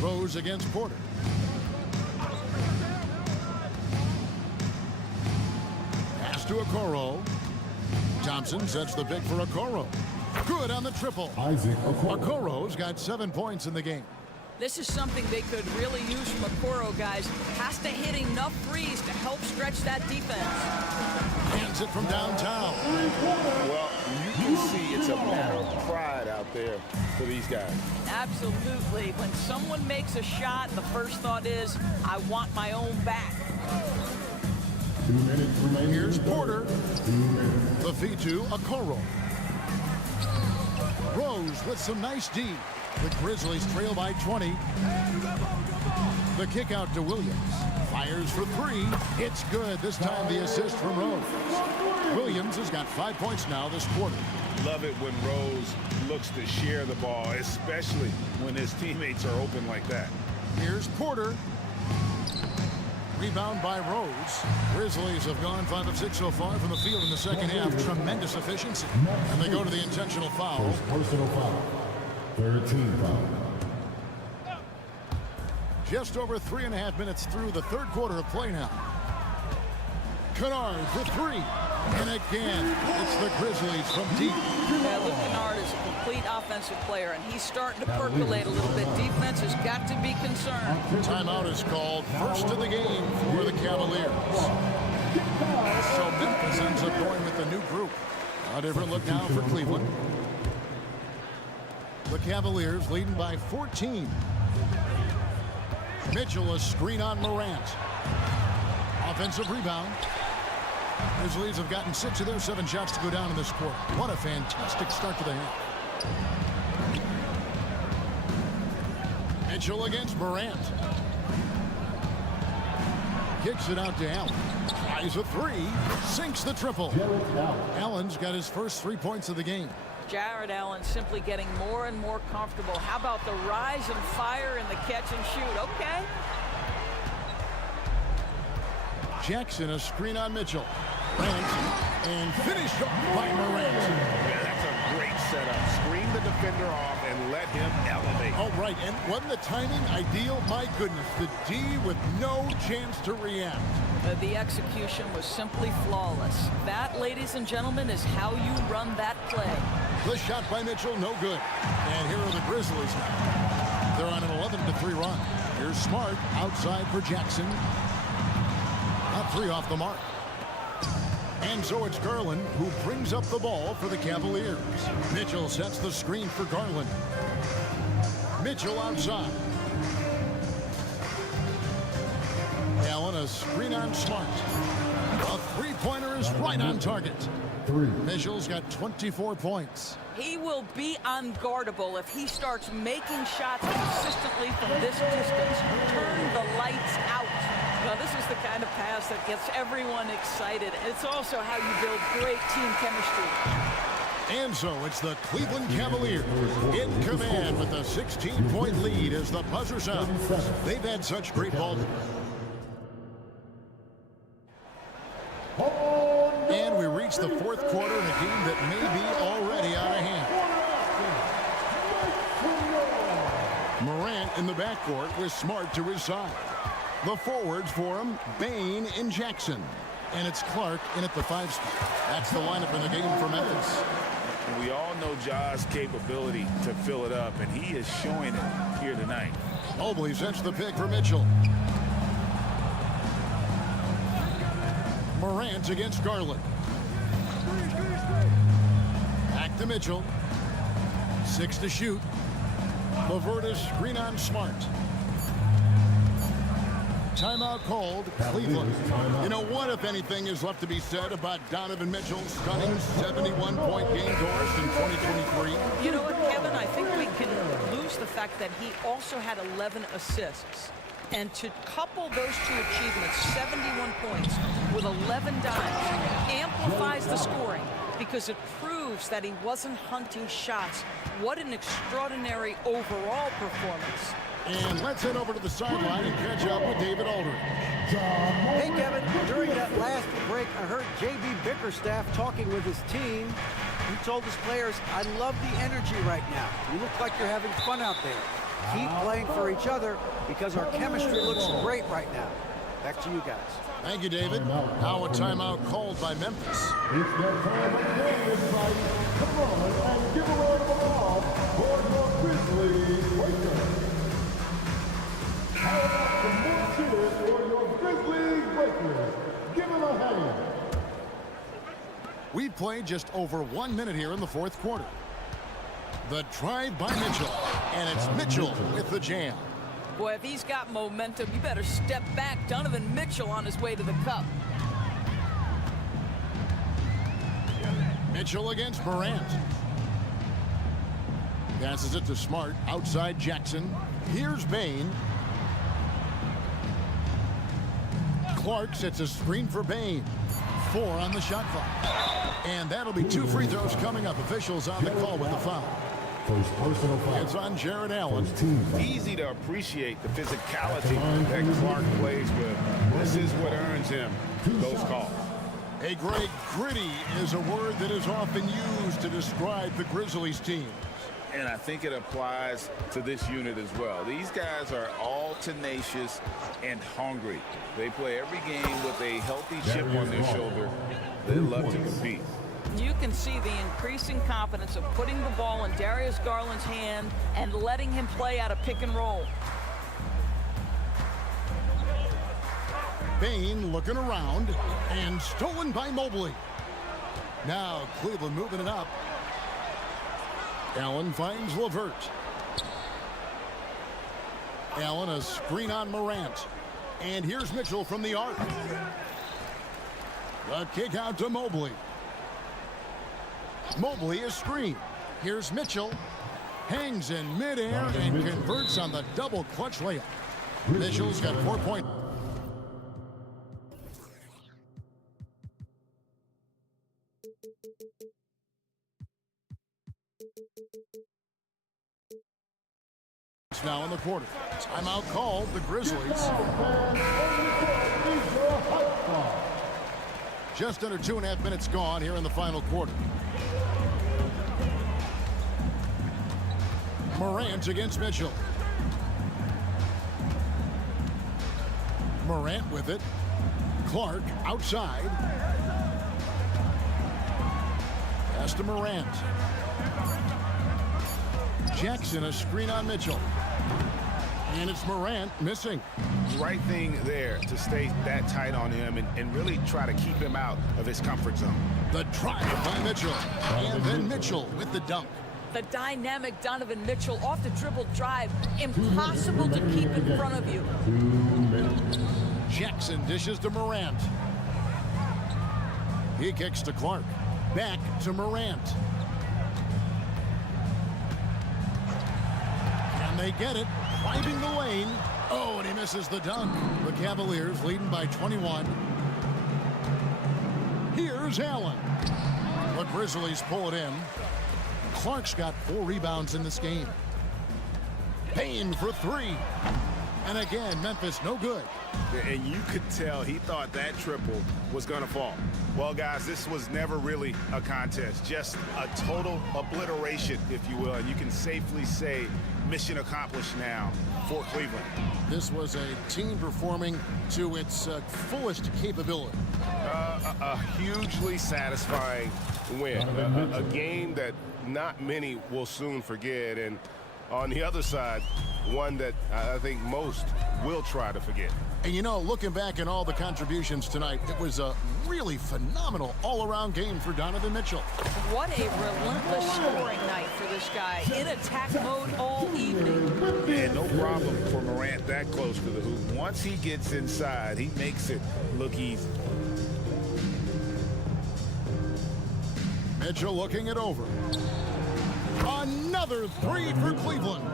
Rose against Porter. Pass to Okoro. Thompson sets the pick for Okoro. Good on the triple. Okoro's got 7 points in the game. This is something they could really use from Okoro, guys. Has to hit enough threes to help stretch that defense. Hands it from downtown. Well, you can see it's a matter of pride out there for these guys. Absolutely. When someone makes a shot, the first thought is, I want my own back. 2 minutes remaining. Here's Porter. The feed to Okoro. Rose with some nice D. The Grizzlies trail by 20. The kick out to Williams. Fires for three. It's good. This time the assist from Rose. Williams has got 5 points now this quarter. Love it when Rose looks to share the ball, especially when his teammates are open like that. Here's Porter. Rebound by Rose. Grizzlies have gone 5 of 6 so far from the field in the second half. Tremendous efficiency. And they go to the intentional foul. Personal foul. Third team foul. Just over 3.5 minutes through the third quarter of play now. Kennard for three. And again, it's the Grizzlies from deep. Yeah, Luke Kennard is a complete offensive player, and he's starting to percolate a little bit. Defense has got to be concerned. Timeout is called. First of the game for the Cavaliers. So Memphis ends up going with the new group. A different look now for Cleveland. The Cavaliers leading by 14. Mitchell, a screen on Morant. Offensive rebound. Grizzlies have gotten 6 of their 7 shots to go down in this quarter. What a fantastic start to the half. Mitchell against Morant. Kicks it out to Allen. Tries a three. Sinks the triple. Allen's got his first 3 points of the game. Jared Allen simply getting more and more comfortable. How about the rise and fire in the catch and shoot? Okay. Jackson, a screen on Mitchell. And finished off by Morant. Yeah, that's a great setup. Screen the defender off and let him elevate. Oh, right. And wasn't the timing ideal? My goodness, the D with no chance to react. The execution was simply flawless. That, ladies and gentlemen, is how you run that play. The shot by Mitchell, no good. And here are the Grizzlies now. They're on an 11-3 run. Here's Smart outside for Jackson. Not 3 off the mark. And so it's Garland who brings up the ball for the Cavaliers. Mitchell sets the screen for Garland. Mitchell outside. Allen, a screen on Smart. A three-pointer is right on target. Mitchell's got 24 points. He will be unguardable if he starts making shots consistently from this distance. Turn the lights out. Now, this is the kind of pass that gets everyone excited. It's also how you build great team chemistry. And so it's the Cleveland Cavaliers in command with a 16-point lead as the buzzer sounds. They've had such great ball. And we reach the fourth quarter in a game that may be already out of hand. Morant in the backcourt with Smart to his side. The forwards for him, Bain and Jackson. And it's Clark in at the 5 spot. That's the lineup in the game for Memphis. We all know Ja's capability to fill it up, and he is showing it here tonight. Mobley sets the pick for Mitchell. Morant against Garland. Back to Mitchell. 6 to shoot. Laverta screen on Smart. Timeout called, Cleveland. You know what, if anything, is left to be said about Donovan Mitchell's stunning 71-point game for us in 2023? You know what, Kevin? I think we can lose the fact that he also had 11 assists. And to couple those two achievements, 71 points with 11 dimes, amplifies the scoring because it proves that he wasn't hunting shots. What an extraordinary overall performance. And let's head over to the sideline and catch up with David Aldridge. Hey, Kevin, during that last break, I heard J.B. Bickerstaff talking with his team. He told his players, I love the energy right now. You look like you're having fun out there. Keep playing for each other because our chemistry looks great right now. Back to you guys. Thank you, David. Now a timeout called by Memphis. It's that time again, everybody. Come on and give a round of applause for your Grizzlies Lakers. How about some more cheers for your Grizzlies Lakers? Give them a hand. We've played just over 1 minute here in the fourth quarter. The drive by Mitchell, and it's Mitchell with the jam. Boy, if he's got momentum, you better step back. Donovan Mitchell on his way to the cup. Mitchell against Morant. Passes it to Smart, outside Jackson. Here's Bain. Clark sets a screen for Bain. 4 on the shot clock. And that'll be 2 free throws coming up. Officials on the call with the foul. First personal foul. It's on Jared Allen. Easy to appreciate the physicality that Clark plays with. This is what earns him those calls. Hey, Greg, gritty is a word that is often used to describe the Grizzlies team. And I think it applies to this unit as well. These guys are all tenacious and hungry. They play every game with a healthy chip on their shoulder. They love to compete. You can see the increasing confidence of putting the ball in Darius Garland's hand and letting him play out of pick and roll. Bane looking around and stolen by Mobley. Now Cleveland moving it up. Allen finds LeVert. Allen a screen on Morant. And here's Mitchell from the arc. The kick out to Mobley. Mobley is screen. Here's Mitchell. Hangs in midair and converts on the double clutch layup. Mitchell's got 4 points. Now in the quarter. Timeout called the Grizzlies. Just under 2.5 minutes gone here in the final quarter. Morant against Mitchell. Morant with it. Clark outside. Pass to Morant. Jackson a screen on Mitchell. And it's Morant missing. Right thing there to stay that tight on him and really try to keep him out of his comfort zone. The drive by Mitchell. And then Mitchell with the dunk. The dynamic Donovan Mitchell off the dribble drive. Impossible to keep in front of you. Jackson dishes to Morant. He kicks to Clark. Back to Morant. And they get it. Driving the lane. Oh, and he misses the dunk. The Cavaliers leading by 21. Here's Allen. The Grizzlies pull it in. Clark's got 4 rebounds in this game. Payne for 3. And again, Memphis no good. And you could tell he thought that triple was going to fall. Well, guys, this was never really a contest. Just a total obliteration, if you will. And you can safely say mission accomplished now for Cleveland. This was a team performing to its fullest capability. A hugely satisfying win. A game that not many will soon forget. And on the other side, one that I think most will try to forget. And you know, looking back at all the contributions tonight, it was a really phenomenal all-around game for Donovan Mitchell. What a relentless scoring night for this guy. In attack mode all evening. And no problem for Morant that close to the hoop. Once he gets inside, he makes it look easy. Mitchell looking it over. Another 3 for Cleveland.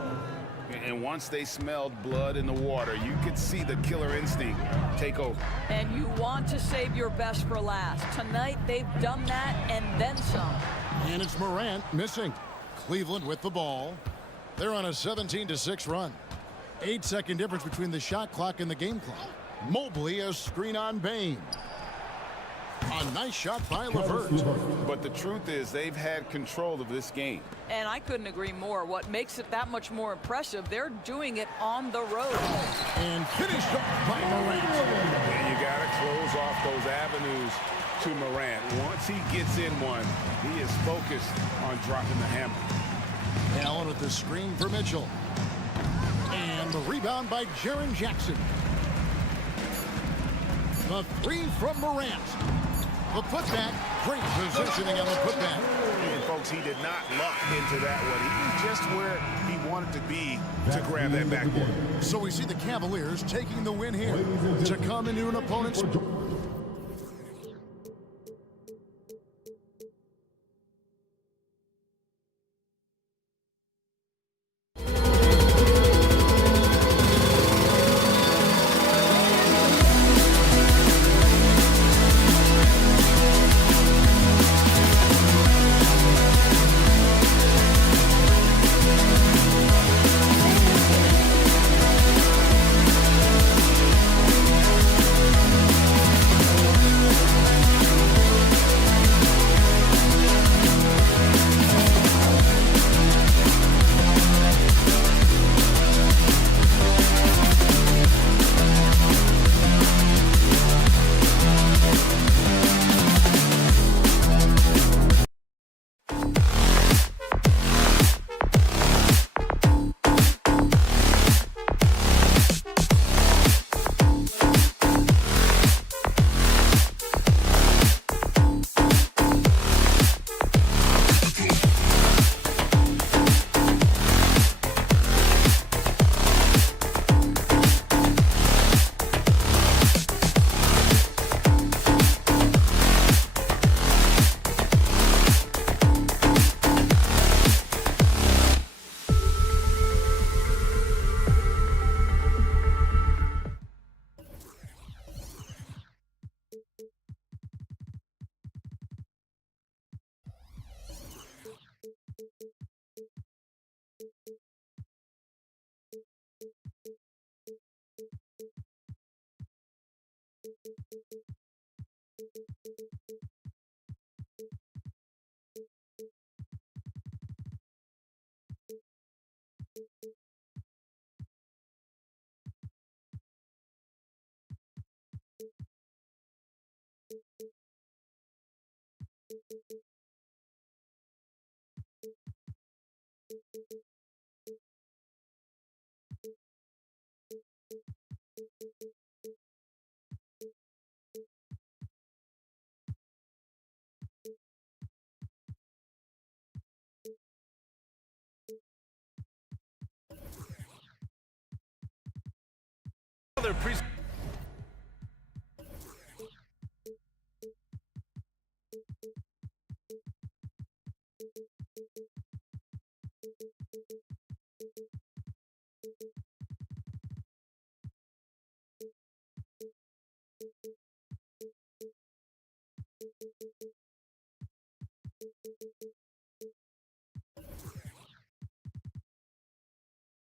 And once they smelled blood in the water, you could see the killer instinct take over. And you want to save your best for last. Tonight, they've done that and then some. And it's Morant missing. Cleveland with the ball. They're on a 17-6 run. 8-second difference between the shot clock and the game clock. Mobley a screen on Bane. A nice shot by LeVert. But the truth is they've had control of this game. And I couldn't agree more. What makes it that much more impressive, they're doing it on the road. And finished off by Morant. And you got to close off those avenues to Morant. Once he gets in one, he is focused on dropping the hammer. Allen with the screen for Mitchell. And the rebound by Jaren Jackson. The 3 from Morant. The putback, great positioning on the putback. And folks, he did not luck into that one. He was just where he wanted to be to grab that backboard. So we see the Cavaliers taking the win here to come into an opponent's...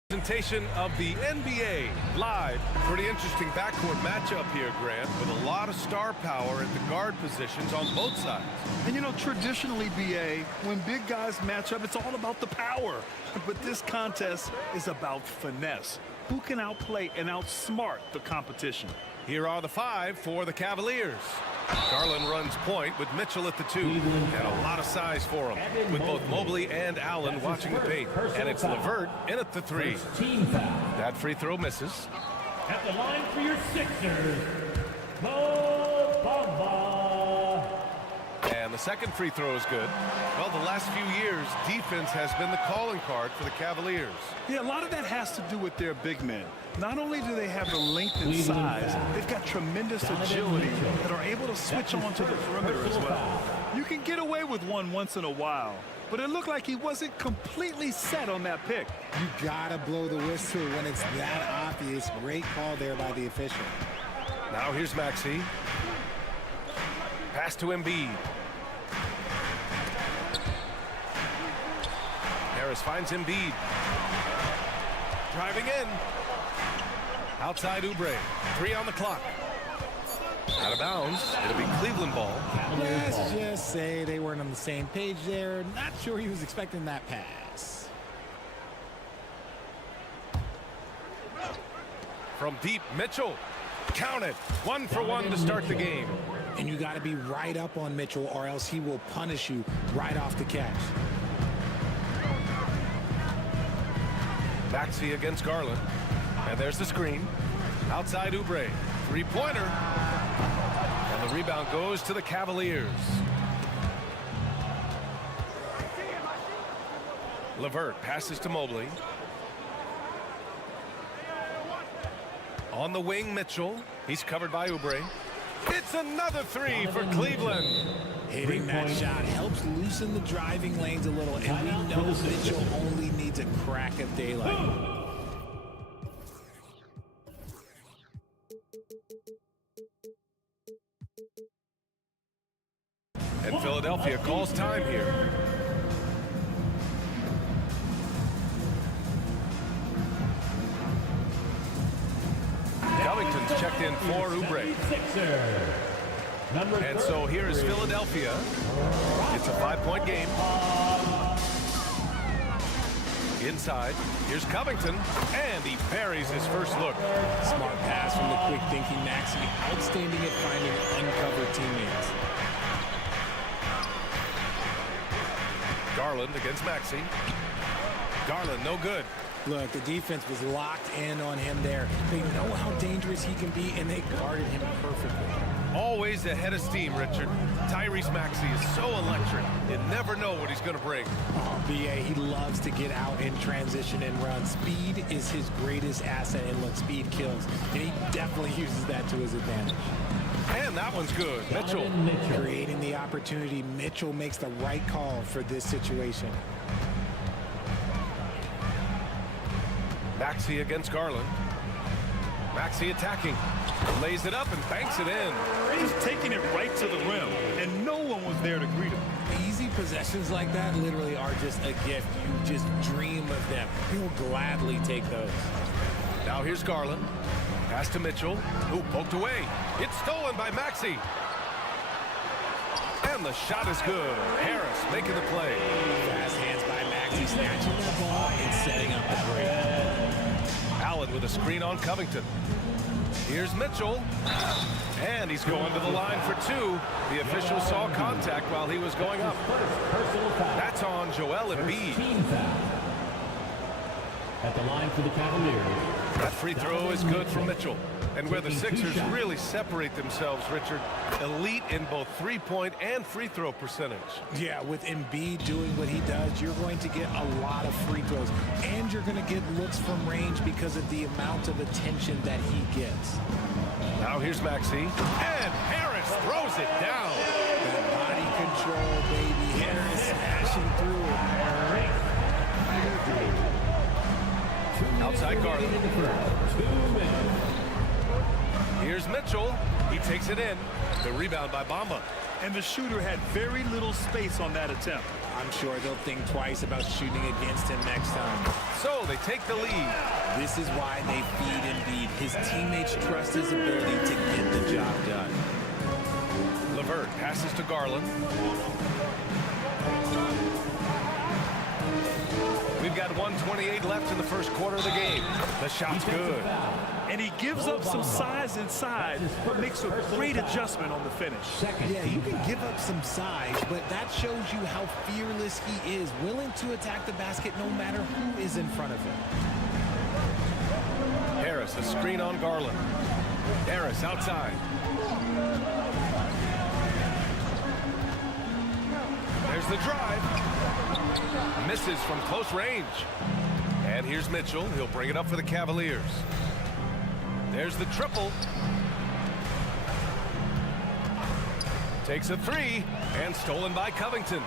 Presentation of the NBA live. Pretty interesting backcourt matchup here, Grant, with a lot of star power at the guard positions on both sides. And you know, traditionally, B.A., when big guys match up, it's all about the power. But this contest is about finesse. Who can outplay and outsmart the competition? Here are the 5 for the Cavaliers. Garland runs point with Mitchell at the 2. And a lot of size for him, with both Mobley and Allen watching the paint. And it's LeVert in at the 3. That free throw misses. At the line for your Sixers, Mo Bamba. And the second free throw is good. Well, the last few years, defense has been the calling card for the Cavaliers. Yeah, a lot of that has to do with their big men. Not only do they have the length and size, they've got tremendous agility that are able to switch on to the perimeter as well. You can get away with one once in a while, but it looked like he wasn't completely set on that pick. You gotta blow the whistle when it's that obvious. Great call there by the official. Now here's Maxey. Pass to Embiid. Harris finds Embiid. Driving in. Outside Oubre. 3 on the clock. Out of bounds. It'll be Cleveland ball. Let's just say they weren't on the same page there. Not sure he was expecting that pass. From deep, Mitchell. Count it. 1 for 1 to start the game. And you got to be right up on Mitchell or else he will punish you right off the catch. Maxey against Garland. And there's the screen. Outside Oubre. 3-pointer. And the rebound goes to the Cavaliers. LeVert passes to Mobley. On the wing, Mitchell. He's covered by Oubre. It's another 3 for Cleveland. Hitting that shot helps loosen the driving lanes a little, and we know Mitchell only needs a crack of daylight. And Philadelphia calls time here. Covington's checked in for Oubre. And so here is Philadelphia. It's a 5-point game. Inside, here's Covington, and he parries his first look. Smart pass from the quick-thinking Maxey. Outstanding at finding uncovered teammates. Garland against Maxey. Garland, no good. Look, the defense was locked in on him there. They know how dangerous he can be, and they guarded him perfectly. Always ahead of steam, Richard. Tyrese Maxey is so electric. You never know what he's going to bring. Oh, B.A., he loves to get out in transition and run. Speed is his greatest asset, and look, speed kills. And he definitely uses that to his advantage. And that one's good. Mitchell. Creating the opportunity. Mitchell makes the right call for this situation. Maxey against Garland. Maxey attacking. Lays it up and banks it in. He's taking it right to the rim, and no one was there to greet him. Easy possessions like that literally are just a gift. You just dream of them. You'll gladly take those. Now here's Garland. Pass to Mitchell, who poked away. It's stolen by Maxey. And the shot is good. Harris making the play. Fast hands by Maxey. Maxey snatching that ball and setting up the break. Allen with a screen on Covington. Here's Mitchell. And he's going to the line for two. The official saw contact while he was going up. That's on Joel Embiid. At the line for the Cavaliers. That free throw is good for Mitchell. And where the Sixers really separate themselves, Richard, elite in both three-point and free throw percentage. Yeah, with Embiid doing what he does, you're going to get a lot of free throws. And you're going to get looks from range because of the amount of attention that he gets. Now here's Maxey. And Harris throws it down. That body control, baby. Harris smashing through it. Outside Garland. Here's Mitchell. He takes it in. The rebound by Bamba. And the shooter had very little space on that attempt. I'm sure they'll think twice about shooting against him next time. So they take the lead. This is why they feed Embiid. His teammates trust his ability to get the job done. LeVert passes to Garland. We've got 1:28 left in the first quarter of the game. The shot's good. And he gives up some size inside, but makes a great adjustment on the finish. Yeah, you can give up some size, but that shows you how fearless he is, willing to attack the basket no matter who is in front of him. Harris, a screen on Garland. Harris outside. There's the drive. Misses from close range. And here's Mitchell. He'll bring it up for the Cavaliers. There's the triple. Takes a three. And stolen by Covington.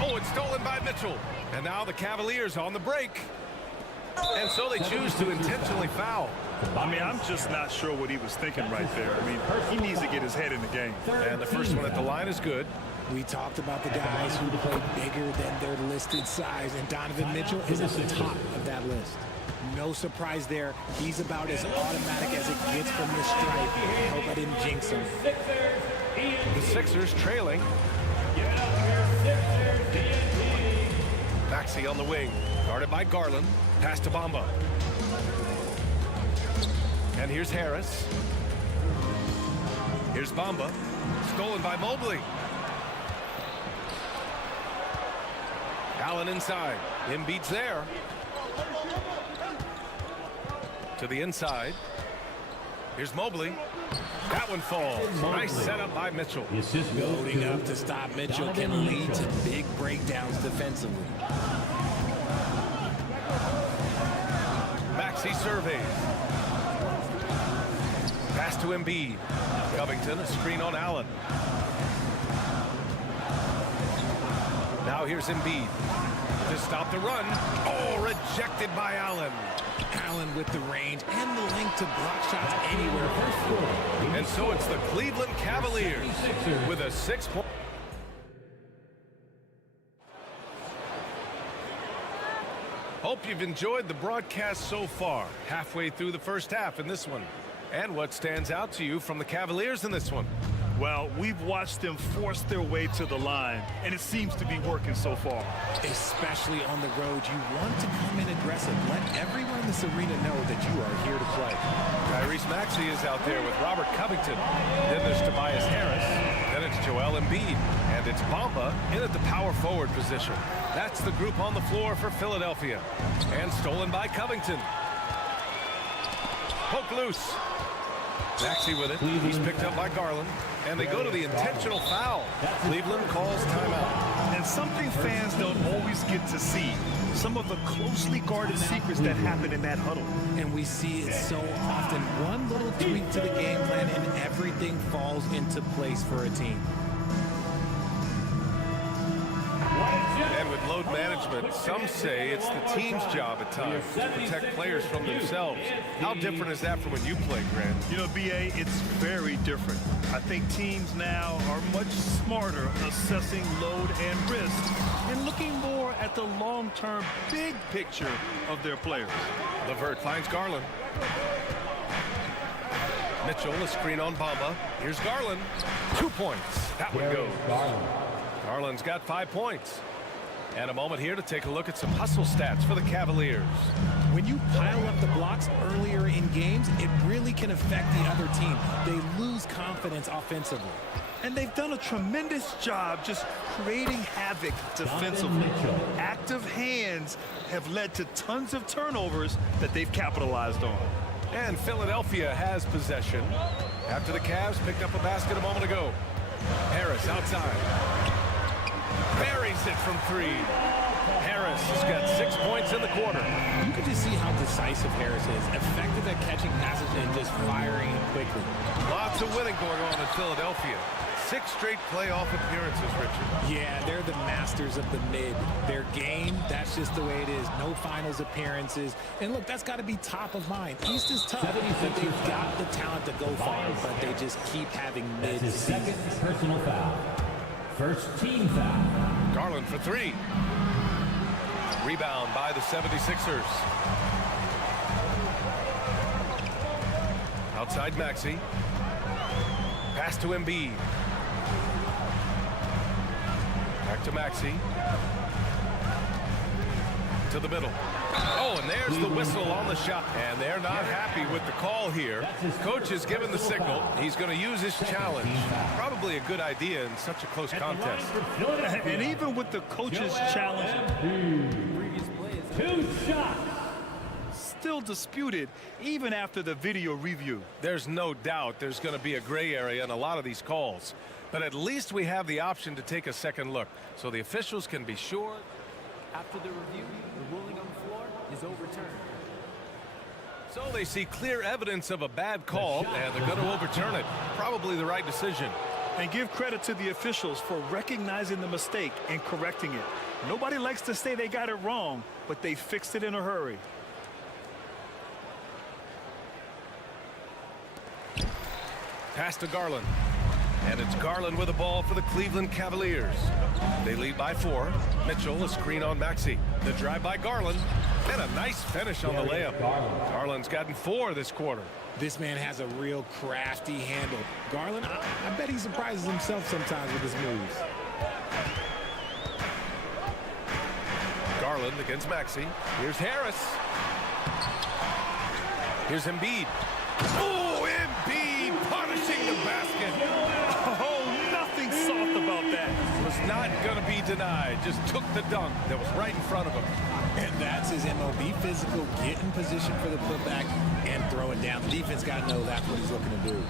Oh, it's stolen by Mitchell. And now the Cavaliers on the break. And so they choose to intentionally foul. I mean, I'm just not sure what he was thinking right there. I mean, he needs to get his head in the game. And the first one at the line is good. We talked about the guys who play bigger than their listed size, and Donovan Mitchell is at the top of that list. No surprise there. He's about as automatic as it gets from the stripe. I hope I didn't jinx him. The Sixers trailing. Maxey on the wing, guarded by Garland. Pass to Bamba. And here's Harris. Here's Bamba. Stolen by Mobley. Allen inside. Embiid's there. To the inside. Here's Mobley. That one falls. Nice setup by Mitchell. Loading up to stop Mitchell can lead to big breakdowns defensively. Maxey surveys. Pass to Embiid. Covington, a screen on Allen. Now here's Embiid to stop the run. Oh, rejected by Allen. Allen with the range and the length to block shots anywhere. And so it's the Cleveland Cavaliers with a 6-point. Hope you've enjoyed the broadcast so far. Halfway through the first half in this one. And what stands out to you from the Cavaliers in this one? Well, we've watched them force their way to the line, and it seems to be working so far. Especially on the road, you want to come in aggressive. Let everyone in this arena know that you are here to play. Tyrese Maxey is out there with Robert Covington. Then there's Tobias Harris. Then it's Joel Embiid. And it's Bamba in at the power forward position. That's the group on the floor for Philadelphia. And stolen by Covington. Poke loose. Maxey with it. He's picked up by Garland. And they go to the intentional foul. Cleveland calls timeout. And something fans don't always get to see. Some of the closely guarded secrets that happen in that huddle. And we see it so often. One little tweak to the game plan and everything falls into place for a team. And with load management, some say it's the team's job at times to protect players from themselves. How different is that from when you played, Grant? You know, B.A., it's very different. I think teams now are much smarter assessing load and risk and looking more at the long-term big picture of their players. LeVert finds Garland. Mitchell, a screen on Bamba. Here's Garland. 2 points. That one goes. Garland's got 5 points. And a moment here to take a look at some hustle stats for the Cavaliers. When you pile up the blocks earlier in games, it really can affect the other team. They lose confidence offensively. And they've done a tremendous job just creating havoc defensively. Active hands have led to tons of turnovers that they've capitalized on. And Philadelphia has possession after the Cavs picked up a basket a moment ago. Harris outside. Buries it from 3. Harris has got 6 points in the quarter. You can just see how decisive Harris is. Effective at catching passes and just firing it quickly. Lots of winning going on in Philadelphia. 6 straight playoff appearances, Richard. Yeah, they're the masters of the mid. Their game, that's just the way it is. No finals appearances. And look, that's got to be top of mind. East is tough, but they've got the talent to go far, but they just keep having mid. That's his second personal foul. First team foul. Garland for 3. Rebound by the 76ers. Outside Maxey. Pass to Embiid. Back to Maxey. To the middle. Oh, and there's the whistle on the shot. And they're not happy with the call here. Coach has given the signal. He's going to use his challenge. Probably a good idea in such a close contest. And even with the coach's challenge, 2 shots. still disputed even after the video review. There's no doubt there's going to be a gray area in a lot of these calls. But at least we have the option to take a second look so the officials can be sure. After the review, the ruling on the floor is overturned. So they see clear evidence of a bad call, and they're going to overturn it. Probably the right decision. And give credit to the officials for recognizing the mistake and correcting it. Nobody likes to say they got it wrong, but they fixed it in a hurry. Pass to Garland. And it's Garland with the ball for the Cleveland Cavaliers. They lead by 4. Mitchell, a screen on Maxey. The drive by Garland. And a nice finish on the layup. Garland's gotten 4 this quarter. This man has a real crafty handle. Garland, I bet he surprises himself sometimes with his moves. Garland against Maxey. Here's Harris. Here's Embiid. Oh, Embiid punishing the basket. Oh, nothing soft about that. Was not going to be denied. Just took the dunk that was right in front of him. And that's his MOB, physical, get in position for the putback and throw it down. The defense got to know that's what he's looking to do.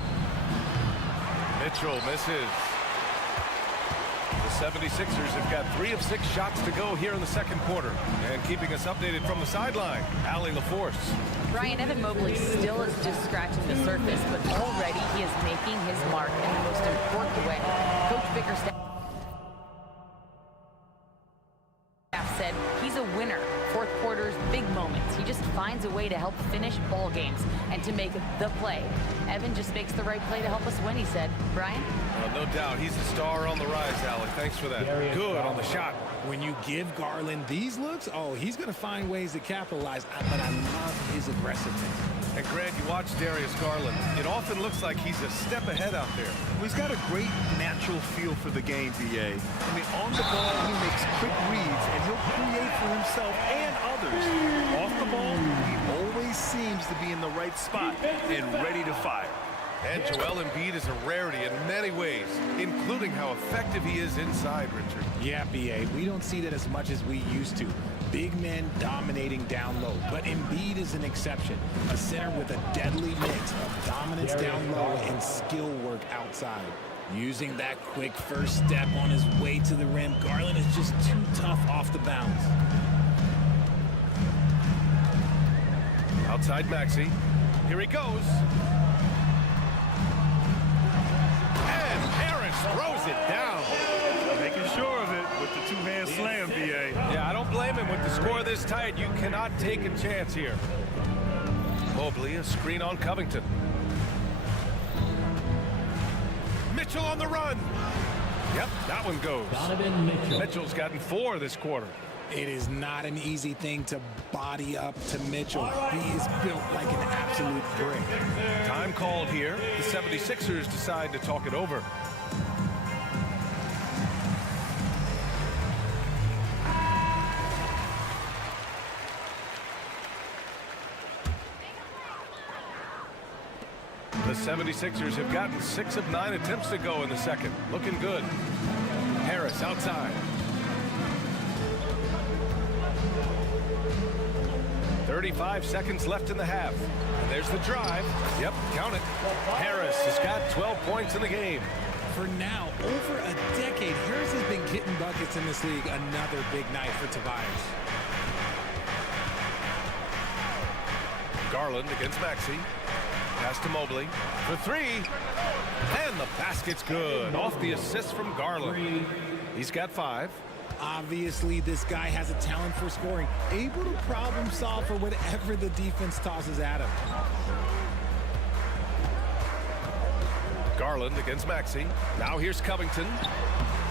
Mitchell misses. The 76ers have got 3 of 6 shots to go here in the second quarter. And keeping us updated from the sideline, Allie LaForce. Brian, Evan Mobley still is just scratching the surface, but already he is making his mark in the most important way. Coach Bickerstaff said he's a winner. Fourth quarter's big moments. He just finds a way to help finish ball games and to make the play. Evan just makes the right play to help us win, he said. Brian? No doubt. He's the star on the rise, Allie. Thanks for that. Good on the shot. When you give Garland these looks, oh, he's going to find ways to capitalize. But I love his aggressiveness. And Grant, you watch Darius Garland. It often looks like he's a step ahead out there. He's got a great natural feel for the game, B.A. I mean, on the ball, he makes quick reads, and he'll create for himself and others. Off the ball, he always seems to be in the right spot and ready to fire. And Joel Embiid is a rarity in many ways, including how effective he is inside, Richard. Yeah, B.A., we don't see that as much as we used to. Big men dominating down low, but Embiid is an exception. A center with a deadly mix of dominance down low and skill work outside. Using that quick first step on his way to the rim, Garland is just too tough off the bounce. Outside Maxey. Here he goes. And Harris throws it down. Making sure of it with the two-hand slam, B.A. Yeah, I don't blame him. With the score this tight, you cannot take a chance here. Mobley, a screen on Covington. Mitchell on the run. Yep, that one goes. Donovan Mitchell. Mitchell's gotten 4 this quarter. It is not an easy thing to body up to Mitchell. He is built like an absolute brick. Time called here. The 76ers decide to talk it over. The 76ers have gotten 6 of 9 attempts to go in the second. Looking good. Harris outside. 35 seconds left in the half. And there's the drive. Yep, count it. Harris has got 12 points in the game. For now, over a decade, Harris has been getting buckets in this league. Another big night for Tobias. Garland against Maxey. Pass to Mobley for 3. And the basket's good. Off the assist from Garland. He's got 5. Obviously, this guy has a talent for scoring, able to problem solve for whatever the defense tosses at him. Garland against Maxey. Now here's Covington.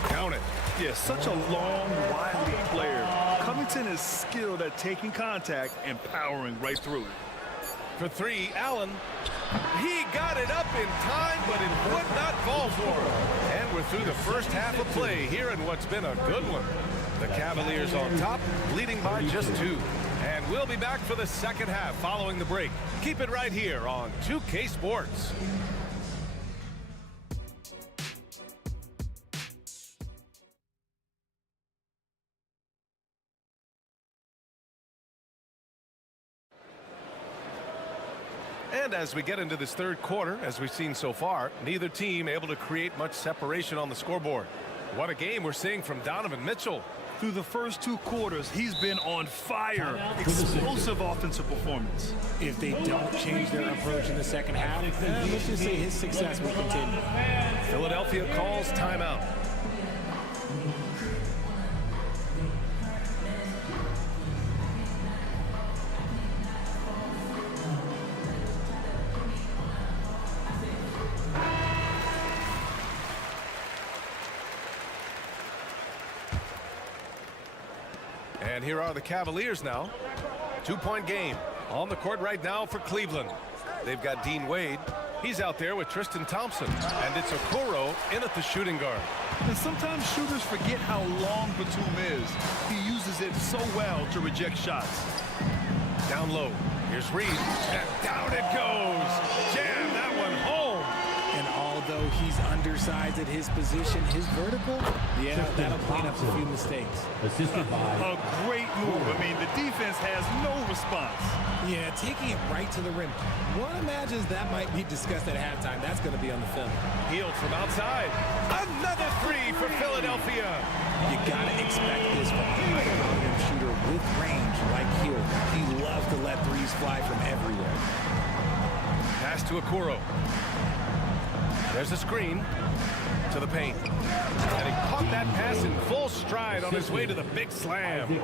Count it. Yeah, such a long, wily player. Covington is skilled at taking contact and powering right through it. For 3, Allen. He got it up in time, but it would not fall for him. And we're through the first half of play here in what's been a good one. The Cavaliers on top, leading by just 2. And we'll be back for the second half following the break. Keep it right here on 2K Sports. And as we get into this third quarter, as we've seen so far, neither team able to create much separation on the scoreboard. What a game we're seeing from Donovan Mitchell. Through the first 2 quarters, he's been on fire. Explosive offensive performance. If they don't change their approach in the second half, let's just say his success will continue. Philadelphia calls timeout. And here are the Cavaliers now. 2-point game on the court right now for Cleveland. They've got Dean Wade. He's out there with Tristan Thompson. And it's Okoro in at the shooting guard. And sometimes shooters forget how long Batum is. He uses it so well to reject shots. Down low. Here's Reed. And down it goes. Jam that one home. And although he's undersized at his position, his vertical, yeah, that'll clean up a few mistakes. Assisted by a great move. I mean, the defense has no response. Yeah, taking it right to the rim. One imagines that might be discussed at halftime. That's going to be on the film. Healed from outside. Another 3 for Philadelphia. You got to expect this from a high-volume shooter with range like Hill. He loves to let threes fly from everywhere. Pass to Okoro. There's a screen to the paint. And he caught that pass in full stride on his way to the big slam.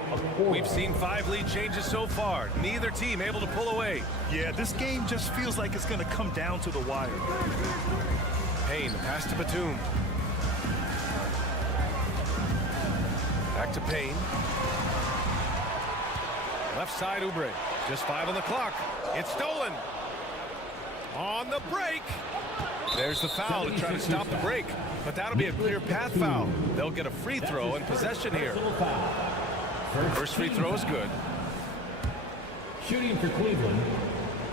We've seen 5 lead changes so far. Neither team able to pull away. Yeah, this game just feels like it's going to come down to the wire. Payne, pass to Batum. Back to Payne. Left side, Oubre. Just 5 on the clock. It's stolen. On the break. There's the foul to try to stop the break. But that'll be a clear path foul. They'll get a free throw and possession here. First free throw is good. Shooting for Cleveland,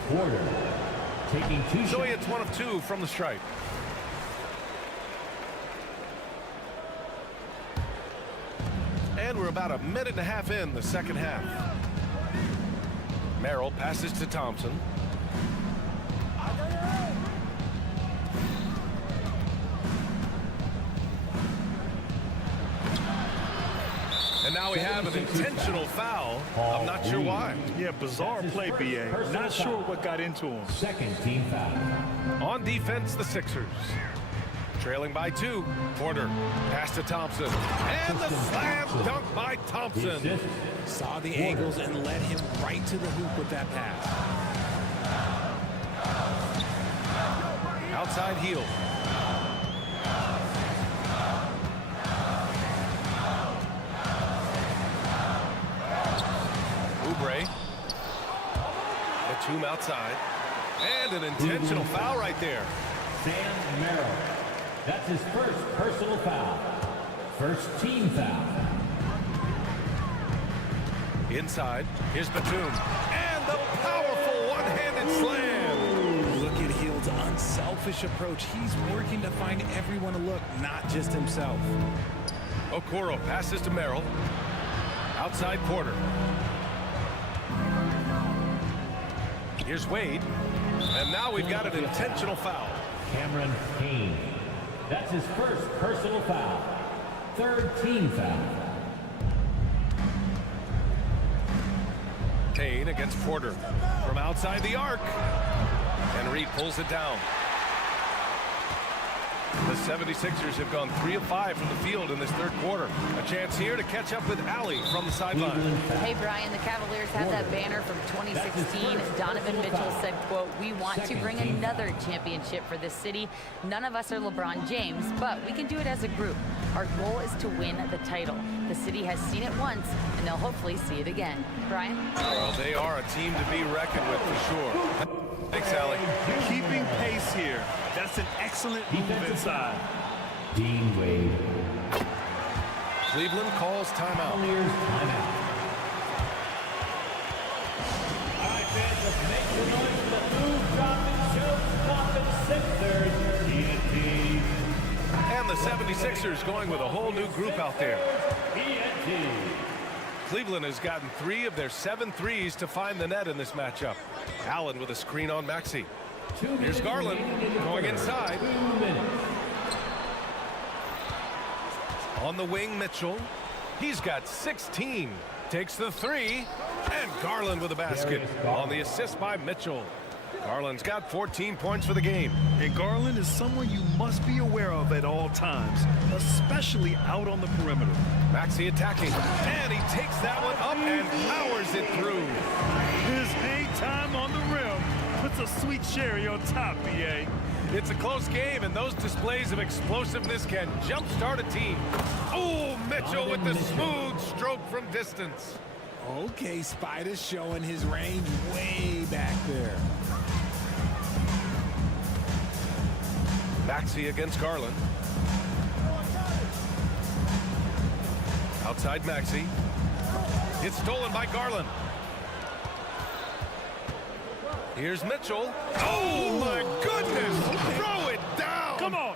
Porter. Taking 2 shots. So it's 1 of 2 from the stripe. And we're about a minute and a half in the second half. Merrill passes to Thompson. And now we have an intentional foul. I'm not sure why. Yeah, bizarre play, B.A. Not sure what got into him. Second team foul. On defense, the Sixers. Trailing by 2. Porter. Pass to Thompson. And the slam dunk by Thompson. Saw the angles and led him right to the hoop with that pass. Outside heel. Oubre. Batum outside. And an intentional foul right there. Sam Merrill. That's his first personal foul. First team foul. Inside. Here's Batum. And the powerful one-handed slam. Look at Hill Mitchell's unselfish approach. He's working to find everyone to look, not just himself. Okoro passes to Merrill. Outside Porter. Here's Wade. And now we've got an intentional foul. Cameron Payne. That's his first personal foul. Third team foul. Payne against Porter from outside the arc. And Reed pulls it down. The 76ers have gone 3 of 5 from the field in this third quarter. A chance here to catch up with Allie from the sideline. Hey, Brian, the Cavaliers have that banner from 2016. Donovan Mitchell said, quote, "We want to bring another championship for this city. None of us are LeBron James, but we can do it as a group. Our goal is to win the title. The city has seen it once, and they'll hopefully see it again." Brian? Well, they are a team to be reckoned with for sure. Thanks, Allie. Keeping pace here. That's an excellent move inside. Dean Wade. Cleveland calls timeout. Cavaliers timeout. All right, fans, let's make the noise for the move, drop, and choke, stop, and Sixers. TNT. And the 76ers going with a whole new group out there. TNT. Cleveland has gotten 3 of their 7 threes to find the net in this matchup. Allen with a screen on Maxey. Here's Garland going inside. 2 minutes. On the wing, Mitchell. He's got 16. Takes the 3. And Garland with a basket on the assist by Mitchell. Garland's got 14 points for the game. And Garland is someone you must be aware of at all times, especially out on the perimeter. Maxey attacking. And he takes that one up and powers it through. His hang time on the rim puts a sweet cherry on top, B.A. It's a close game, and those displays of explosiveness can jumpstart a team. Oh, Mitchell with the smooth stroke from distance. Okay, Spider's showing his range way back there. Maxey against Garland. Outside Maxey. It's stolen by Garland. Here's Mitchell. Oh, my goodness. Throw it down. Come on.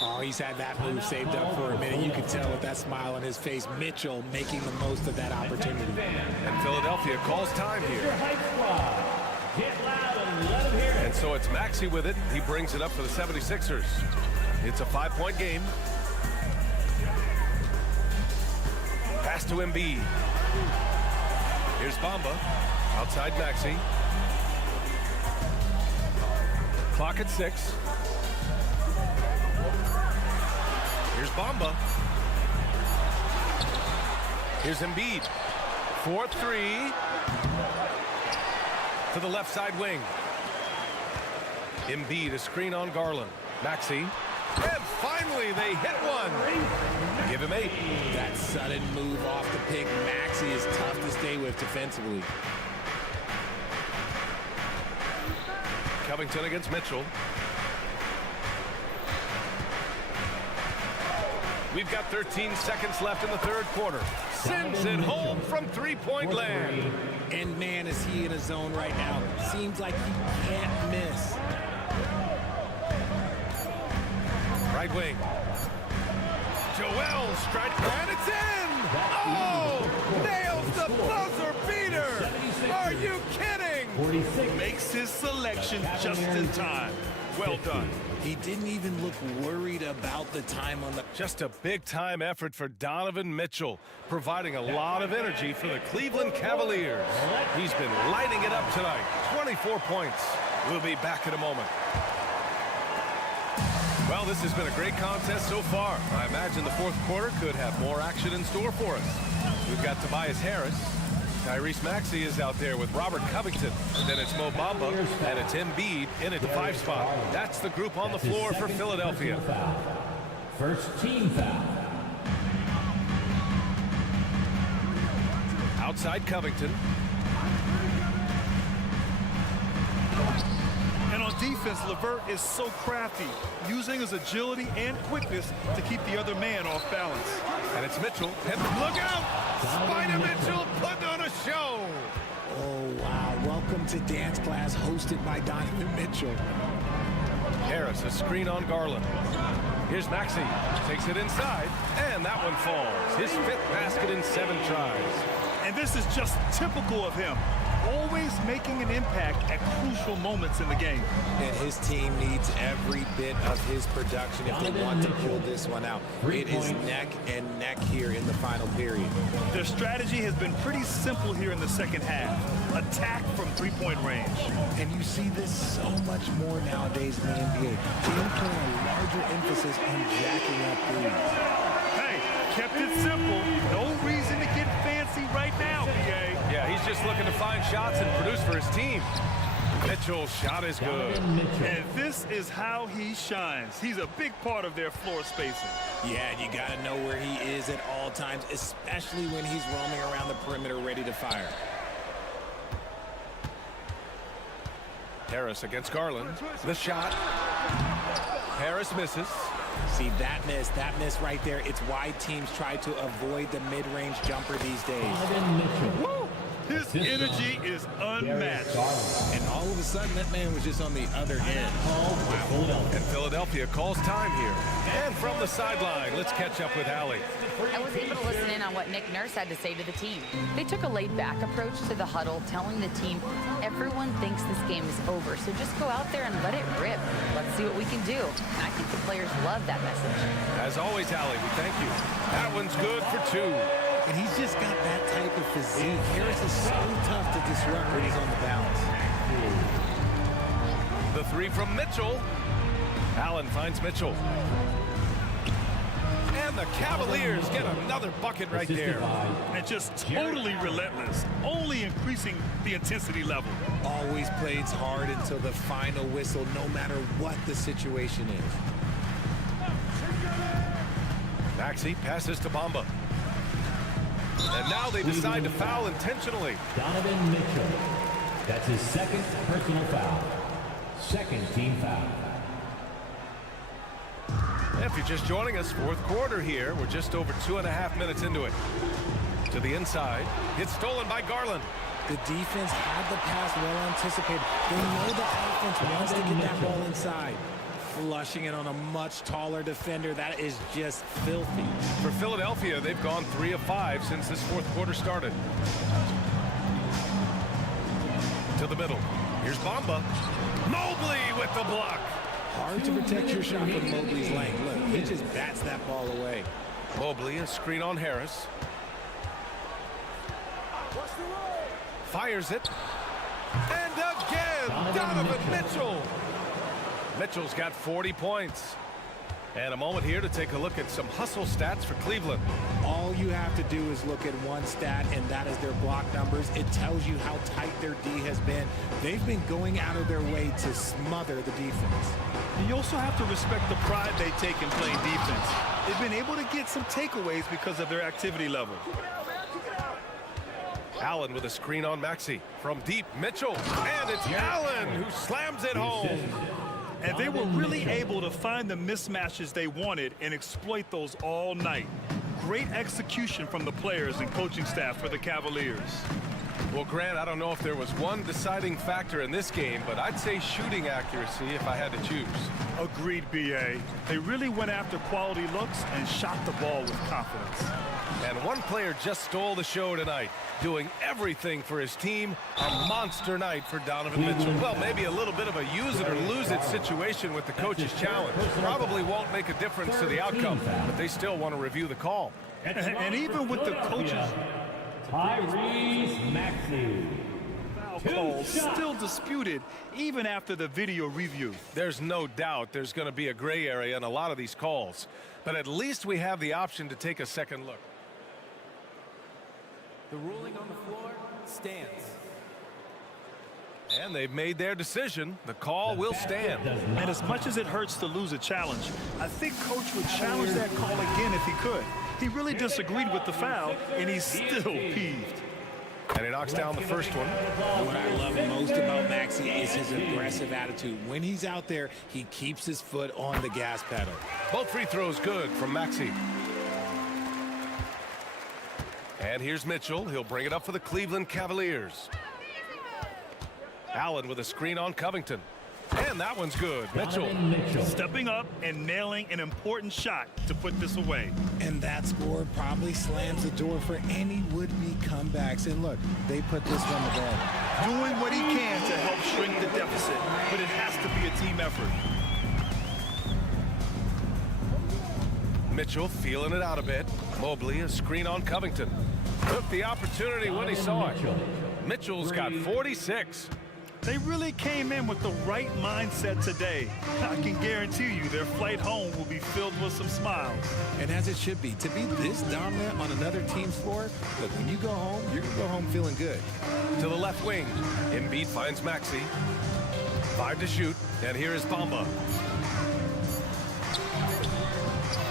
Oh, he's had that move saved up for a minute. You can tell with that smile on his face, Mitchell making the most of that opportunity. And Philadelphia calls time here. Get loud and let him hear it. And so it's Maxey with it. He brings it up for the 76ers. It's a 5-point game. Pass to Embiid. Here's Bamba. Outside Maxey. Clock at 6. Here's Bamba. Here's Embiid. 4-3. To the left side wing. Embiid, a screen on Garland. Maxey. And finally, they hit one. Give him 8. That sudden move off the pick, Maxey, is tough to stay with defensively. Covington against Mitchell. We've got 13 seconds left in the third quarter. Sends it home from three-point land. And man, is he in a zone right now. Seems like he can't miss. Right wing. Joel strike, and it's in! Oh! Nails the buzzer beater! Are you kidding? 46. Makes his selection just in time. Well done. He didn't even look worried about the time on the... Just a big-time effort for Donovan Mitchell, providing a lot of energy for the Cleveland Cavaliers. He's been lighting it up tonight. 24 points. We'll be back in a moment. Well, this has been a great contest so far. I imagine the fourth quarter could have more action in store for us. We've got Tobias Harris. Tyrese Maxey is out there with Robert Covington. And then it's Mo Bamba, and it's Embiid in at the 5 spot. That's the group on the floor for Philadelphia. First team foul. Outside Covington. And on defense, LeVert is so crafty, using his agility and quickness to keep the other man off balance. And it's Mitchell. And look out! Spider Mitchell putting on a show. Oh, wow. Welcome to Dance Class, hosted by Donovan Mitchell. Harris, a screen on Garland. Here's Maxey, takes it inside, and that one falls. His 5th basket in 7 tries. And this is just typical of him. Always making an impact at crucial moments in the game. And his team needs every bit of his production if they want to pull this one out. It is neck and neck here in the final period. Their strategy has been pretty simple here in the second half. Attack from three-point range. And you see this so much more nowadays in the NBA. Teams putting a larger emphasis on jacking up threes. Hey, kept it simple. No reason to get fancy right now, B.A. Yeah, he's just looking to find shots and produce for his team. Mitchell's shot is good. And this is how he shines. He's a big part of their floor spacing. Yeah, you got to know where he is at all times, especially when he's roaming around the perimeter ready to fire. Harris against Garland. The shot. Harris misses. See, that miss right there. It's why teams try to avoid the mid-range jumper these days. Woo! His energy is unmatched. And all of a sudden, that man was just on the other end. And Philadelphia calls time here. And from the sideline, let's catch up with Allie. I was able to listen in on what Nick Nurse had to say to the team. They took a laid-back approach to the huddle, telling the team, everyone thinks this game is over, so just go out there and let it rip. Let's see what we can do. And I think the players love that message. As always, Allie, we thank you. That one's good for 2. And he's just got that type of physique. Harris is so tough to disrupt when he's on the bounce. The 3 from Mitchell. Allen finds Mitchell. And the Cavaliers get another bucket right there. And just totally relentless, only increasing the intensity level. Always plays hard until the final whistle, no matter what the situation is. Maxey passes to Bamba. And now they decide to foul intentionally. Donovan Mitchell. That's his 2nd personal foul. 2nd team foul. If you're just joining us, 4th quarter here. We're just over 2.5 minutes into it. To the inside. It's stolen by Garland. The defense had the pass well anticipated. They know the offense wants to get that ball inside. Flushing it on a much taller defender. That is just filthy. For Philadelphia, they've gone 3 of 5 since this 4th quarter started. To the middle. Here's Bamba. Mobley with the block. Hard to protect your shot from Mobley's length. Look, he just bats that ball away. Mobley, a screen on Harris. Fires it. And again, Donovan Mitchell. Mitchell's got 40 points. And a moment here to take a look at some hustle stats for Cleveland. All you have to do is look at one stat, and that is their block numbers. It tells you how tight their D has been. They've been going out of their way to smother the defense. And you also have to respect the pride they take in playing defense. They've been able to get some takeaways because of their activity level. Allen with a screen on Maxey. From deep, Mitchell. And it's Allen who slams it home. And they were really able to find the mismatches they wanted and exploit those all night. Great execution from the players and coaching staff for the Cavaliers. Well, Grant, I don't know if there was one deciding factor in this game, but I'd say shooting accuracy if I had to choose. Agreed, B.A. They really went after quality looks and shot the ball with confidence. And one player just stole the show tonight, doing everything for his team. A monster night for Donovan Mitchell. Well, maybe a little bit of a use it or lose it situation with the coach's challenge. Probably won't make a difference to the outcome, but they still want to review the call. And even with the coaches, Tyrese Maxey. foul calls still disputed even after the video review. There's no doubt there's going to be a gray area in a lot of these calls, but at least we have the option to take a second look. The ruling on the floor stands. And they've made their decision. The call will stand. And as much as it hurts to lose a challenge, I think Coach would challenge that call again if he could. He really disagreed with the foul, and he's still peeved. And he knocks down the first one. What I love most about Maxey is his aggressive attitude. When he's out there, he keeps his foot on the gas pedal. Both free throws good from Maxey. And here's Mitchell. He'll bring it up for the Cleveland Cavaliers. Allen with a screen on Covington. And that one's good. Mitchell stepping up and nailing an important shot to put this away. And that score probably slams the door for any would-be comebacks. And look, they put this one to bed. Doing what he can to help shrink the deficit, but it has to be a team effort. Mitchell feeling it out a bit. Mobley, a screen on Covington. Took the opportunity when he saw it. Mitchell's got 46. They really came in with the right mindset today. I can guarantee you their flight home will be filled with some smiles. And as it should be, to be this dominant on another team's floor, look, when you go home, you're going to go home feeling good. To the left wing, Embiid finds Maxey. 5 to shoot, and here is Bamba.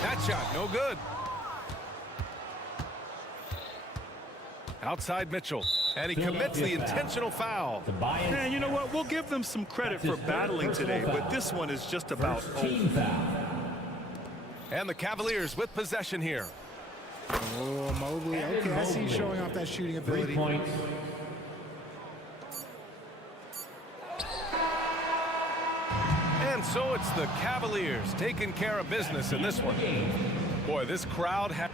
That shot, no good. Outside Mitchell, and he commits the intentional foul. Man, you know what? We'll give them some credit for battling today, but this one is just about over. And the Cavaliers with possession here. Oh, Mobley. Okay, I see you showing off that shooting ability. 3 points. And so it's the Cavaliers taking care of business in this one. Boy, this crowd has...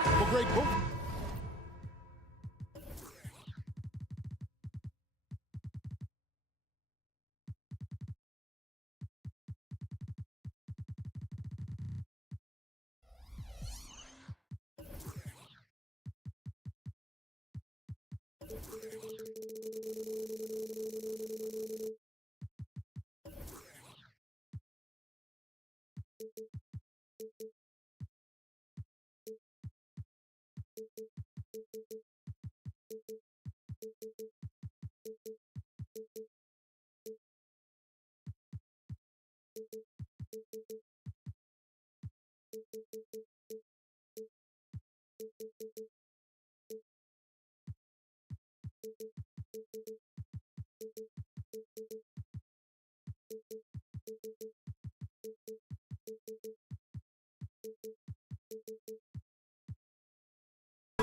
Well, great move.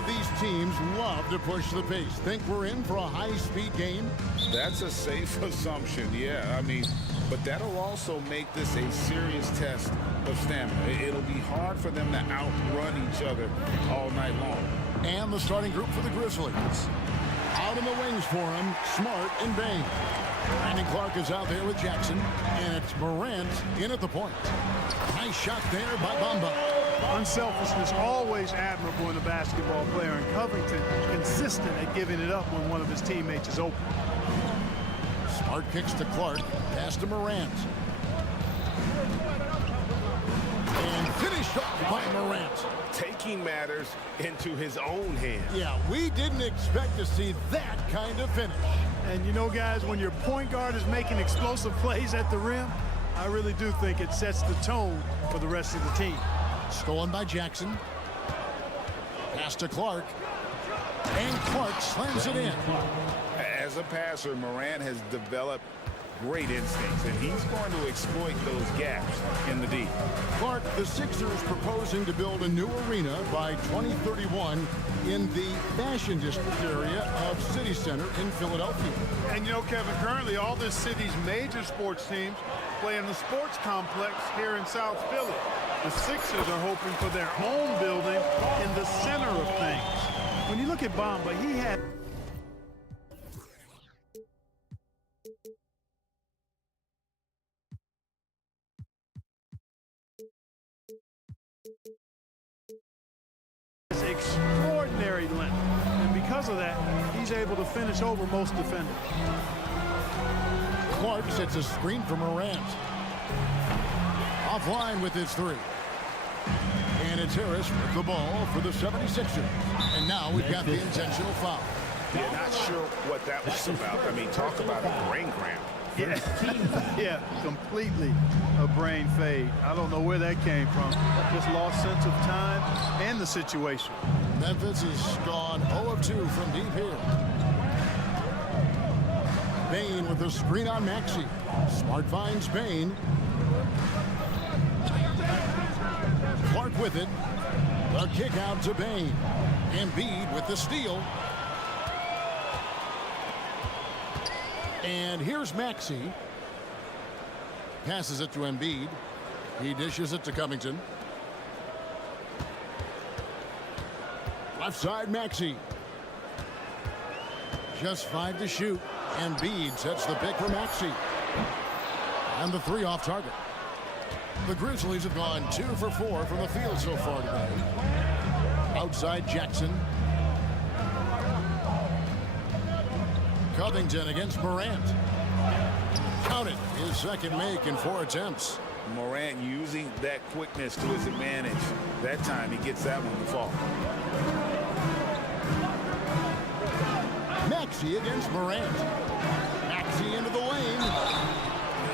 These teams love to push the pace. Think we're in for a high-speed game? That's a safe assumption, yeah. I mean, but that'll also make this a serious test of stamina. It'll be hard for them to outrun each other all night long. And the starting group for the Grizzlies. Out in the wings for him, Smart and Bain. Brandon Clark is out there with Jackson, and it's Morant in at the point. Nice shot there by Bamba. Unselfishness always admirable in a basketball player, and Covington consistent at giving it up when one of his teammates is open. Smart kicks to Clark, pass to Morant. And finished off by Morant. Taking matters into his own hands. Yeah, we didn't expect to see that kind of finish. And you know, guys, when your point guard is making explosive plays at the rim, I really do think it sets the tone for the rest of the team. Stolen by Jackson. Pass to Clark. And Clark slams it in. As a passer, Morant has developed great instincts, and he's going to exploit those gaps in the D. Clark, the Sixers proposing to build a new arena by 2031 in the Fashion District area of City Center in Philadelphia. And you know, Kevin, currently all this city's major sports teams play in the sports complex here in South Philly. The Sixers are hoping for their own building in the center of things. When you look at Bamba, he had extraordinary length, and because of that, he's able to finish over most defenders. Clark sets a screen for Morant. Offline with his three. And it's Harris with the ball for the 76ers. And now we've got the intentional foul. Yeah, not sure what that was about. I mean, talk about a brain cramp. Yeah, completely a brain fade. I don't know where that came from. Just lost sense of time and the situation. Memphis has gone 0 of 2 from deep here. Bain with the screen on Maxey. Smart finds Bain. Clark with it. The kick out to Bain. Embiid with the steal. And here's Maxey. Passes it to Embiid. He dishes it to Covington. Left side, Maxey. Just 5 to shoot. Embiid sets the pick for Maxey. And the three off target. The Grizzlies have gone 2 for 4 from the field so far today. Outside Jackson. Covington against Morant. Count it. His second make in 4 attempts. Morant using that quickness to his advantage. That time he gets that one to fall. Maxey against Morant. Maxey into the lane.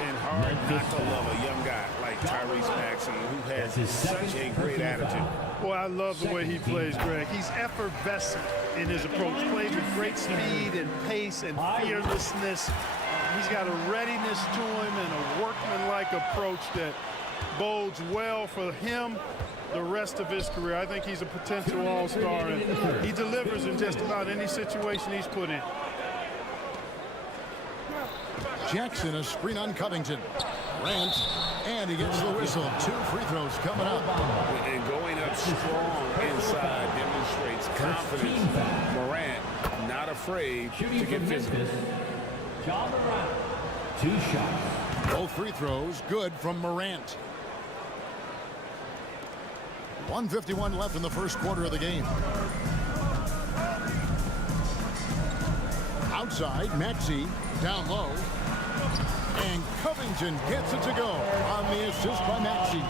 And hard not to love a young guy like Tyrese Maxey, who has such a great attitude. Boy, I love the way he plays, Greg. He's effervescent in his approach. Plays with great speed and pace and fearlessness. He's got a readiness to him and a workmanlike approach that bodes well for him the rest of his career. I think he's a potential all-star, and he delivers in just about any situation he's put in. Jackson, a screen on Covington. Grant, and he gets the whistle. 2 free throws coming up. And going up strong inside demonstrates confidence. Morant not afraid to get physical. John Morant, 2 shots. Both free throws good from Morant. 1:51 left in the first quarter of the game. Outside, Maxey down low. And Covington gets it to go on the assist by Maxey.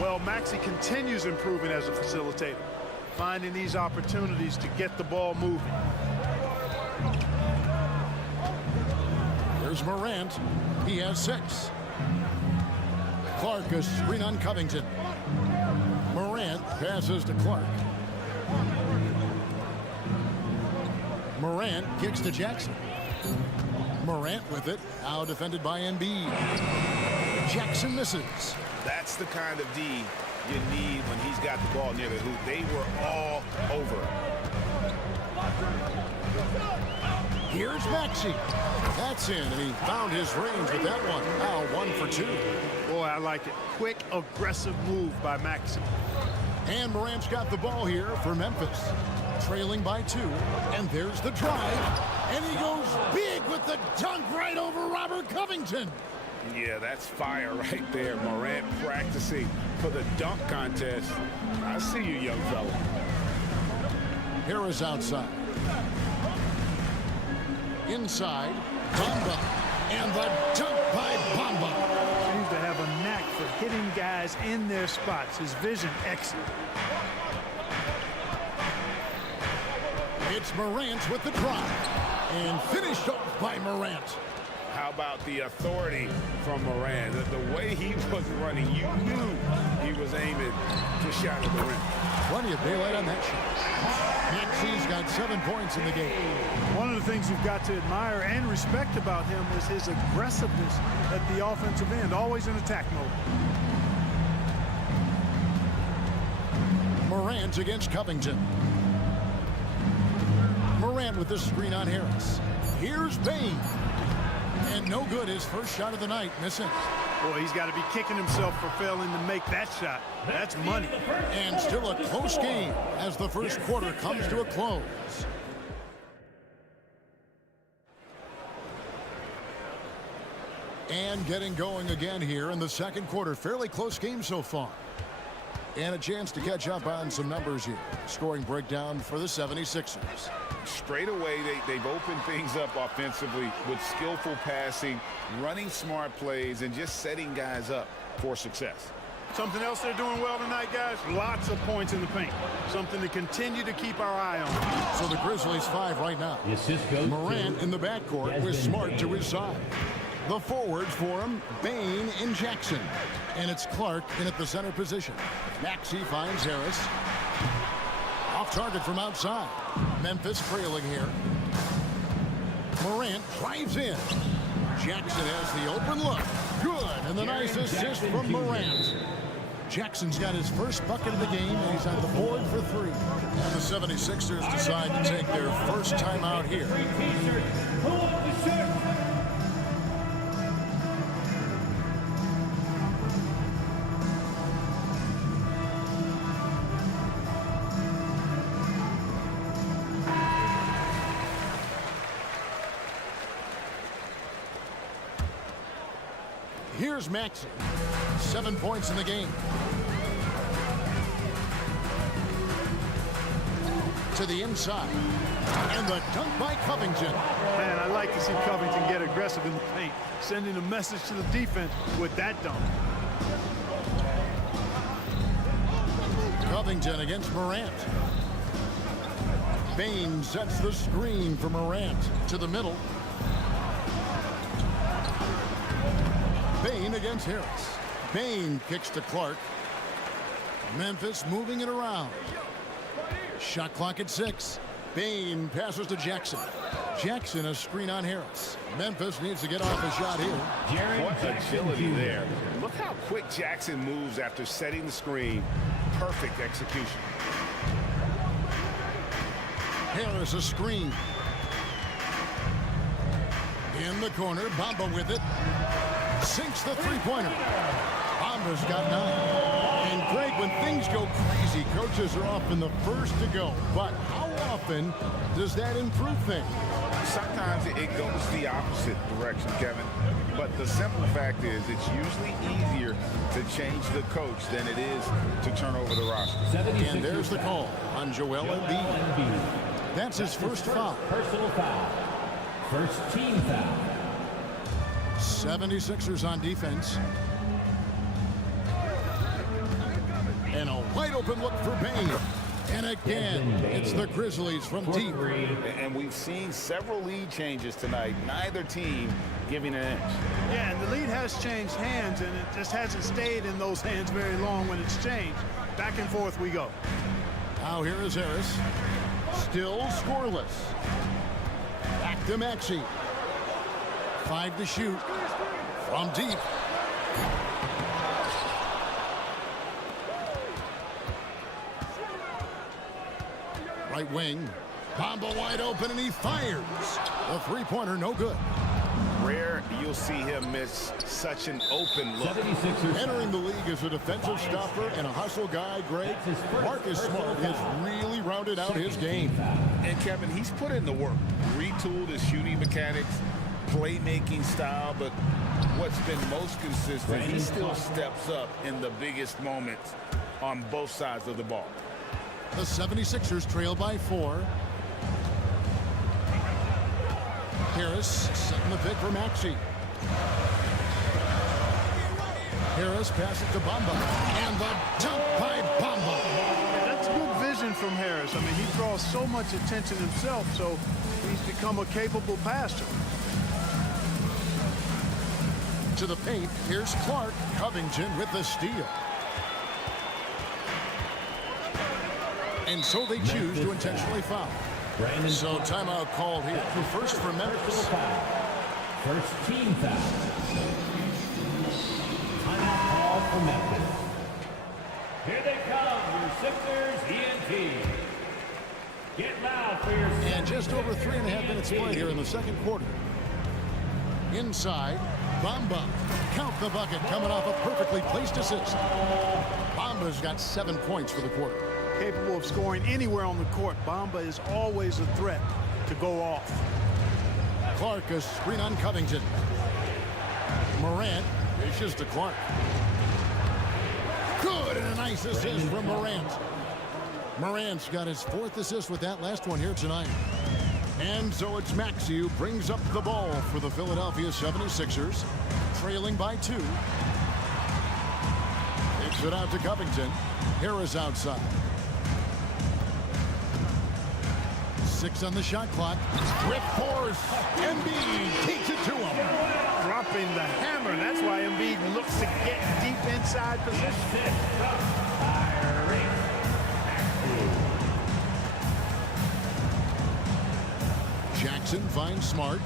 Well, Maxey continues improving as a facilitator, finding these opportunities to get the ball moving. Here's Morant. He has 6. Clark, a screen on Covington. Morant passes to Clark. Morant kicks to Jackson. Morant with it. Now defended by Embiid. Jackson misses. That's the kind of D you need when he's got the ball near the hoop. They were all over. Here's Maxey. That's in, and he found his range with that one. Now 1 for 2. Boy, I like it. Quick, aggressive move by Maxey. And Morant's got the ball here for Memphis. Trailing by 2. And there's the drive. And he goes big with the dunk right over Robert Covington. Yeah, that's fire right there. Morant practicing to see. For the dunk contest, I see you, young fella. Harris outside. Inside, Bamba. And the dunk by Bamba. Seems to have a knack for hitting guys in their spots. His vision excellent. It's Morant with the drive. And finished off by Morant. How about the authority from Morant? The way he was running, you knew he was aiming to shot at the rim. Plenty of daylight on that shot. Maxi's got 7 points in the game. One of the things you've got to admire and respect about him is his aggressiveness at the offensive end, always in attack mode. Morant against Covington. Morant with the screen on Harris. Here's Bain. And no good, his first shot of the night, missing. Boy, he's got to be kicking himself for failing to make that shot. That's money. And still a close game as the first quarter comes to a close. And getting going again here in the second quarter. Fairly close game so far. And a chance to catch up on some numbers here. Scoring breakdown for the 76ers. Straight away, they've opened things up offensively with skillful passing, running smart plays, and just setting guys up for success. Something else they're doing well tonight, guys, lots of points in the paint. Something to continue to keep our eye on. So the Grizzlies 5 right now. Morant in the backcourt with Smart to his side. The forwards for him, Bain and Jackson. And it's Clark in at the center position. Maxey finds Harris. Off target from outside. Memphis trailing here. Morant drives in. Jackson has the open look. Good. And the nice assist from Morant. Jackson's got his first bucket of the game, and he's on the board for 3. And the 76ers decide to take their first time out here. Here's Maxey. 7 points in the game. To the inside. And the dunk by Covington. Man, I like to see Covington get aggressive in the paint, sending a message to the defense with that dunk. Covington against Morant. Bain sets the screen for Morant to the middle. Bain against Harris. Bain kicks to Clark. Memphis moving it around. Shot clock at 6. Bain passes to Jackson. Jackson a screen on Harris. Memphis needs to get off a shot here. What agility there. Look how quick Jackson moves after setting the screen. Perfect execution. Harris a screen. In the corner, Bamba with it. Sinks the three-pointer. Bamba's got 9. And Greg, when things go crazy, coaches are often the first to go. But how often does that improve things? Sometimes it goes the opposite direction, Kevin. But the simple fact is it's usually easier to change the coach than it is to turn over the roster. And there's the call on Joel Embiid. That's his first foul. Personal foul. First team foul. 76ers on defense. And a wide open look for Bain. And again, it's the Grizzlies from deep. And we've seen several lead changes tonight. Neither team giving an inch. Yeah, and the lead has changed hands, and it just hasn't stayed in those hands very long when it's changed. Back and forth we go. Now here is Harris. Still scoreless. Back to Maxey. 5 to shoot. From deep. Right wing. Bamba wide open, and he fires. The three-pointer no good. Rare you'll see him miss such an open look. Entering the league as a defensive stopper and a hustle guy, Greg, Marcus Smart has really rounded out his game. And Kevin, he's put in the work. Retooled his shooting mechanics. playmaking style, but what's been most consistent, he still steps up in the biggest moments on both sides of the ball. The 76ers trail by 4. Harris setting the pick for Maxey. Harris passes to Bamba. And the dunk by Bamba. That's good vision from Harris. I mean, he draws so much attention himself, so he's become a capable passer. To the paint, here's Clark. Covington with the steal. And so they choose to intentionally foul. So timeout called here. First for Memphis. First team foul. Timeout call for Memphis. Here they come, your Sixers ENT. Get loud for your Sixers. And just over 3.5 minutes played here in the second quarter. Inside, Bamba. Count the bucket coming off a perfectly placed assist. Bamba's got 7 points for the quarter. Capable of scoring anywhere on the court. Bamba is always a threat to go off. Clark, a screen on Covington. Morant dishes to Clark. Good, and a nice assist from Morant. Morant's got his 4th assist with that last one here tonight. And so it's Maxey who brings up the ball for the Philadelphia 76ers, trailing by 2. Kicks it out to Covington. Harris outside. 6 on the shot clock. With force, Embiid takes it to him. Dropping the hammer. That's why Embiid looks to get deep inside position. Jackson finds Smart.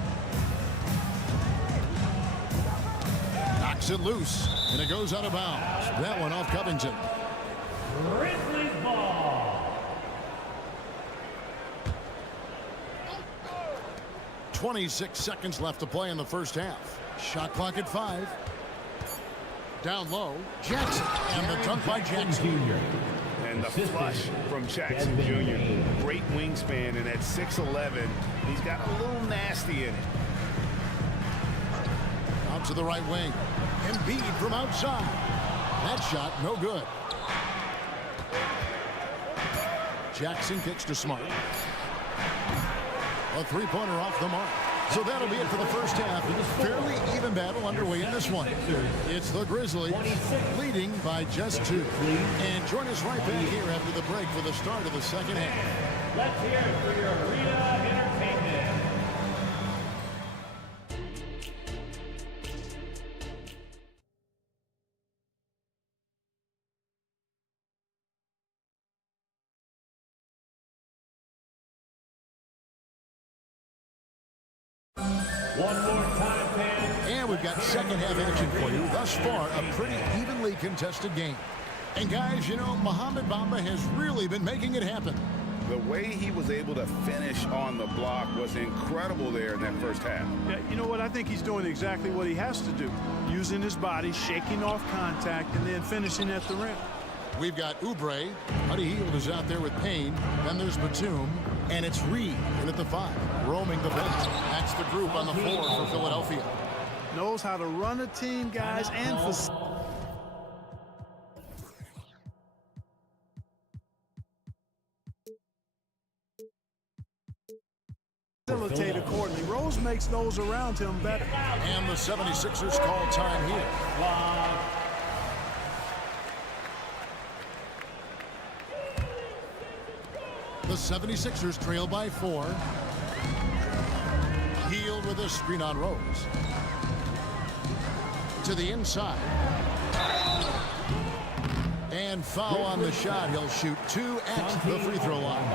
Knocks it loose, and it goes out of bounds. That one off Covington. Grizzlies ball. 26 seconds left to play in the first half. Shot clock at 5. Down low, Jackson, and the dunk by Jackson. And the flush from Jackson Jr. Great wingspan, and at 6'11", he's got a little nasty in it. Out to the right wing. Embiid from outside. That shot, no good. Jackson kicks to Smart. A 3-pointer off the mark. So that'll be it for the first half. Fairly even battle underway in this one. It's the Grizzlies leading by just 2. And join us right back here after the break for the start of the second half. Let's hear it for your arena entertainment. One more time, fans. And we've got second half action for you. Thus far, a pretty evenly contested game. And guys, you know, Mohamed Bamba has really been making it happen. The way he was able to finish on the block was incredible there in that first half. Yeah, you know what? I think he's doing exactly what he has to do. Using his body, shaking off contact, and then finishing at the rim. We've got Oubre. Buddy Hield is out there with Payne. Then there's Batum. And it's Reed in at the 5, roaming the bench. That's the group on the floor for Philadelphia. Knows how to run a team, guys, and facilitate accordingly. Rose makes those around him better. And the 76ers call time here. The 76ers trail by 4. Hield with a screen on Rose. To the inside. And foul on the shot. He'll shoot 2 at the free throw line.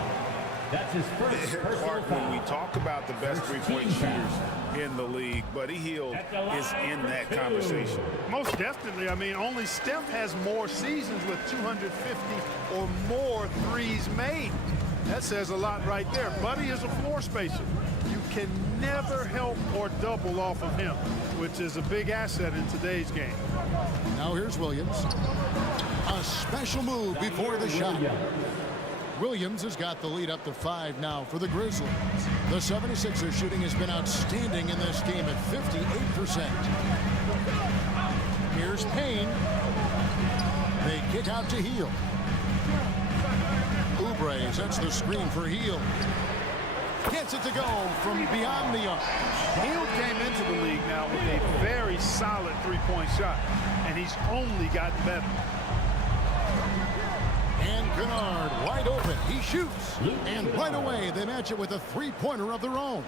That's his first personal foul. When we talk about the best three-point shooters in the league, Buddy Hield is in that conversation. Most definitely. I mean, only Steph has more seasons with 250 or more threes made. That says a lot right there. Buddy is a floor spacer. You can never help or double off of him, which is a big asset in today's game. Now here's Williams. A special move before the shot. Williams has got the lead up to 5 now for the Grizzlies. The 76ers shooting has been outstanding in this game at 58%. Here's Payne. They kick out to Heel. Oubre sets the screen for Heel. Gets it to go from beyond the arc. Hield came into the league now with a very solid three-point shot, and he's only gotten better. And Kennard wide open. He shoots. And right away, they match it with a three-pointer of their own.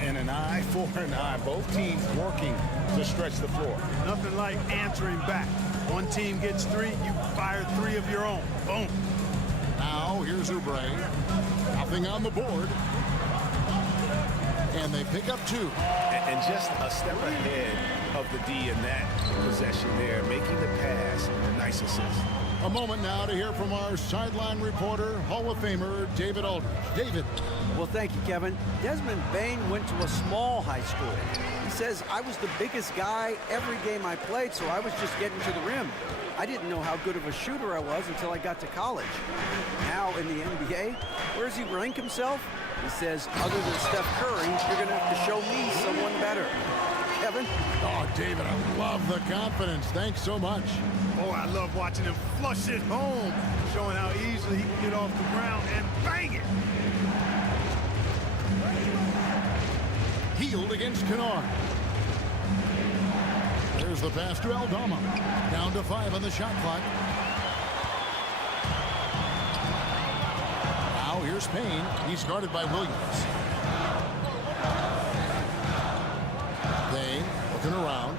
And an eye for an eye. Both teams working to stretch the floor. Nothing like answering back. One team gets 3, you fire 3 of your own. Boom. Now, here's Oubre. Nothing on the board. And they pick up 2. And just a step ahead of the D in that possession there, making the pass. Nice assist. A moment now to hear from our sideline reporter, Hall of Famer David Aldridge. David. Well, thank you, Kevin. Desmond Bane went to a small high school. He says, I was the biggest guy every game I played, so I was just getting to the rim. I didn't know how good of a shooter I was until I got to college. Now in the NBA, where does he rank himself? He says, other than Steph Curry, you're going to have to show me someone better. Kevin? Oh, David, I love the confidence. Thanks so much. Oh, I love watching him flush it home, showing how easily he can get off the ground and bang it. Healed against Kennard. There's the pass to Aldama. Down to 5 on the shot clock. Now here's Payne. He's guarded by Williams. They looking around.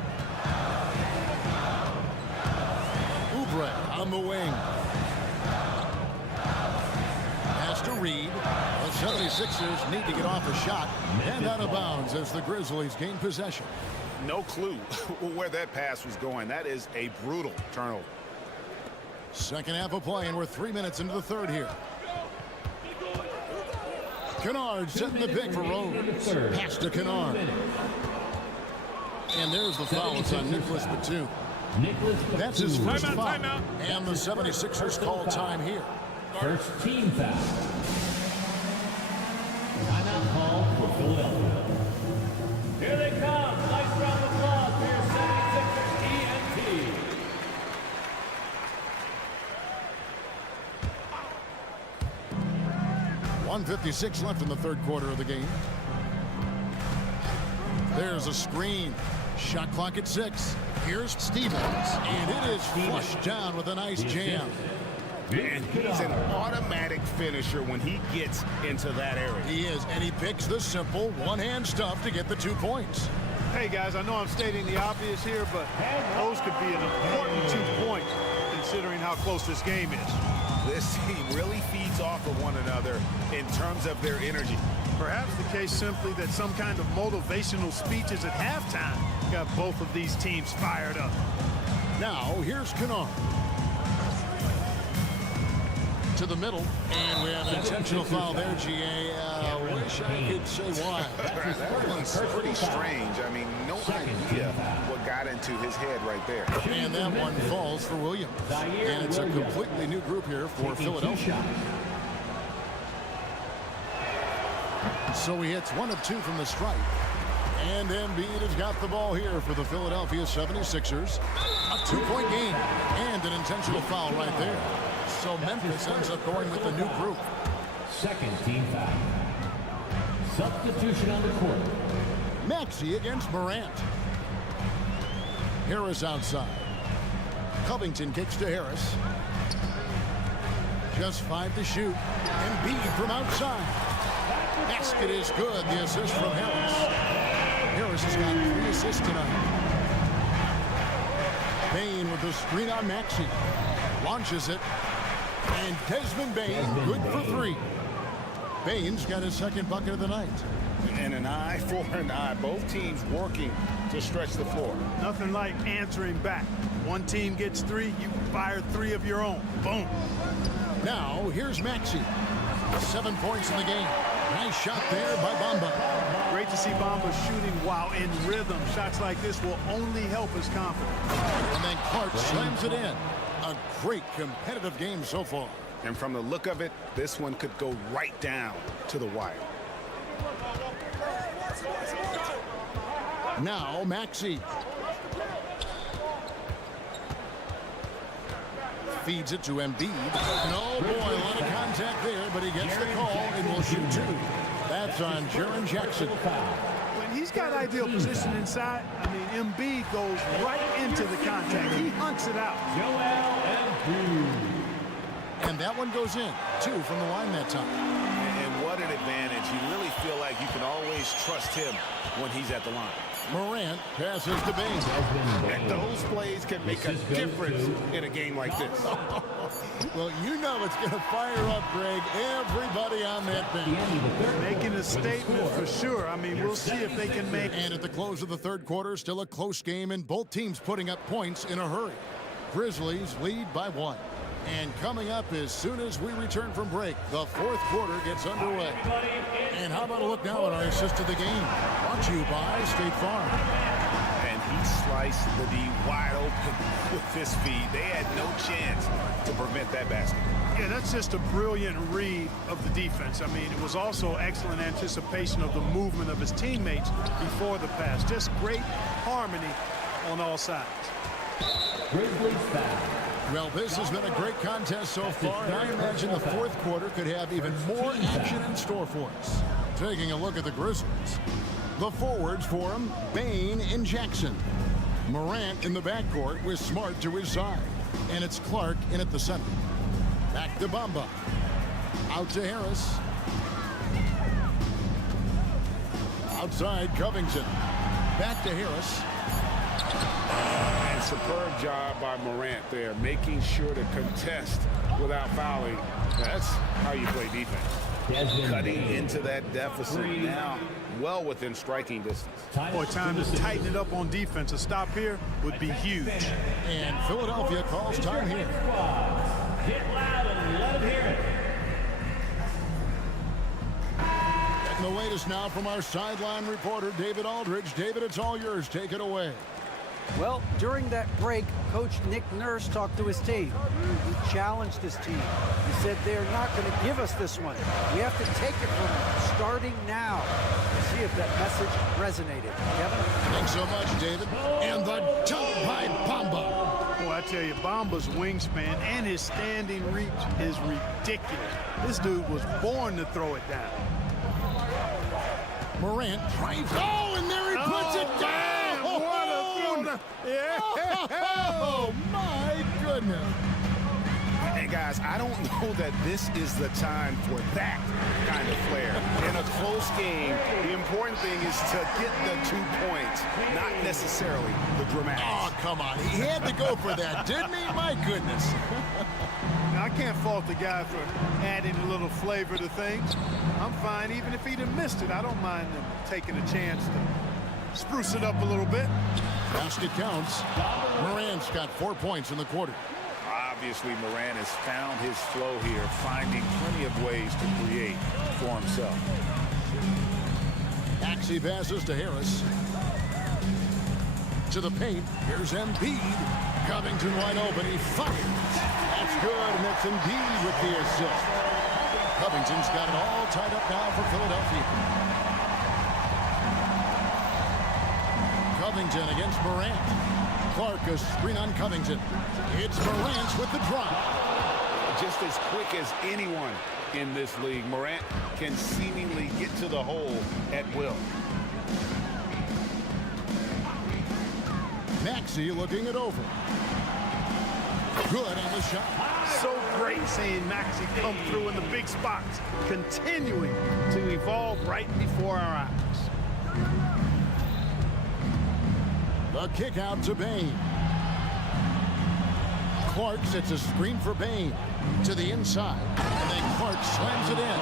Oubre on the wing. Pass to Reed. The 76ers need to get off a shot and out of bounds as the Grizzlies gain possession. No clue where that pass was going. That is a brutal turnover. Second half of play, and we're 3 minutes into the third here. Kennard setting the pick for Rose. Pass to Kennard. And there's the foul. It's on Nicholas Batum. That's his first foul. And the 76ers call time here. First team foul. Timeout call for Philadelphia. Here they come. Nice round of applause for your 76ers ENT. .156 left in the third quarter of the game. There's a screen. Shot clock at 6. Here's Stevens. And it is flushed down with a nice jam. And he's an automatic finisher when he gets into that area. He is, and he picks the simple one-hand stuff to get the 2 points. Hey, guys, I know I'm stating the obvious here, but those could be an important 2 points considering how close this game is. This team really feeds off of one another in terms of their energy. Perhaps the case simply that some kind of motivational speeches at halftime got both of these teams fired up. Now, here's Kennard. To the middle, and we have an intentional foul there, GA. Wish I could say why. That one's pretty strange. I mean, no idea what got into his head right there. And that one falls for Williams. And it's a completely new group here for Philadelphia. So he hits 1 of 2 from the stripe. And Embiid has got the ball here for the Philadelphia 76ers. A 2-point game and an intentional foul right there. So Memphis ends up going with the new group. Second team foul. Substitution on the court. Maxey against Morant. Harris outside. Covington kicks to Harris. Just 5 to shoot. Embiid from outside. Basket is good. The assist from Harris. Harris has got 3 assists tonight. Bane with the screen on Maxey. Launches it. And Desmond Bane good for 3. Bane's got his second bucket of the night. And an eye for an eye. Both teams working to stretch the floor. Nothing like answering back. One team gets 3, you fire 3 of your own. Boom. Now, here's Maxey. 7 points in the game. Nice shot there by Bamba. Great to see Bamba shooting while in rhythm. Shots like this will only help his confidence. And then Clark slams it in. A great competitive game so far. And from the look of it, this one could go right down to the wire. Now Maxey. Feeds it to Embiid. No, boy, a lot of contact there, but he gets the call and will shoot two. That's on Jaren Jackson. When he's got ideal position inside, I mean, Embiid goes right into the contact. He hunts it out. And that one goes in. 2 from the line that time. And what an advantage. You really feel like you can always trust him when he's at the line. Morant passes to Bain. And those plays can make a difference in a game like this. Well, you know it's going to fire up, Greg, everybody on that bench. Making a statement for sure. I mean, we'll see if they can make. And at the close of the third quarter, still a close game, and both teams putting up points in a hurry. Grizzlies lead by 1. And coming up as soon as we return from break, the fourth quarter gets underway. And how about a look now at our assist of the game? Brought to you by State Farm. And he sliced the D wide open with this feed. They had no chance to prevent that basket. Yeah, that's just a brilliant read of the defense. I mean, it was also excellent anticipation of the movement of his teammates before the pass. Just great harmony on all sides. Grizzlies foul. Well, this has been a great contest so far, and I imagine the fourth quarter could have even more action in store for us. Taking a look at the Grizzlies. The forwards for them, Bain and Jackson. Morant in the backcourt with Smart to his side. And it's Clark in at the center. Back to Bamba. Out to Harris. Outside Covington. Back to Harris. And superb job by Morant there, making sure to contest without fouling. That's how you play defense. Cutting into that deficit now, well within striking distance. Boy, time to tighten it up on defense. A stop here would be huge. And Philadelphia calls time here. Get loud and let them hear it. Getting the latest now from our sideline reporter, David Aldridge. David, it's all yours. Take it away. Well, during that break, Coach Nick Nurse talked to his team. He challenged his team. He said they're not going to give us this one. We have to take it from them, starting now. We'll see if that message resonated. Kevin? Thanks so much, David. And the dunk by Bamba. Boy, I tell you, Bamba's wingspan and his standing reach is ridiculous. This dude was born to throw it down. Morant drives. Oh, and there he puts it down. Yeah. Oh, my goodness. And guys, I don't know that this is the time for that kind of flair. In a close game, the important thing is to get the 2 points, not necessarily the dramatics. Oh, come on. He had to go for that, didn't he? My goodness. Now, I can't fault the guy for adding a little flavor to things. I'm fine. Even if he'd have missed it, I don't mind him taking a chance to spruce it up a little bit. Basket counts. Morant's got 4 points in the quarter. Obviously, Morant has found his flow here, finding plenty of ways to create for himself. Maxey passes to Harris. To the paint. Here's Embiid. Covington wide open. He fires. That's good, and that's Embiid with the assist. Covington's got it all tied up now for Philadelphia. Covington against Morant. Clark a screen on Covington. It's Morant with the drop. Just as quick as anyone in this league, Morant can seemingly get to the hole at will. Maxey looking it over. Good on the shot. So great seeing Maxey come through in the big spots, continuing to evolve right before our eyes. The kick out to Bain. Clark sets a screen for Bain to the inside. And then Clark slams it in.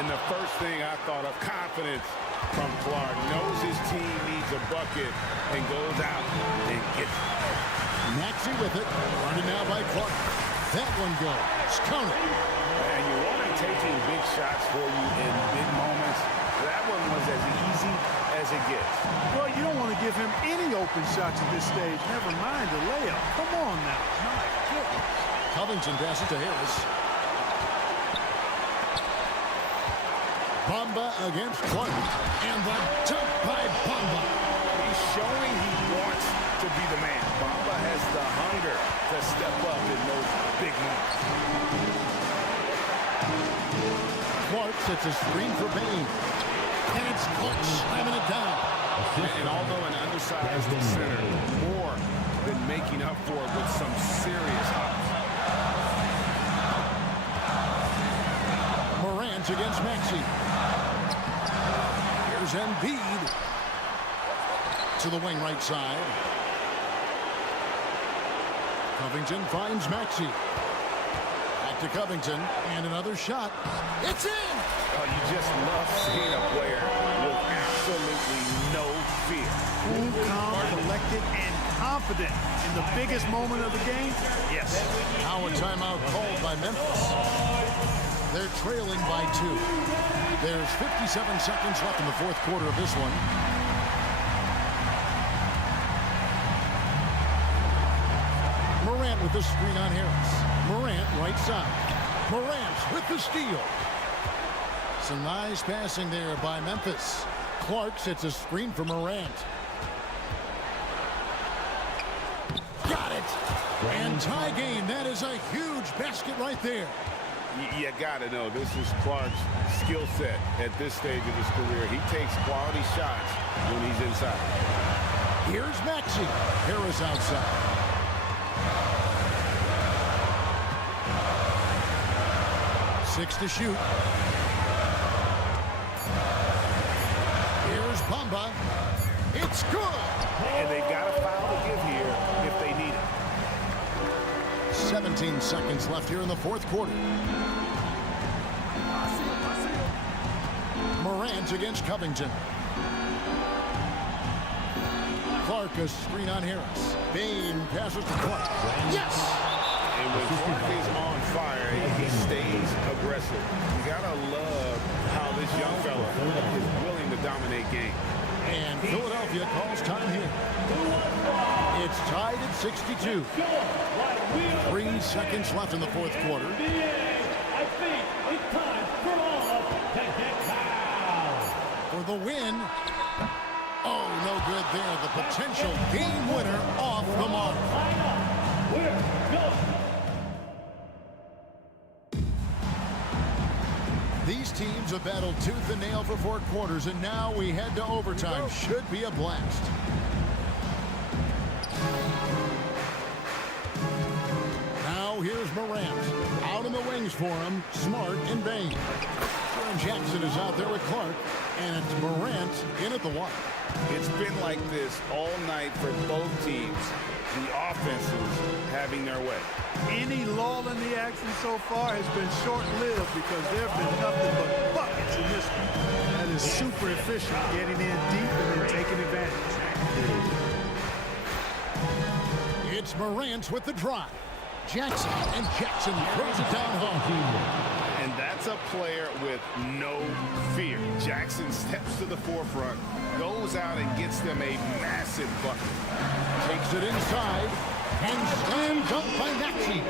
And the first thing I thought of, confidence from Clark. Knows his team needs a bucket and goes out and gets it. Maxey with it. Running now by Clark. That one goes. Count it. And you want him taking big shots for you in big moments. That one was as easy as it gets. Well, you don't want to give him any open shots at this stage. Never mind the layup. Come on now. My goodness. Covington passes to Harris. Bamba against Clark. And the dunk by Bamba. He's showing he wants to be the man. Bamba has the hunger to step up in those big moments. Clark sets a screen for Bain. And it's Clark slamming it down. And although an undersized center, more than making up for it with some serious hops. Morant against Maxey. Here's Embiid to the wing right side. Covington finds Maxey. Back to Covington, and another shot. It's in! Oh, you just love seeing a player with absolutely no fear. Cool, calm, collected, and confident in the biggest moment of the game. Yes. Now a timeout called by Memphis. They're trailing by 2. There's 57 seconds left in the fourth quarter of this one. Morant with the screen on Harris. Morant right side. Morant with the steal. Some nice passing there by Memphis. Clark sets a screen for Morant. Got it. And tie game. That is a huge basket right there. You got to know, this is Clark's skill set at this stage of his career. He takes quality shots when he's inside. Here's Maxey. Harris outside. Six to shoot. Here's Bamba. It's good. And they've got a foul to give here if they need it. 17 seconds left here in the fourth quarter. Morant against Covington. Clark a screen on Harris. Bain passes to Clark. Yes! And when Clark is on fire, he stays aggressive. You gotta love how this young fella is willing to dominate game. And Philadelphia calls time here. It's tied at 62. 3 seconds left in the fourth quarter. I think it's time for all of to get fouled. For the win. Oh, no good there. The potential game winner off the mark. Winner, go. These teams have battled tooth and nail for 4 quarters, and now we head to overtime. Should be a blast. Now here's Morant. Out in the wings for him. Smart and Bain. Jaren Jackson is out there with Clark, and it's Morant in at the one. It's been like this all night for both teams. The offenses having their way. Any lull in the action so far has been short-lived because there have been nothing but buckets in this one. That is super efficient, getting in deep and then taking advantage. It's Morant with the drive. Jackson, and Jackson throws it down home. And that's a player with no fear. Jackson steps to the forefront, goes out and gets them a massive bucket. Takes it inside, and slam dunk by Maxey.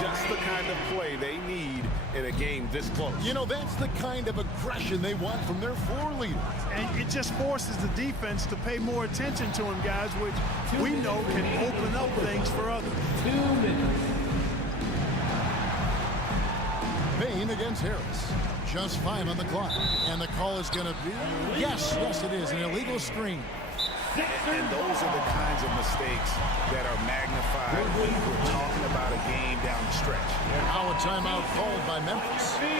Just the kind of play they need in a game this close. You know, that's the kind of aggression they want from their floor leader. And it just forces the defense to pay more attention to him, guys, which we know can open up things for others. 2 minutes. Bain against Harris. Just 5 on the clock. And the call is going to be, yes, it is, an illegal screen. And those are the kinds of mistakes that are magnified when we're talking about a game down the stretch. Now a timeout called by Memphis. Let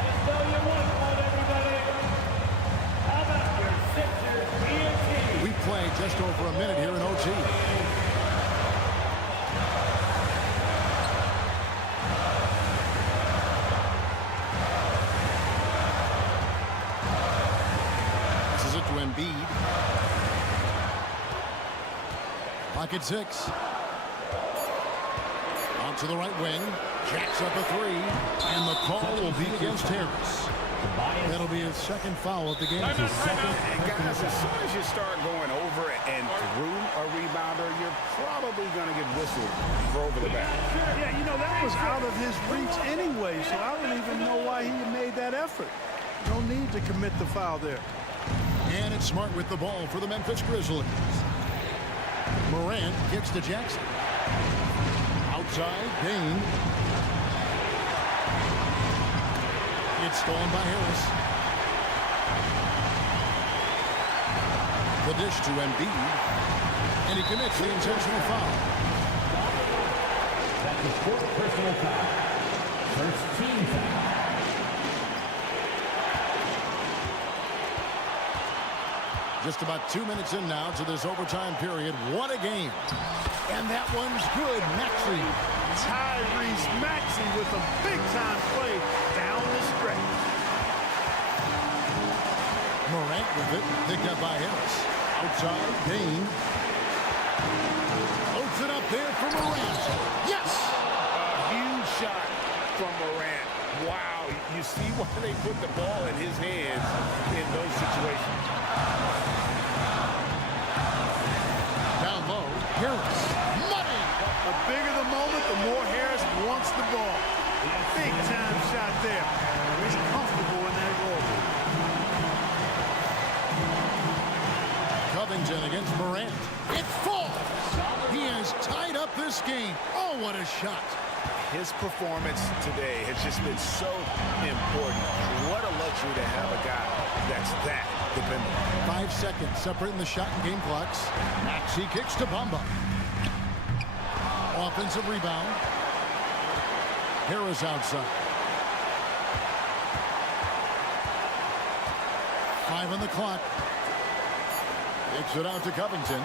us know you want one, everybody. How about your Sixers ENT? We play just over a minute here in OT. This is it to Embiid. Pocket 6. Out to the right wing. Jacks up a 3. And the call will be against Harris. That'll be his second foul of the game. And guys, as soon as you start going over and through a rebounder, you're probably going to get whistled for over the back. Yeah, you know, that was out of his reach anyway, so I don't even know why he made that effort. No need to commit the foul there. And it's Smart with the ball for the Memphis Grizzlies. Morant kicks to Jackson. Outside, Dane. It's stolen by Harris. The dish to Embiid. And he commits the intentional foul. That's a fourth personal foul. First team foul. Just about 2 minutes in now to this overtime period. What a game. And that one's good. Maxey. Tyrese Maxey with a big-time play down the stretch. Morant with it. Picked up by Harris. Outside, Dane. Loads it up there for Morant. Yes! A huge shot from Morant. Wow. You see why they put the ball in his hands in those situations. Down low, Harris. Money! The bigger the moment, the more Harris wants the ball. Big-time shot there. He's comfortable in that role. Covington against Morant. It falls! He has tied up this game. Oh, what a shot. His performance today has just been so important. What a luxury to have a guy that's that dependable. 5 seconds separating the shot and game clocks. Maxey kicks to Bamba. Offensive rebound. Harris outside. 5 on the clock. Kicks it out to Covington.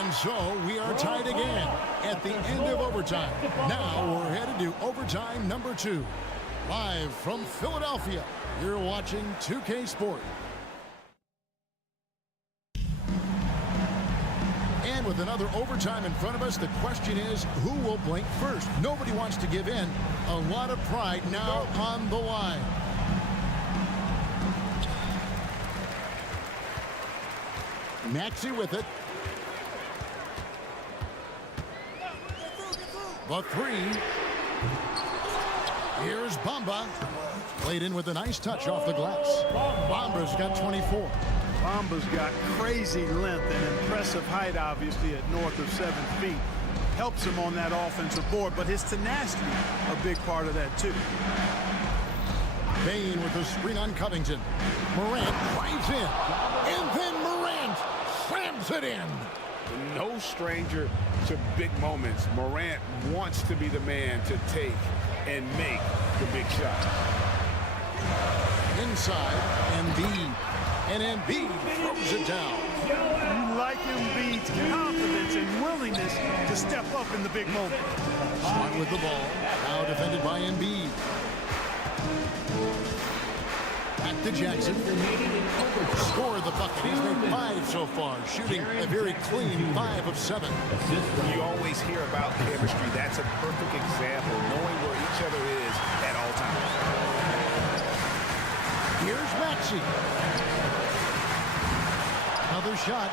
And so we are tied again at the end of overtime. Now we're headed to overtime number 2. Live from Philadelphia, you're watching 2K Sport. And with another overtime in front of us, the question is, who will blink first? Nobody wants to give in. A lot of pride now on the line. Maxey with it. The 3. Here's Bamba. Played in with a nice touch off the glass. Bamba's got 24. Bamba's got crazy length and impressive height, obviously, at north of 7 feet. Helps him on that offensive board, but his tenacity, a big part of that, too. Bane with the screen on Covington. Morant drives in. And then Morant slams it in. No stranger to big moments. Morant wants to be the man to take and make the big shot. Inside, Embiid. And Embiid throws it down. You like Embiid's confidence and willingness to step up in the big moment. Smart with the ball. Now defended by Embiid. Back to Jackson. Scored the bucket. He's made 5 so far, shooting a very clean 5 of 7. You always hear about chemistry. That's a perfect example, knowing where each other is at all times. Here's Maxey. Another shot.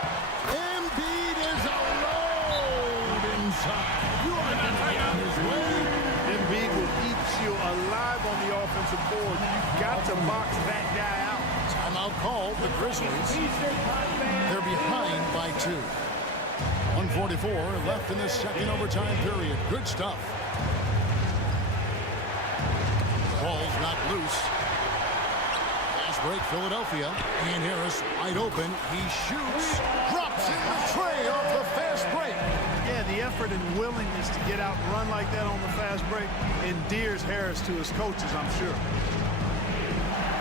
Embiid is alone inside. On his way. Embiid will eat you alive on the offensive board. You've got to box that guy out. Timeout called. The Grizzlies. They're behind by 2. 1:44 left in the second overtime period. Good stuff. Ball's not loose. Fast break, Philadelphia. And Harris wide open. He shoots. Drops in the tray off the fast break. Yeah, the effort and willingness to get out and run like that on the fast break endears Harris to his coaches, I'm sure.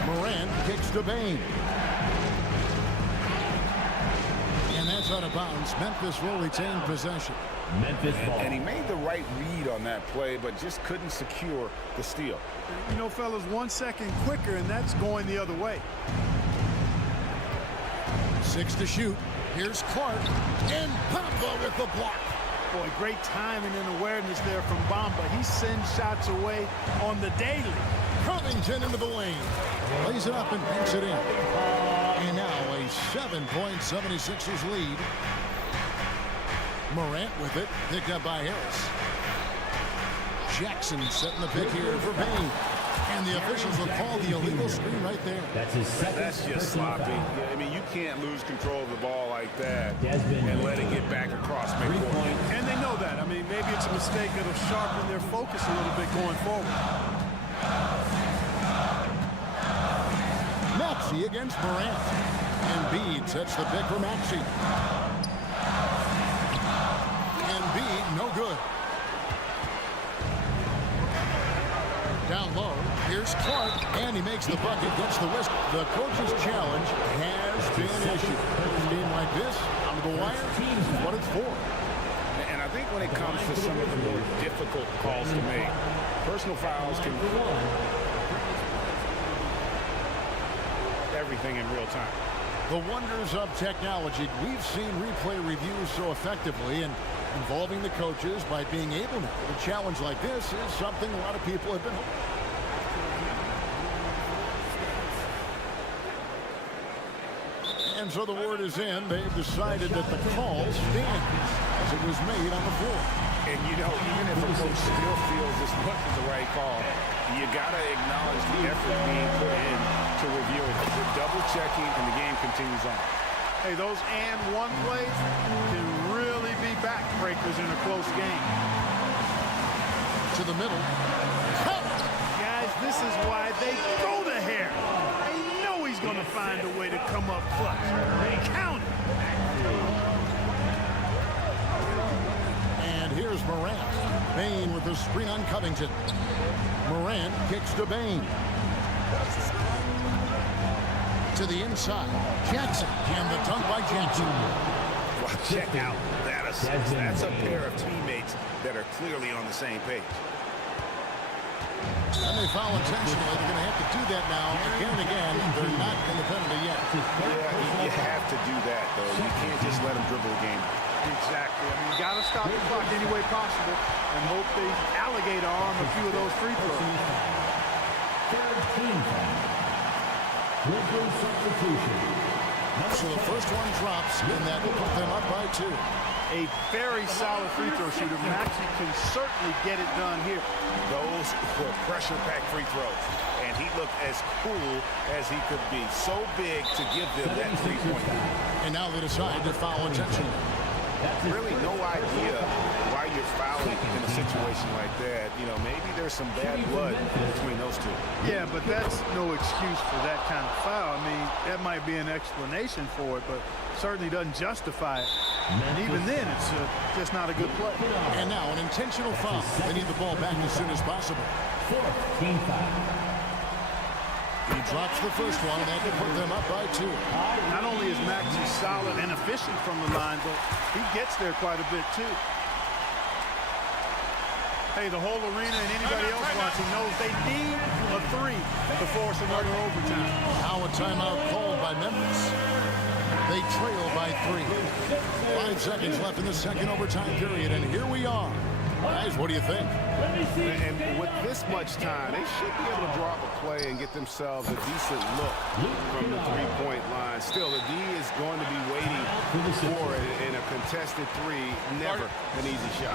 Morant kicks to Bane. And that's out of bounds. Memphis will retain possession. Memphis ball. And he made the right read on that play, but just couldn't secure the steal. You know, fellas, 1 second quicker, and that's going the other way. 6 to shoot. Here's Clark. And Bamba with the block. Boy, great timing and awareness there from Bamba. He sends shots away on the daily. Covington into the lane. Lays it up and banks it in. And now a 7-point 76ers lead. Morant with it. Picked up by Harris. Jackson setting the pick here for Bain. And the officials will call the illegal screen right there. That's just sloppy. I mean, you can't lose control of the ball like that and let it get back across midcourt. And they know that. I mean, maybe it's a mistake that'll sharpen their focus a little bit going forward. Maxey against Morant. Embiid sets the pick for Maxey. Embiid, no good. Down low, here's Clark, and he makes the bucket, gets the whisk. The coach's challenge has been issued. A game like this, on the wire, is what it's for. And I think when it comes to some of the more difficult calls to make, personal fouls can everything in real time. The wonders of technology. We've seen replay reviews so effectively, and involving the coaches by being able to. A challenge like this is something a lot of people have been hoping. And so the word is in. They've decided that the call stands as it was made on the floor. And, you know, even if a coach still feels this wasn't the right call, you got to acknowledge the effort being put in to review it. The double checking, and the game continues on. Hey, those and one plays can really be backbreakers in a close game. To the middle. Guys, this is why they throw the hair. They know he's going to find a way to come up clutch. Count it. And here's Morant. Bain with the screen on Covington. Morant kicks to Bain. To the inside. Jackson. And the dunk by Jackson. Well, check out that assist. That's a pair of teammates that are clearly on the same page. And they foul intentionally. They're going to have to do that now again and again. They're not in the penalty yet. Yeah, you have to do that, though. You can't just let them dribble the game. Exactly. I mean, you got to stop the clock any way possible and hope they alligator arm a few of those free throws. Third team foul. Grizzlies substitution. So the first one drops, and that will put them up by 2. A very solid free throw shooter. Maxey can certainly get it done here. Those were pressure-packed free throws, and he looked as cool as he could be. So big to give them that 3-point. And now they decide to foul intentionally. Really no idea why you're fouling in a situation like that. You know, maybe there's some bad blood between those two. Yeah, but that's no excuse for that kind of foul. I mean, that might be an explanation for it, but certainly doesn't justify it. And even then, it's just not a good play. And now an intentional foul. They need the ball back as soon as possible. Fourth team foul. He drops the first one, and that will put them up by 2. Not only is Maxey solid and efficient from the line, but he gets there quite a bit, too. Hey, the whole arena and anybody else watching knows they need a 3 to force another overtime. Now a timeout called by Memphis. They trail by 3. 5 seconds left in the second overtime period, and here we are. Guys, what do you think? And with this much time, they should be able to draw up a play and get themselves a decent look from the three-point line. Still, the D is going to be waiting for it in a contested 3. Never an easy shot.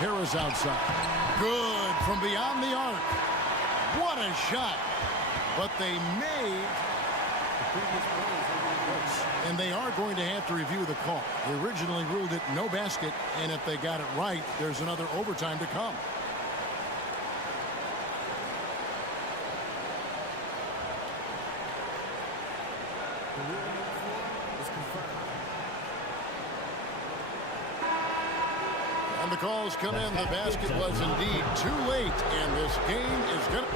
Harris outside. Good from beyond the arc. What a shot. But they made the previous plays. And they are going to have to review the call. They originally ruled it no basket, and if they got it right, there's another overtime to come. And the calls come in. The basket was indeed too late, and this game is going to...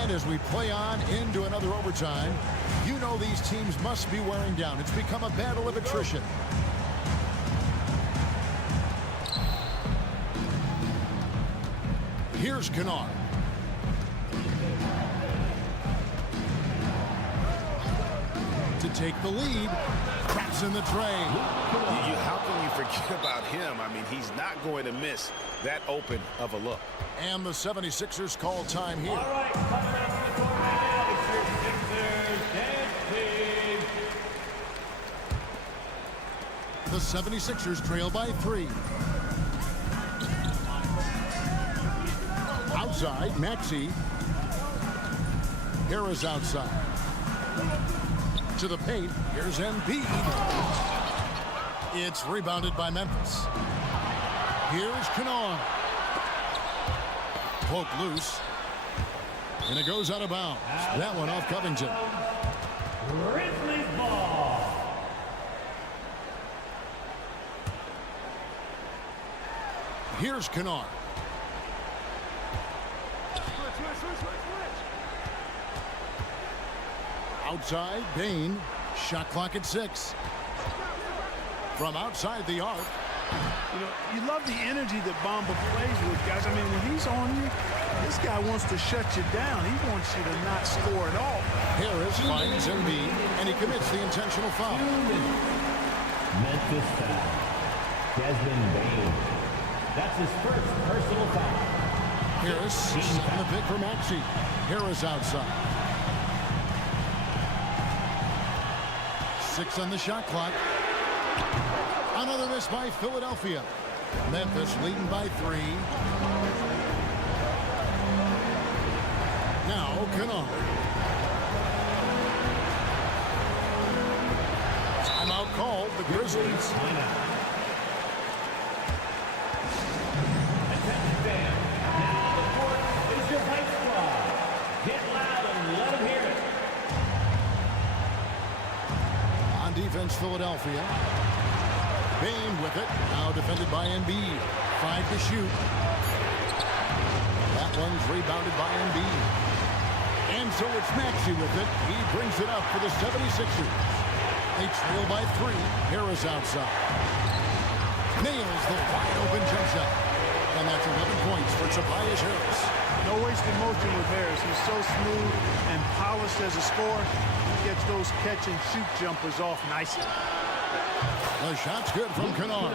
And as we play on into another overtime, you know these teams must be wearing down. It's become a battle of attrition. Here's Kennard. To take the lead. Traps in the tray. How can you forget forget about him. I mean, he's not going to miss that open of a look. And the 76ers call time here. All right, coming out to the court right now, it's your Sixers dance team. The 76ers trail by 3. Outside, Maxey. Harris outside. To the paint, here's Embiid. It's rebounded by Memphis. Here's Kennard. Poked loose. And it goes out of bounds. That one off Covington. Grizzlies ball. Here's Kennard. Outside, Bain. Shot clock at 6. From outside the arc. You know, you love the energy that Bamba plays with, guys. I mean, when he's on you, this guy wants to shut you down. He wants you to not score at all. Harris finds Embiid, and he commits the intentional foul. Memphis foul. Desmond Bain. That's his first personal foul. Harris setting the pick for Maxey. Harris outside. 6 on the shot clock. Another miss by Philadelphia. Memphis leading by 3. Now Kennard. Timeout called. The Grizzlies. Attention fans. Now on the court is your White Squad. Get loud and let them hear it. On defense, Philadelphia. Bain with it. Now defended by Embiid. 5 to shoot. That one's rebounded by Embiid. And so it's Maxey with it. He brings it up for the 76ers. They trail by 3. Harris outside. Nails the wide open jump shot. And that's 11 points for Tobias Harris. No wasted motion with Harris. He's so smooth and polished as a scorer. He gets those catch and shoot jumpers off nicely. The shot's good from Kennard.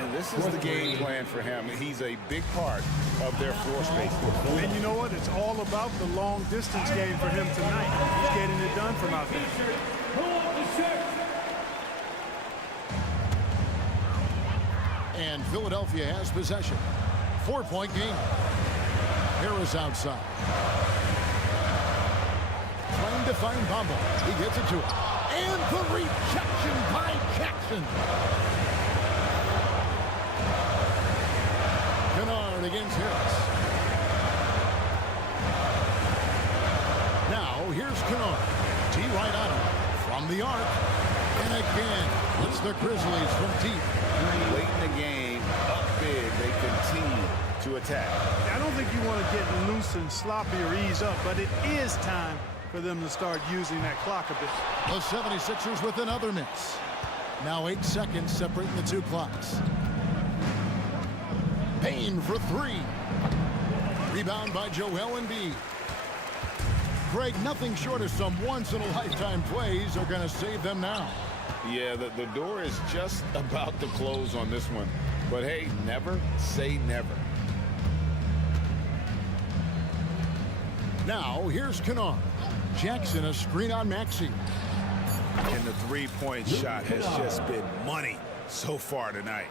And this is the game plan for him. He's a big part of their floor space. And you know what? It's all about the long distance game for him tonight. He's getting it done from out there. And Philadelphia has possession. 4-point game. Harris outside. Trying to find Bamba. He gets it to him. And the rejection by Jackson. Kennard against Harris. Now here's Kennard. T right on him. From the arc. And again, it's the Grizzlies from deep. Late in the game, up big, they continue to attack. I don't think you want to get loose and sloppy or ease up, but it is time for them to start using that clock a bit. The 76ers with another miss. Now 8 seconds separating the 2 clocks. Payne for 3. Rebound by Joel Embiid. Greg, nothing short of some once-in-a-lifetime plays are going to save them now. Yeah, the door is just about to close on this one. But hey, never say never. Now, here's Kennard. Jackson, a screen on Maxey. And the three-point shot has just been money so far tonight.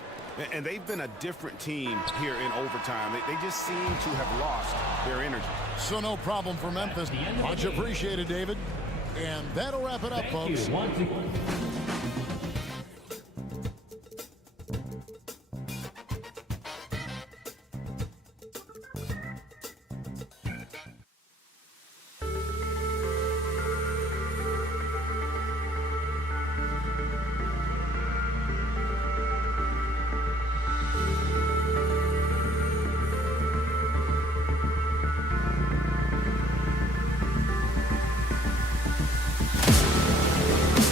And they've been a different team here in overtime. They just seem to have lost their energy. So no problem for Memphis. Much appreciated, David. And that'll wrap it up, folks.